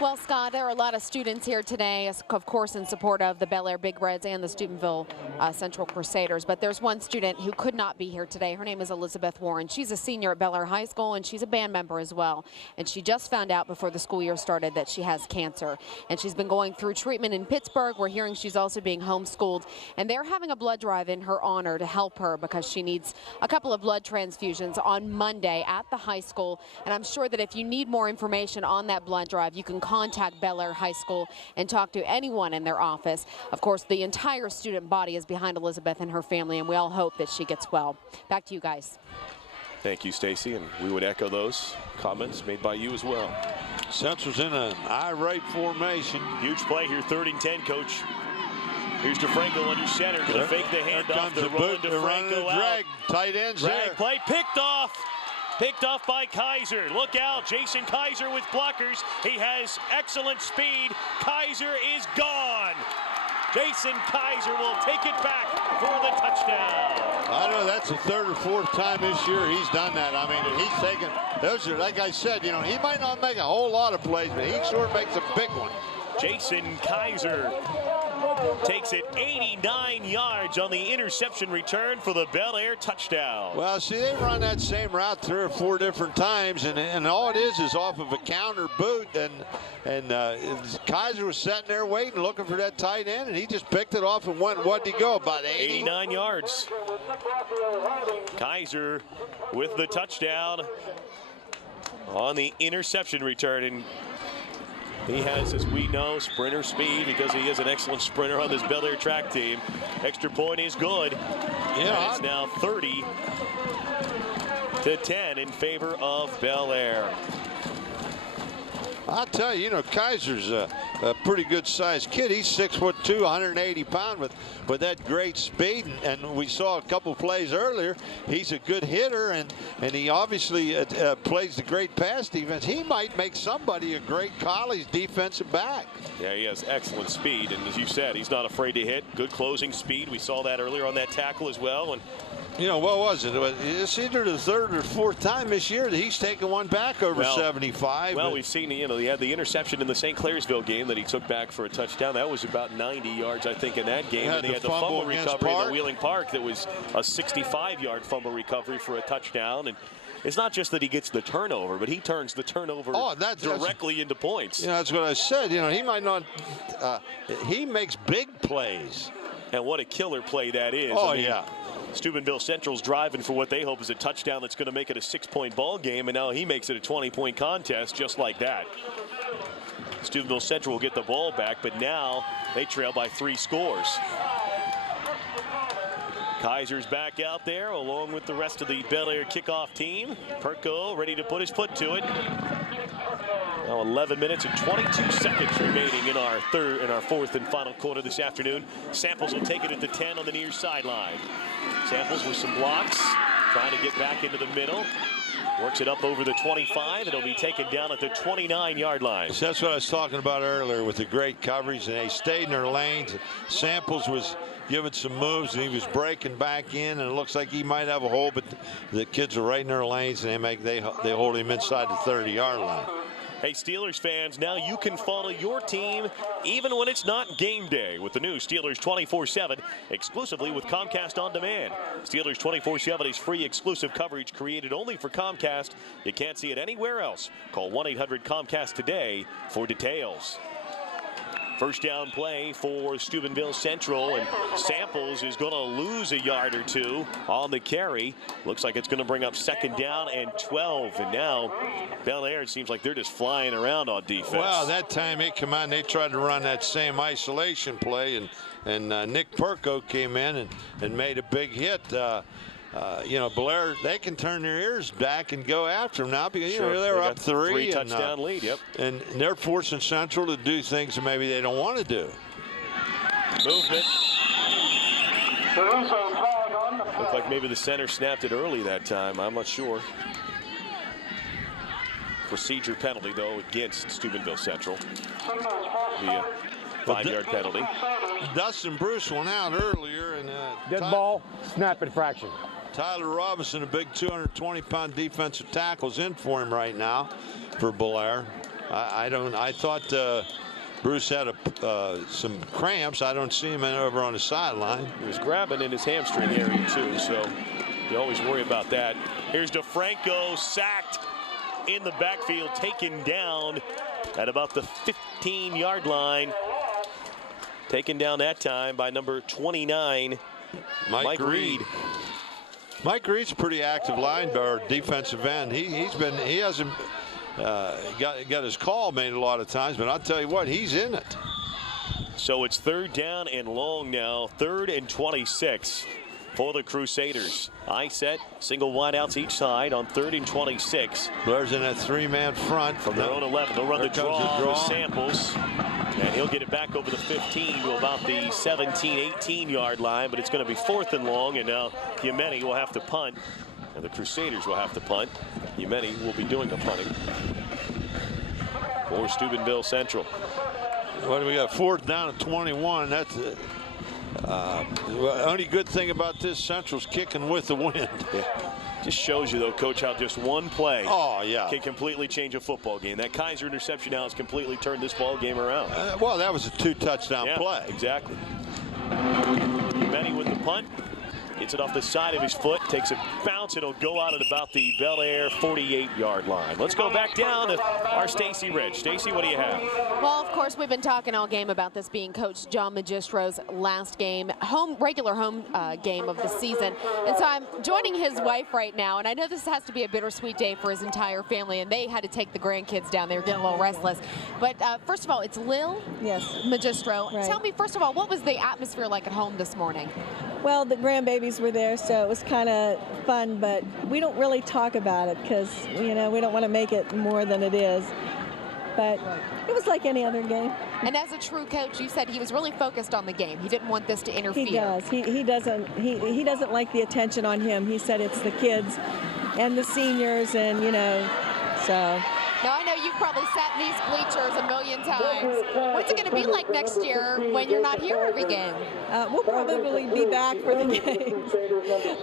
Well, Scott, there are a lot of students here today, of course, in support of the Bellaire Big Reds and the Steubenville Central Crusaders. But there's one student who could not be here today. Her name is Elizabeth Warren. She's a senior at Bellaire High School, and she's a band member as well. And she just found out before the school year started that she has cancer. And she's been going through treatment in Pittsburgh. We're hearing she's also being homeschooled. And they're having a blood drive in her honor to help her because she needs a couple of blood transfusions on Monday at the high school. And I'm sure that if you need more information on that blood drive, you can contact Bellaire High School and talk to anyone in their office. Of course, the entire student body is behind Elizabeth and her family, and we all hope that she gets well. Back to you guys. Thank you, Stacy, and we would echo those comments made by you as well. Central's in an I-right formation. Huge play here, 3rd and 10, Coach. Here's DeFranco under center, going to fake the handoff. They're rolling DeFranco out. Tight ends drag there. Play picked off. Picked off by Kaiser. Look out, Jayson Keyser with blockers. He has excellent speed. Kaiser is gone. Jayson Keyser will take it back for the touchdown. I know that's the 3rd or 4th time this year he's done that. I mean, he's taken, those are, like I said, you know, he might not make a whole lot of plays, but he sure makes a big one. Jayson Keyser takes it 89 yards on the interception return for the Bellaire touchdown. Well, see, they run that same route 3 or 4 different times, and all it is off of a counter boot, and Kaiser was sitting there waiting, looking for that tight end, and he just picked it off and went, what'd he go, about 89 yards. Kaiser with the touchdown on the interception return, and he has, as we know, sprinter speed because he is an excellent sprinter on this Bellaire track team. Extra point is good. Yeah. And it's now 30-10 in favor of Bellaire. I'll tell you, you know, Kaiser's a pretty good sized kid. He's 6'2", 180 pounds with that great speed. And we saw a couple plays earlier. He's a good hitter, and he obviously plays the great pass defense. He might make somebody a great college defensive back. Yeah, he has excellent speed. And as you said, he's not afraid to hit. Good closing speed. We saw that earlier on that tackle as well. And you know, what was it? It's either the 3rd or 4th time this year that he's taken one back over 75. Well, we've seen, you know, he had the interception in the St. Clairsville game that he took back for a touchdown. That was about 90 yards, I think, in that game. And he had the fumble recovery in the Wheeling Park that was a 65-yard fumble recovery for a touchdown. And it's not just that he gets the turnover, but he turns the turnover directly into points. You know, that's what I said. You know, he might not, he makes big plays. And what a killer play that is. Oh, I mean, yeah. Steubenville Central's driving for what they hope is a touchdown that's going to make it a 6-point ball game, and now he makes it a 20-point contest just like that. Steubenville Central will get the ball back, but now they trail by 3 scores. Kaiser's back out there along with the rest of the Bellaire kickoff team. Perko ready to put his foot to it. Now 11 minutes and 22 seconds remaining in our fourth and final quarter this afternoon. Samples will take it at the 10 on the near sideline. Samples with some blocks, trying to get back into the middle. Works it up over the 25. It'll be taken down at the 29-yard line. So that's what I was talking about earlier with the great coverage, and they stayed in their lanes. Samples was giving some moves, and he was breaking back in, and it looks like he might have a hole, but the kids are right in their lanes, and they hold him inside the 30-yard line. Hey, Steelers fans, now you can follow your team even when it's not game day with the new Steelers 24/7 exclusively with Comcast On Demand. Steelers 24/7 is free exclusive coverage created only for Comcast. You can't see it anywhere else. Call 1-800-COMCAST today for details. First down play for Steubenville Central, and Samples is going to lose a yard or 2 on the carry. Looks like it's going to bring up 2nd down and 12. And now Bellaire, it seems like they're just flying around on defense. Well, that time they come out and they tried to run that same isolation play, and Nick Perko came in and made a big hit. You know, Bellaire, they can turn their ears back and go after them now because, you know, they're up 3. 3-touchdown lead, yep. And they're forcing Central to do things that maybe they don't want to do. Movement. Looked like maybe the center snapped it early that time. I'm not sure. Procedure penalty, though, against Steubenville Central. The 5-yard penalty. Dustin Bruce went out earlier, and dead ball, snap infraction. Tyler Robinson, a big 220-pound defensive tackle, is in for him right now for Bellaire. I thought Bruce had some cramps. I don't see him over on the sideline. He was grabbing in his hamstring area too, so you always worry about that. Here's DeFranco, sacked in the backfield, taken down at about the 15-yard line. Taken down that time by number 29, Mike Reed. Mike Reed's a pretty active linebacker, defensive end. He hasn't got his call made a lot of times, but I'll tell you what, he's in it. So it's 3rd down and long now, 3rd and 26 for the Crusaders. I set, single wideouts each side on 3rd and 26. Blair's in that 3-man front from their own 11. They'll run the draw with Samples, and he'll get it back over the 15 to about the 17, 18-yard line, but it's going to be 4th and long, and now Yemeni will have to punt, and the Crusaders will have to punt. Yemeni will be doing the punting for Steubenville Central. What do we got? 4th down and 21. That's it. The only good thing about this, Central's kicking with the wind. Yeah. Just shows you, though, Coach, how just one play can completely change a football game. That Kaiser interception now has completely turned this ball game around. Well, that was a 2-touchdown play. Exactly. Benny with the punt. Gets it off the side of his foot, takes a bounce. It'll go out at about the Bellaire 48-yard line. Let's go back down to our Stacy Rich. Stacy, what do you have? Well, of course, we've been talking all game about this being Coach John Magistro's last game, regular home game of the season. And so I'm joining his wife right now, and I know this has to be a bittersweet day for his entire family, and they had to take the grandkids down. They were getting a little restless. But first of all, it's Lil Magistro. Right. Tell me, first of all, what was the atmosphere like at home this morning? Well, the grandbabies were there, so it was kind of fun, but we don't really talk about it because, you know, we don't want to make it more than it is. But it was like any other game. And as a true coach, you said he was really focused on the game. He didn't want this to interfere. He does. He doesn't like the attention on him. He said it's the kids and the seniors, and, you know, so. Now, I know you've probably sat in these bleachers a million times. What's it going to be like next year when you're not here every game? We'll probably be back for the games.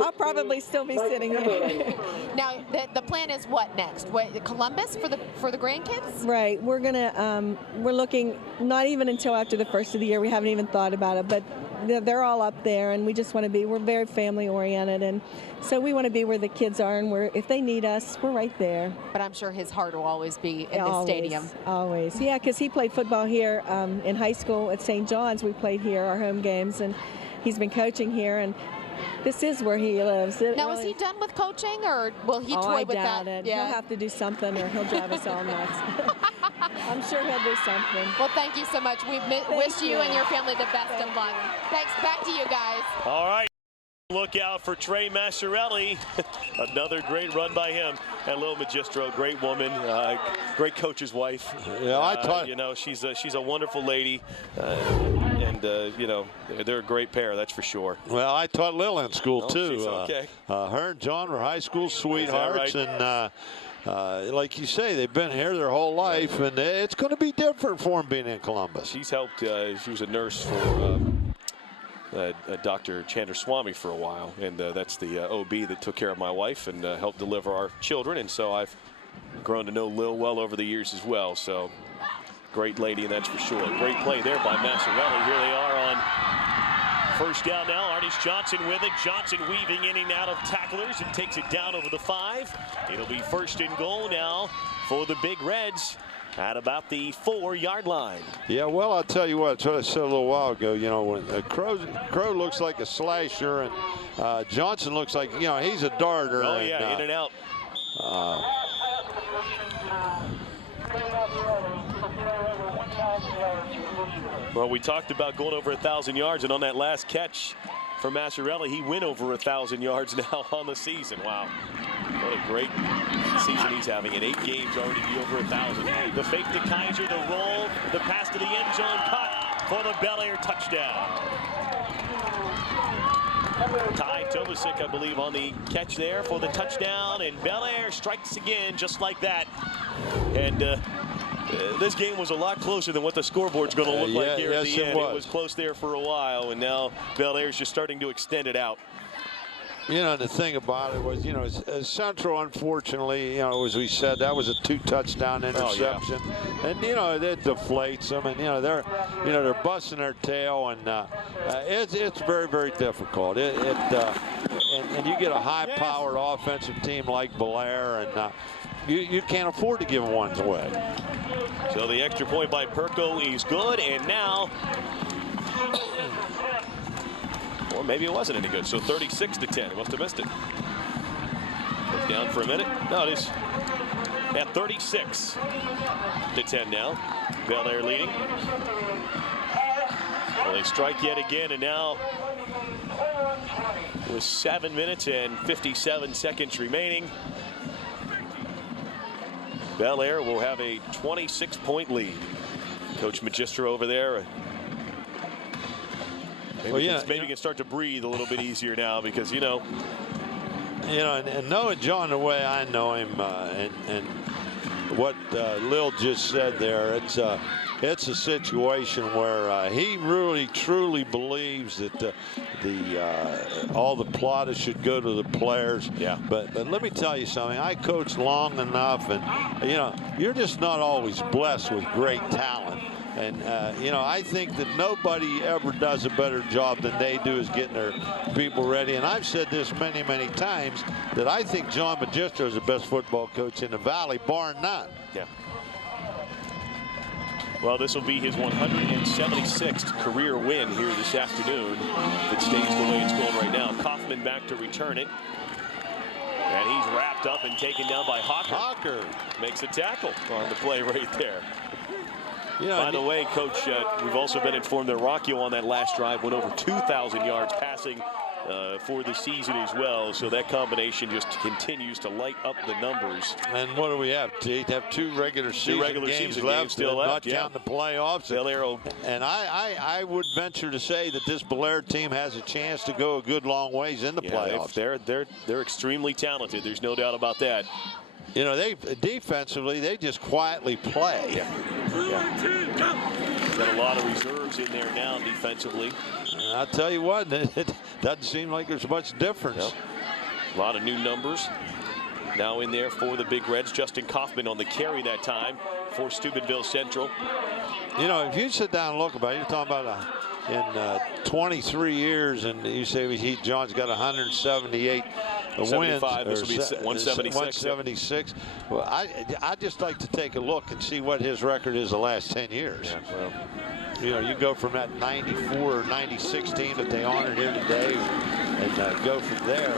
I'll probably still be sitting here. Now, the plan is what next? Columbus for the grandkids? Right. We're gonna we're looking not even until after the first of the year. We haven't even thought about it, but they're all up there, and we just want to be. We're very family oriented, and so we want to be where the kids are, and if they need us, we're right there. But I'm sure his heart will always be in the stadium. Always, yeah, because he played football here in high school at St. John's. We played here our home games, and he's been coaching here, and this is where he lives. Now, is he done with coaching, or will he toy with doubt that? it. He'll have to do something, or he'll drive us all nuts. I'm sure he'll do something. Well, thank you so much. We wish you and your family the best of luck. Thanks. Back to you guys. All right. Look out for Trey Masciarelli. Another great run by him. And Lil Magistro, great woman, great coach's wife. Yeah, I thought. You know, she's a wonderful lady, and you know, they're a great pair, that's for sure. Well, I taught Lil in school too. She's okay. Her and John were high school sweethearts, right? and like you say, they've been here their whole life, and it's going to be different for them being in Columbus. She's helped. She was a nurse for Dr. Chandra Swami for a while, and that's the OB that took care of my wife and helped deliver our children, and so I've grown to know Lil well over the years as well. So great lady, and that's for sure. Great play there by Masciarelli. Here they are on first down now. Artis Johnson with it. Johnson weaving in and out of tacklers and takes it down over the 5. It'll be first and goal now for the Big Reds at about the 4-yard line. Yeah, well, I'll tell you what, that's what I said a little while ago. You know, when Crow looks like a slasher, and Johnson looks like, you know, he's a darter. Oh, yeah, in and out. Well, we talked about going over 1,000 yards, and on that last catch for Masciarelli, he went over 1,000 yards now on the season. Wow. What a great season he's having. In 8 games already be over 1,000. The fake to Kaiser, the roll, the pass to the end zone, caught for the Bellaire touchdown. Ty Tomasic, I believe, on the catch there for the touchdown, and Bellaire strikes again just like that. And this game was a lot closer than what the scoreboard's going to look like here at the end. It was close there for a while, and now Bellaire's just starting to extend it out. You know, the thing about it was, you know, Central, unfortunately, you know, as we said, that was a 2-touchdown interception. Oh, yeah. And, you know, it deflates them, and, you know, they're busting their tail, and it's very, very difficult. And you get a high-powered offensive team like Bellaire, and you can't afford to give ones away. So the extra point by Perko is good, and now, or maybe it wasn't any good. So 36-10. Must have missed it. Goes down for a minute. No, it is at 36-10 now. Bellaire leading. Well, they strike yet again, and now with 7 minutes and 57 seconds remaining, Bellaire will have a 26-point lead. Coach Magistro over there. Maybe, maybe can start to breathe a little bit easier now, because, you know, and knowing John the way I know him, and what Lil just said there, it's a situation where he really truly believes that all the plaudits should go to the players. Yeah. But let me tell you something. I coached long enough, and you know, you're just not always blessed with great talent. And, you know, I think that nobody ever does a better job than they do is getting their people ready. And I've said this many, many times, that I think John Magistro is the best football coach in the Valley, bar none. Yeah. Well, this will be his 176th career win here this afternoon. If it stays the way it's going right now. Kaufman back to return it. And he's wrapped up and taken down by Hawker. Hawker makes a tackle on the play right there. You know, by the way, Coach, we've also been informed that Rocchio on that last drive went over 2,000 yards passing for the season as well. So that combination just continues to light up the numbers. And what do we have? To have 2 regular season games left, still left, not counting the playoffs. And I would venture to say that this Bellaire team has a chance to go a good long ways in the playoffs. They're extremely talented. There's no doubt about that. You know, defensively, they just quietly play. Yeah. Got a lot of reserves in there now defensively. I'll tell you what, it doesn't seem like there's much difference. Nope. A lot of new numbers now in there for the Big Reds. Justin Kaufman on the carry that time for Steubenville Central. You know, if you sit down and look about it, you're talking about in 23 years, and you say John's got 178 wins. This will be 176. 176. Well, I just like to take a look and see what his record is the last 10 years. Yeah, well, you know, you go from that 94 or 96 team that they honored here today, go from there.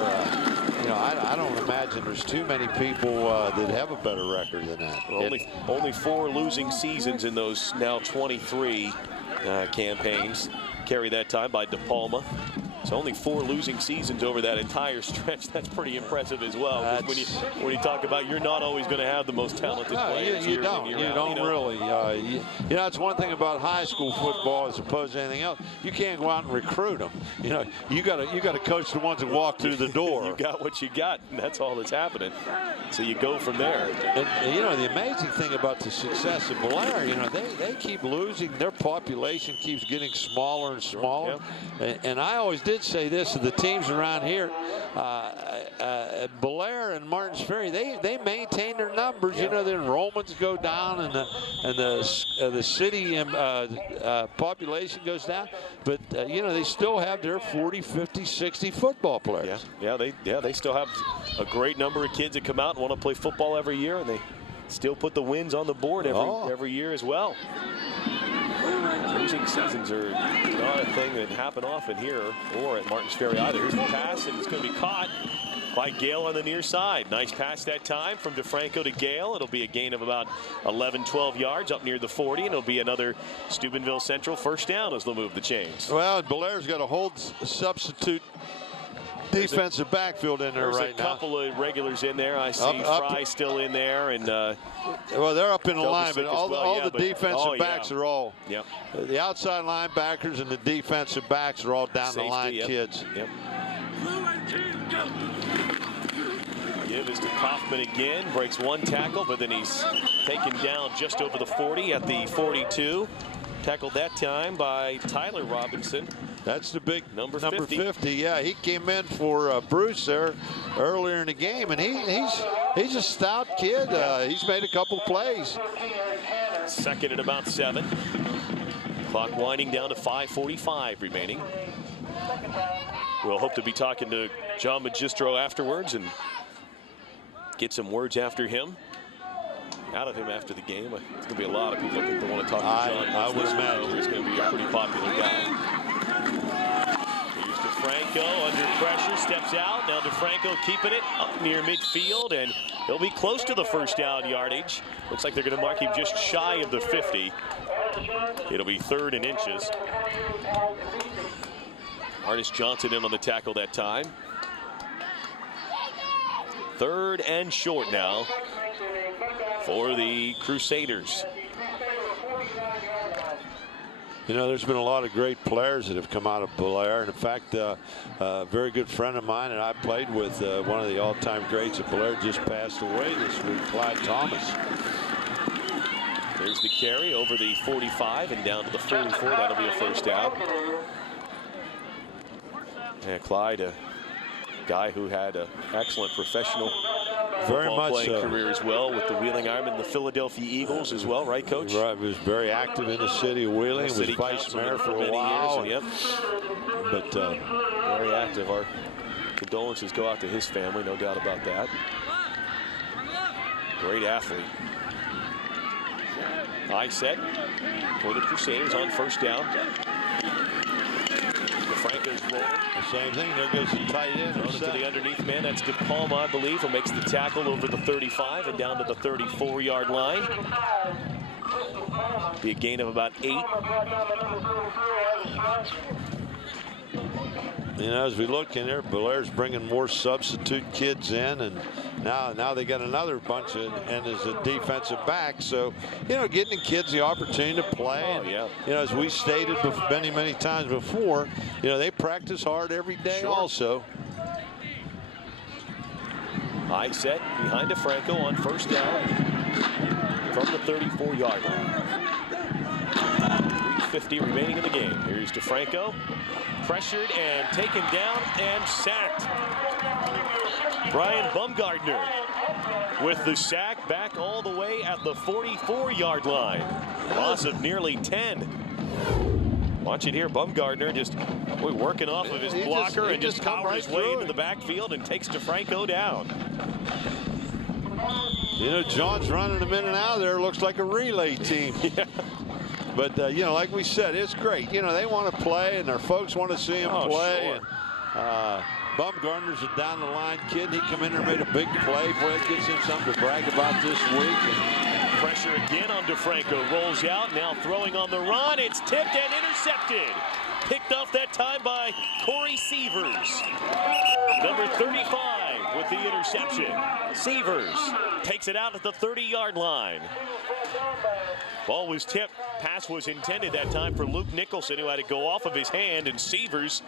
You know, I don't imagine there's too many people that have a better record than that. Well, only 4 losing seasons in those now 23 campaigns. Carry that time by DePalma. So only 4 losing seasons over that entire stretch. That's pretty impressive as well. When you talk about you're not always going to have the most talented players. You don't really. You know, it's one thing about high school football as opposed to anything else. You can't go out and recruit them. You know, you got to coach the ones that walk through the door. You got what you got, and that's all that's happening. So you go from there. And you know, the amazing thing about the success of Bellaire, you know, they keep losing. Their population keeps getting smaller and smaller. Yep. And I always did say this to the teams around here, Bellaire and Martins Ferry, they maintain their numbers. You know, the enrollments go down and the city population goes down, but you know, they still have their 40, 50, 60 football players. Yeah, they still have a great number of kids that come out and want to play football every year, and they still put the wins on the board every year as well. Losing seasons are not a thing that happen often here or at Martins Ferry either. Here's the pass, and it's going to be caught by Gale on the near side. Nice pass that time from DeFranco to Gale. It'll be a gain of about 11, 12 yards up near the 40, and it'll be another Steubenville Central first down as they'll move the chains. Well, Belaire's got a hold substitute defensive backfield in there right now. There's a couple of regulars in there. I see Fry still in there, and well, they're up in the line, but all the defensive backs are all. Yep. The outside linebackers and the defensive backs are all down the line kids. Yep. Give is to Kaufman again. Breaks one tackle, but then he's taken down just over the 40 at the 42. Tackled that time by Tyler Robinson. That's the big number 50. Yeah, he came in for Bruce there earlier in the game, and he's a stout kid. He's made a couple plays. Second at about 7. Clock winding down to 5:45 remaining. We'll hope to be talking to John Magistro afterwards and get some words after him. Out of him after the game. There's going to be a lot of people I think that want to talk to John. I would imagine. He's going to be a pretty popular guy. Here's DeFranco under pressure, steps out. Now DeFranco keeping it up near midfield, and he'll be close to the first down yardage. Looks like they're going to mark him just shy of the 50. It'll be 3rd and inches. Artis Johnson in on the tackle that time. 3rd and short now for the Crusaders. You know, there's been a lot of great players that have come out of Bellaire. And in fact, a very good friend of mine that I played with, one of the all-time greats at Bellaire, just passed away this week, Clyde Thomas. There's the carry over the 45 and down to the 44. That'll be a first down. Yeah, Clyde, a guy who had an excellent professional football playing career as well with the Wheeling Iron and the Philadelphia Eagles as well, right, Coach? Right, he was very active in the city of Wheeling. Was vice mayor for a while. Years, but very active. Our condolences go out to his family, no doubt about that. Great athlete. High set for the Crusaders on first down. DeFranco's rolling. The same thing. There goes the tight end. Thrown to the underneath man. That's DePalma, I believe, who makes the tackle over the 35 and down to the 34-yard line. Be a gain of about 8. You know, as we look in there, Belaire's bringing more substitute kids in, and now they got another bunch of, and as a defensive back. So, you know, getting the kids the opportunity to play. Oh, yeah. You know, as we stated many, many times before, you know, they practice hard every day also. High set behind DeFranco on first down from the 34-yard line. 3:50 remaining in the game. Here's DeFranco. Pressured and taken down and sacked. Brian Bumgardner with the sack back all the way at the 44-yard line. Loss of nearly 10. Watch it here. Bumgardner just working off of his blocker and just powers his way into the backfield and takes DeFranco down. You know, John's running them in and out of there. Looks like a relay team. Yeah. But, you know, like we said, it's great. You know, they want to play, and their folks want to see them play. Sure. Bumgarner's a down-the-line kid. He come in there and made a big play. Boy, that gives him something to brag about this week. Pressure again on DeFranco. Rolls out, now throwing on the run. It's tipped and intercepted. Picked off that time by Corey Sievers. Number 35 with the interception. Sievers takes it out at the 30-yard line. Ball was tipped. Pass was intended that time for Luke Nicholson, who had to go off of his hand, and Sievers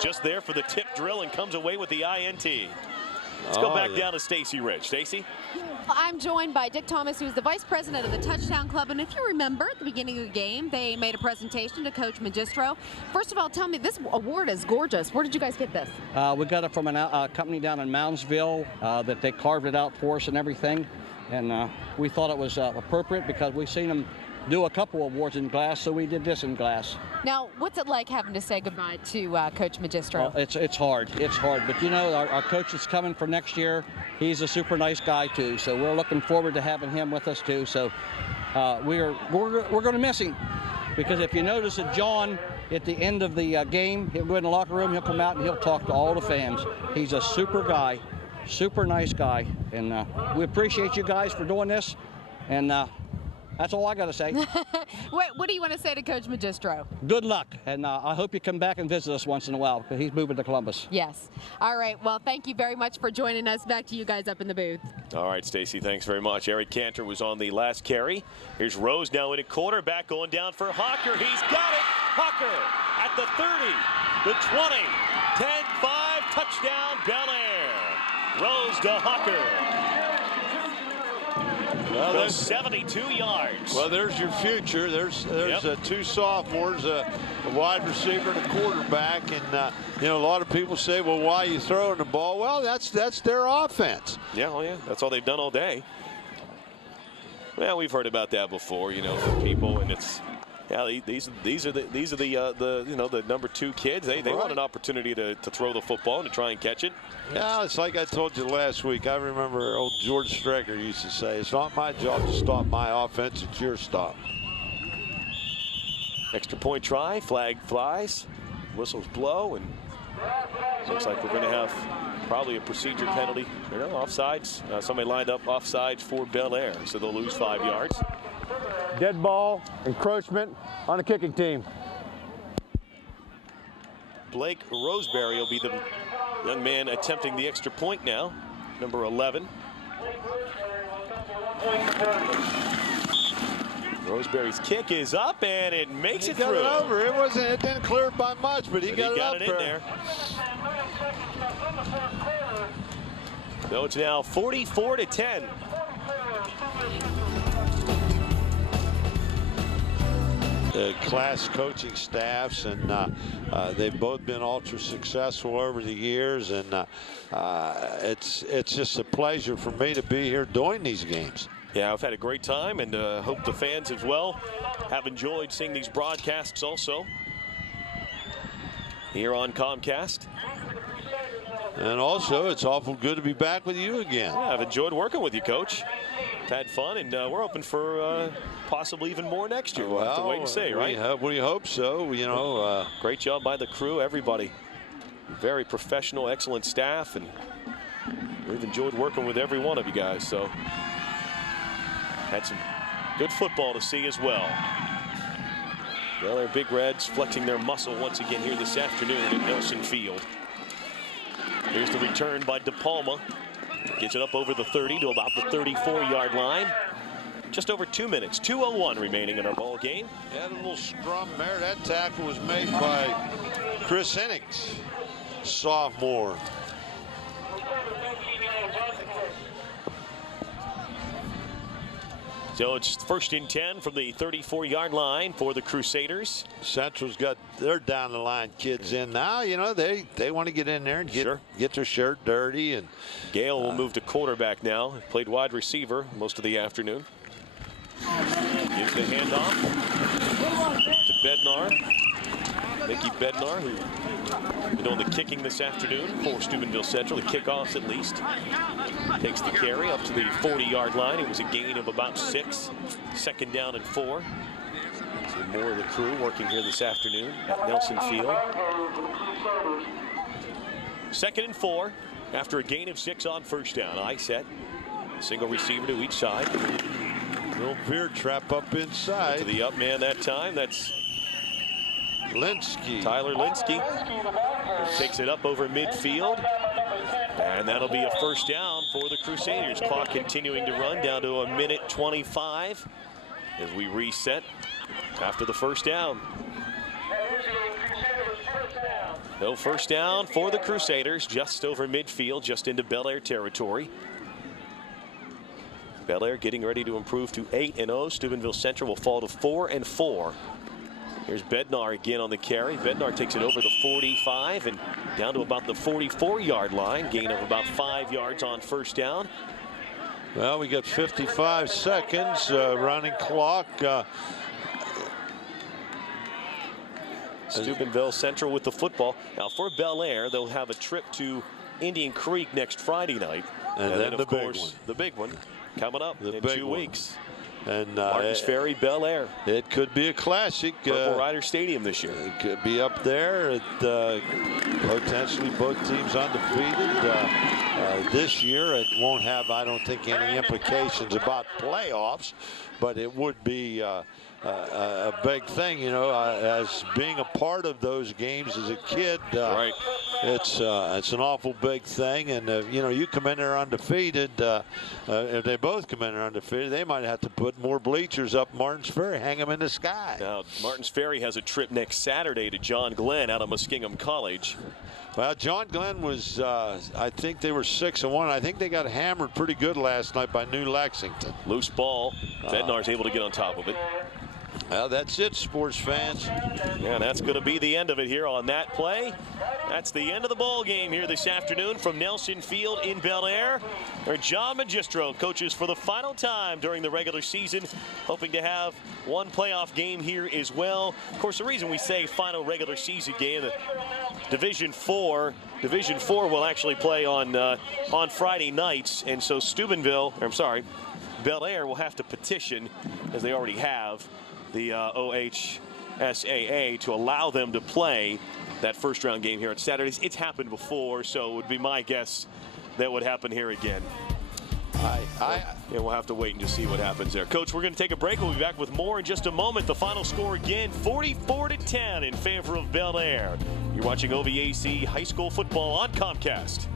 just there for the tip drill and comes away with the INT. Let's go back down to Stacy Rich. Stacy? I'm joined by Dick Thomas, who's the vice president of the Touchdown Club. And if you remember, at the beginning of the game, they made a presentation to Coach Magistro. First of all, tell me, this award is gorgeous. Where did you guys get this? We got it from a company down in Moundsville that they carved it out for us and everything. And we thought it was appropriate because we've seen them do a couple awards in glass, so we did this in glass. Now, what's it like having to say goodbye to Coach Magistro? Well, it's hard. It's hard. But, you know, our coach is coming for next year. He's a super nice guy, too. So we're looking forward to having him with us, too. So we're going to miss him. Because if you notice that John, at the end of the game, he'll go in the locker room, he'll come out, and he'll talk to all the fans. He's a super guy, super nice guy. And we appreciate you guys for doing this. And that's all I got to say. What do you want to say to Coach Magistro? Good luck, and I hope you come back and visit us once in a while because he's moving to Columbus. Yes. All right. Well, thank you very much for joining us. Back to you guys up in the booth. All right, Stacy, thanks very much. Eric Cantor was on the last carry. Here's Rose now in a quarterback going down for Hawker. He's got it. Hawker at the 30, the 20, 10-5, touchdown, Bellaire. Rose to Hawker. Well, there's 72 yards. Well, there's your future. There's two sophomores, a wide receiver and a quarterback. And, you know, a lot of people say, well, why are you throwing the ball? Well, that's their offense. Yeah, well, yeah, that's all they've done all day. Well, we've heard about that before, you know, from people, and it's, yeah, these are the you know, the number 2 kids. They want an opportunity to throw the football and to try and catch it. Yeah, it's like I told you last week. I remember old George Strecker used to say, it's not my job to stop my offense, it's your stop. Extra point try, flag flies, whistles blow, and looks like we're going to have probably a procedure penalty. You know, offsides. Somebody lined up offsides for Bellaire, so they'll lose 5 yards. Dead ball, encroachment on the kicking team. Blake Roseberry will be the young man attempting the extra point now, number 11. Roseberry's kick is up and it makes it through. He got it over. It didn't clear it by much, but he got it in there. So it's now 44-10. Class coaching staffs, and they've both been ultra successful over the years, and it's just a pleasure for me to be here doing these games. Yeah, I've had a great time, and hope the fans as well have enjoyed seeing these broadcasts also here on Comcast. And also, it's awful good to be back with you again. Yeah, I've enjoyed working with you, Coach. Had fun, and we're hoping for possibly even more next year. We'll have to wait and see, right? We hope so. You know, great job by the crew, everybody. Very professional, excellent staff, and we've enjoyed working with every one of you guys. So had some good football to see as well. Bellaire Big Reds flexing their muscle once again here this afternoon at Nelson Field. Here's the return by DePalma. Gets it up over the 30 to about the 34-yard line. Just over 2 minutes, 2:01 remaining in our ball game. Had a little scrum there. That tackle was made by Chris Hennings, sophomore. So it's 1st and 10 from the 34-yard line for the Crusaders. Central's got their down the line kids in now. You know, they want to get in there and get their shirt dirty. And Gale will move to quarterback now. Played wide receiver most of the afternoon. Gives the handoff to Bednar. Mickey Bednar, who's been doing the kicking this afternoon for Steubenville Central, the kickoffs at least. Takes the carry up to the 40-yard line. It was a gain of about 6. 2nd down and 4. So more of the crew working here this afternoon at Nelson Field. 2nd and 4 after a gain of 6 on first down. I set. Single receiver to each side. Little beer trap up inside. To the up man that time. That's Linsky. Tyler Linsky takes it up over midfield. And that'll be a first down for the Crusaders. Clock continuing to run down to 1:25 as we reset after the first down. No first down for the Crusaders, just over midfield, just into Bellaire territory. Bellaire getting ready to improve to 8-0. Steubenville Central will fall to 4-4. Here's Bednar again on the carry. Bednar takes it over the 45 and down to about the 44-yard line. Gain of about 5 yards on first down. Well, we got 55 seconds, running clock. Steubenville Central with the football. Now for Bellaire, they'll have a trip to Indian Creek next Friday night. And then of course, the big one coming up in 2 weeks. And Martins Ferry, Bellaire. It could be a classic. Purple Rider Stadium this year. It could be up there. Potentially both teams undefeated. This year it won't have, I don't think, any implications about playoffs, but it would be a big thing, you know, as being a part of those games as a kid. Right. It's an awful big thing, and you know, you come in there undefeated. If they both come in there undefeated, they might have to put more bleachers up Martins Ferry, hang them in the sky. Now Martins Ferry has a trip next Saturday to John Glenn out of Muskingum College. Well, John Glenn was, I think they were 6-1. I think they got hammered pretty good last night by New Lexington. Loose ball. Bednar's able to get on top of it. Well, that's it, sports fans. Yeah, that's going to be the end of it here on that play. That's the end of the ball game here this afternoon from Nelson Field in Bellaire, where John Magistro coaches for the final time during the regular season, hoping to have one playoff game here as well. Of course, the reason we say final regular season game, the Division 4 will actually play on Friday nights, and so Bellaire will have to petition, as they already have, the OHSAA to allow them to play that first round game here on Saturdays. It's happened before, so it would be my guess that would happen here again. And we'll have to wait and just see what happens there. Coach, we're going to take a break. We'll be back with more in just a moment. The final score again, 44-10 in favor of Bellaire. You're watching OVAC High School Football on Comcast.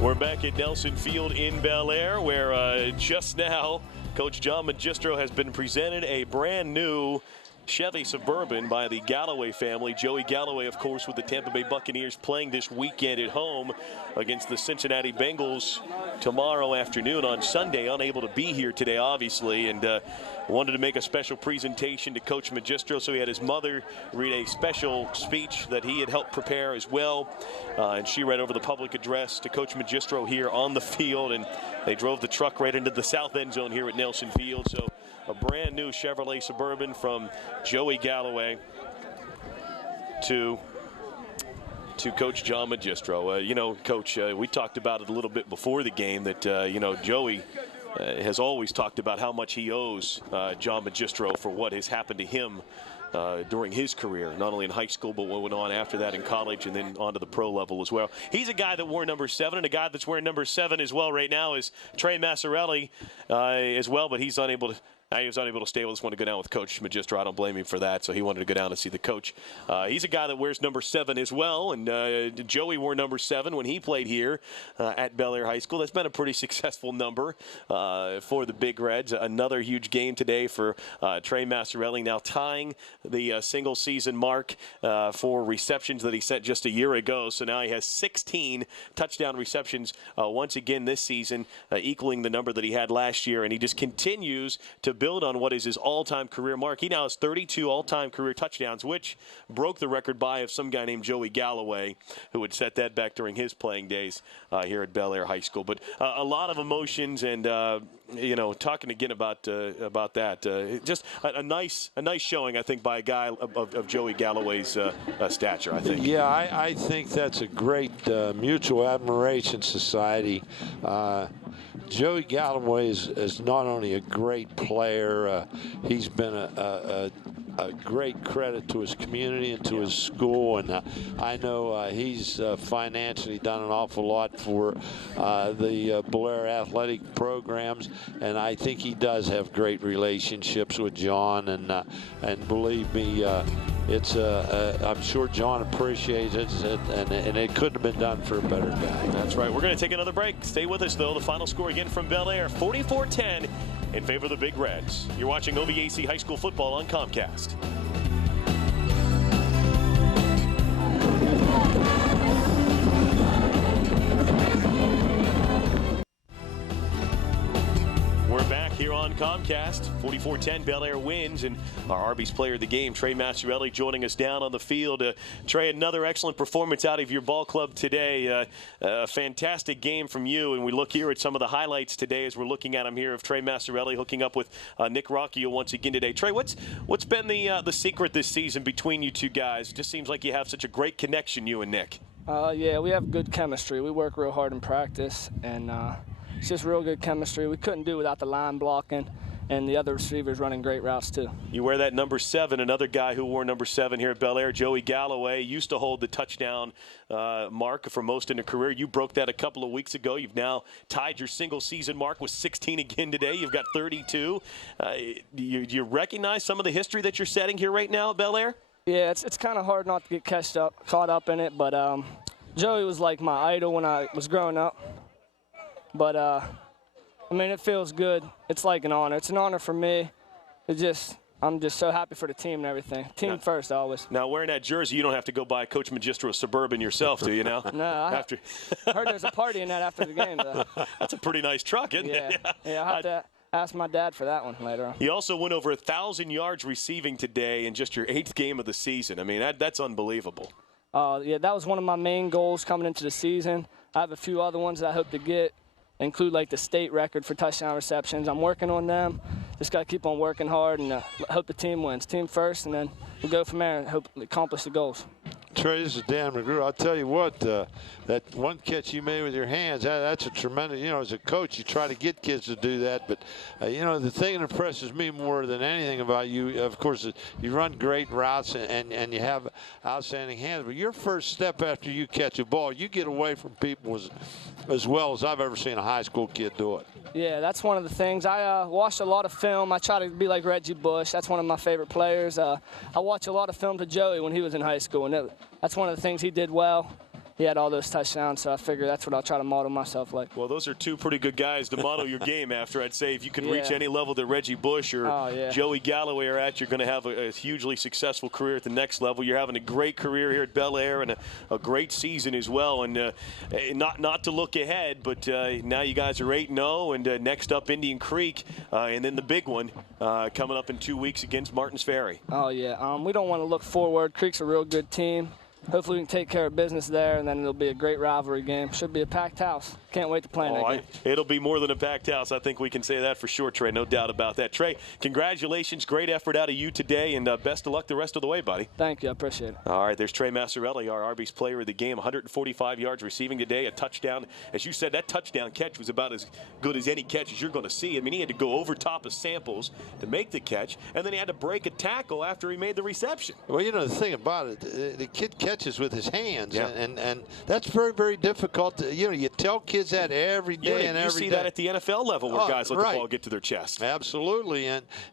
We're back at Nelson Field in Bellaire, where just now Coach John Magistro has been presented a brand new Chevy Suburban by the Galloway family. Joey Galloway, of course, with the Tampa Bay Buccaneers playing this weekend at home against the Cincinnati Bengals tomorrow afternoon. On Sunday, unable to be here today, obviously, and wanted to make a special presentation to Coach Magistro, so he had his mother read a special speech that he had helped prepare as well, and she read over the public address to Coach Magistro here on the field, and they drove the truck right into the south end zone here at Nelson Field. So a brand new Chevrolet Suburban from Joey Galloway to Coach John Magistro. You know, Coach, we talked about it a little bit before the game that, you know, Joey has always talked about how much he owes John Magistro for what has happened to him during his career, not only in high school, but what went on after that in college and then on to the pro level as well. He's a guy that wore number 7, and a guy that's wearing number 7 as well right now is Trey Masciarelli as well, but he's unable to. He was unable to stay with us, wanted to go down with Coach Magistro. I don't blame him for that, so he wanted to go down and see the coach. He's a guy that wears number 7 as well, and Joey wore number 7 when he played here at Bellaire High School. That's been a pretty successful number for the Big Reds. Another huge game today for Trey Masciarelli, now tying the single-season mark for receptions that he set just a year ago. So now he has 16 touchdown receptions once again this season, equaling the number that he had last year, and he just continues to build on what is his all-time career mark. He now has 32 all-time career touchdowns, which broke the record by of some guy named Joey Galloway, who had set that back during his playing days here at Bellaire High School. But a lot of emotions, and you know, talking again about that, just a nice showing, I think, by a guy of Joey Galloway's stature, I think. Yeah, I think that's a great mutual admiration society. Joey Galloway is not only a great player, he's been a a great credit to his community and to his school, and I know he's financially done an awful lot for the Bellaire athletic programs, and I think he does have great relationships with John, and believe me, I'm sure John appreciates it, and it couldn't have been done for a better guy. That's right. We're going to take another break. Stay with us, though. The final score again from Bellaire, 44-10 in favor of the Big Reds. You're watching OVAC High School Football on Comcast. We're back here on Comcast. 44-10, Bellaire wins, and our Arby's player of the game, Trey Masciarelli, joining us down on the field. Trey, another excellent performance out of your ball club today. A fantastic game from you, and we look here at some of the highlights today as we're looking at them here of Trey Masciarelli hooking up with Nick Rocchio once again today. Trey, what's been the secret this season between you two guys? It just seems like you have such a great connection, you and Nick. Yeah, we have good chemistry. We work real hard in practice, and it's just real good chemistry. We couldn't do without the line blocking and the other receivers running great routes too. You wear that number 7. Another guy who wore number 7 here at Bellaire, Joey Galloway, used to hold the touchdown mark for most in a career. You broke that a couple of weeks ago. You've now tied your single season mark with 16 again today. You've got 32. You recognize some of the history that you're setting here right now at Bellaire? Yeah, it's kind of hard not to get caught up in it, but Joey was like my idol when I was growing up. But I mean, it feels good. It's like an honor. It's an honor for me. I'm just so happy for the team and everything. Team first, always. Now, wearing that jersey, you don't have to go buy Coach Magistro Suburban yourself, do you now? No, I heard there's a party in that after the game, though. That's a pretty nice truck, isn't it? Yeah, I'll have to ask my dad for that one later on. You also went over 1,000 yards receiving today in just your 8th game of the season. I mean, that's unbelievable. Yeah, that was one of my main goals coming into the season. I have a few other ones that I hope to get, include like the state record for touchdown receptions. I'm working on them. Just got to keep on working hard and hope the team wins. Team first, and then we'll go from there and hope to accomplish the goals. Trey, this is Dan McGrew. I'll tell you what, that one catch you made with your hands, that's a tremendous, as a coach, you try to get kids to do that. But, the thing that impresses me more than anything about you, of course, you run great routes and you have outstanding hands. But your first step after you catch a ball, you get away from people as well as I've ever seen a high school kid do it. Yeah, that's one of the things. I watched a lot of film. I try to be like Reggie Bush. That's one of my favorite players. I watch a lot of film to Joey when he was in high school, and that's one of the things he did well. He had all those touchdowns, so I figure that's what I'll try to model myself like. Well, those are two pretty good guys to model your game after. I'd say if you could reach any level that Reggie Bush or Joey Galloway are at, you're going to have a hugely successful career at the next level. You're having a great career here at Bellaire and a great season as well. And not to look ahead, but now you guys are 8-0, and next up Indian Creek, and then the big one coming up in 2 weeks against Martins Ferry. Oh, yeah. We don't want to look forward. Creek's a real good team. Hopefully we can take care of business there, and then it'll be a great rivalry game. Should be a packed house. Can't wait to play in that game. It'll be more than a packed house. I think we can say that for sure, Trey. No doubt about that. Trey, congratulations. Great effort out of you today, and best of luck the rest of the way, buddy. Thank you. I appreciate it. All right, there's Trey Masciarelli, our Arby's player of the game. 145 yards receiving today, a touchdown. As you said, that touchdown catch was about as good as any catch as you're going to see. I mean, he had to go over top of Samples to make the catch, and then he had to break a tackle after he made the reception. Well, the thing about it, the kid catches with his hands, and that's very, very difficult. You tell kids that every day and every day. You see that at the NFL level where guys let the ball get to their chest. Absolutely,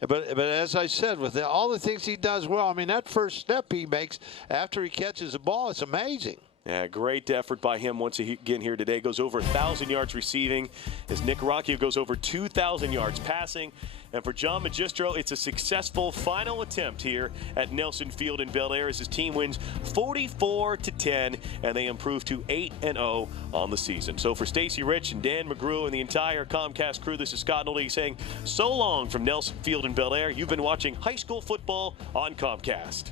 but as I said, with all the things he does well, I mean, that first step he makes after he catches the ball, it's amazing. Yeah, great effort by him once again here today. Goes over 1,000 yards receiving as Nick Rocchio goes over 2,000 yards passing. And for John Magistro, it's a successful final attempt here at Nelson Field in Bellaire as his team wins 44-10, and they improve to 8-0 on the season. So for Stacy Rich and Dan McGrew and the entire Comcast crew, this is Scott Nolte saying so long from Nelson Field in Bellaire. You've been watching high school football on Comcast.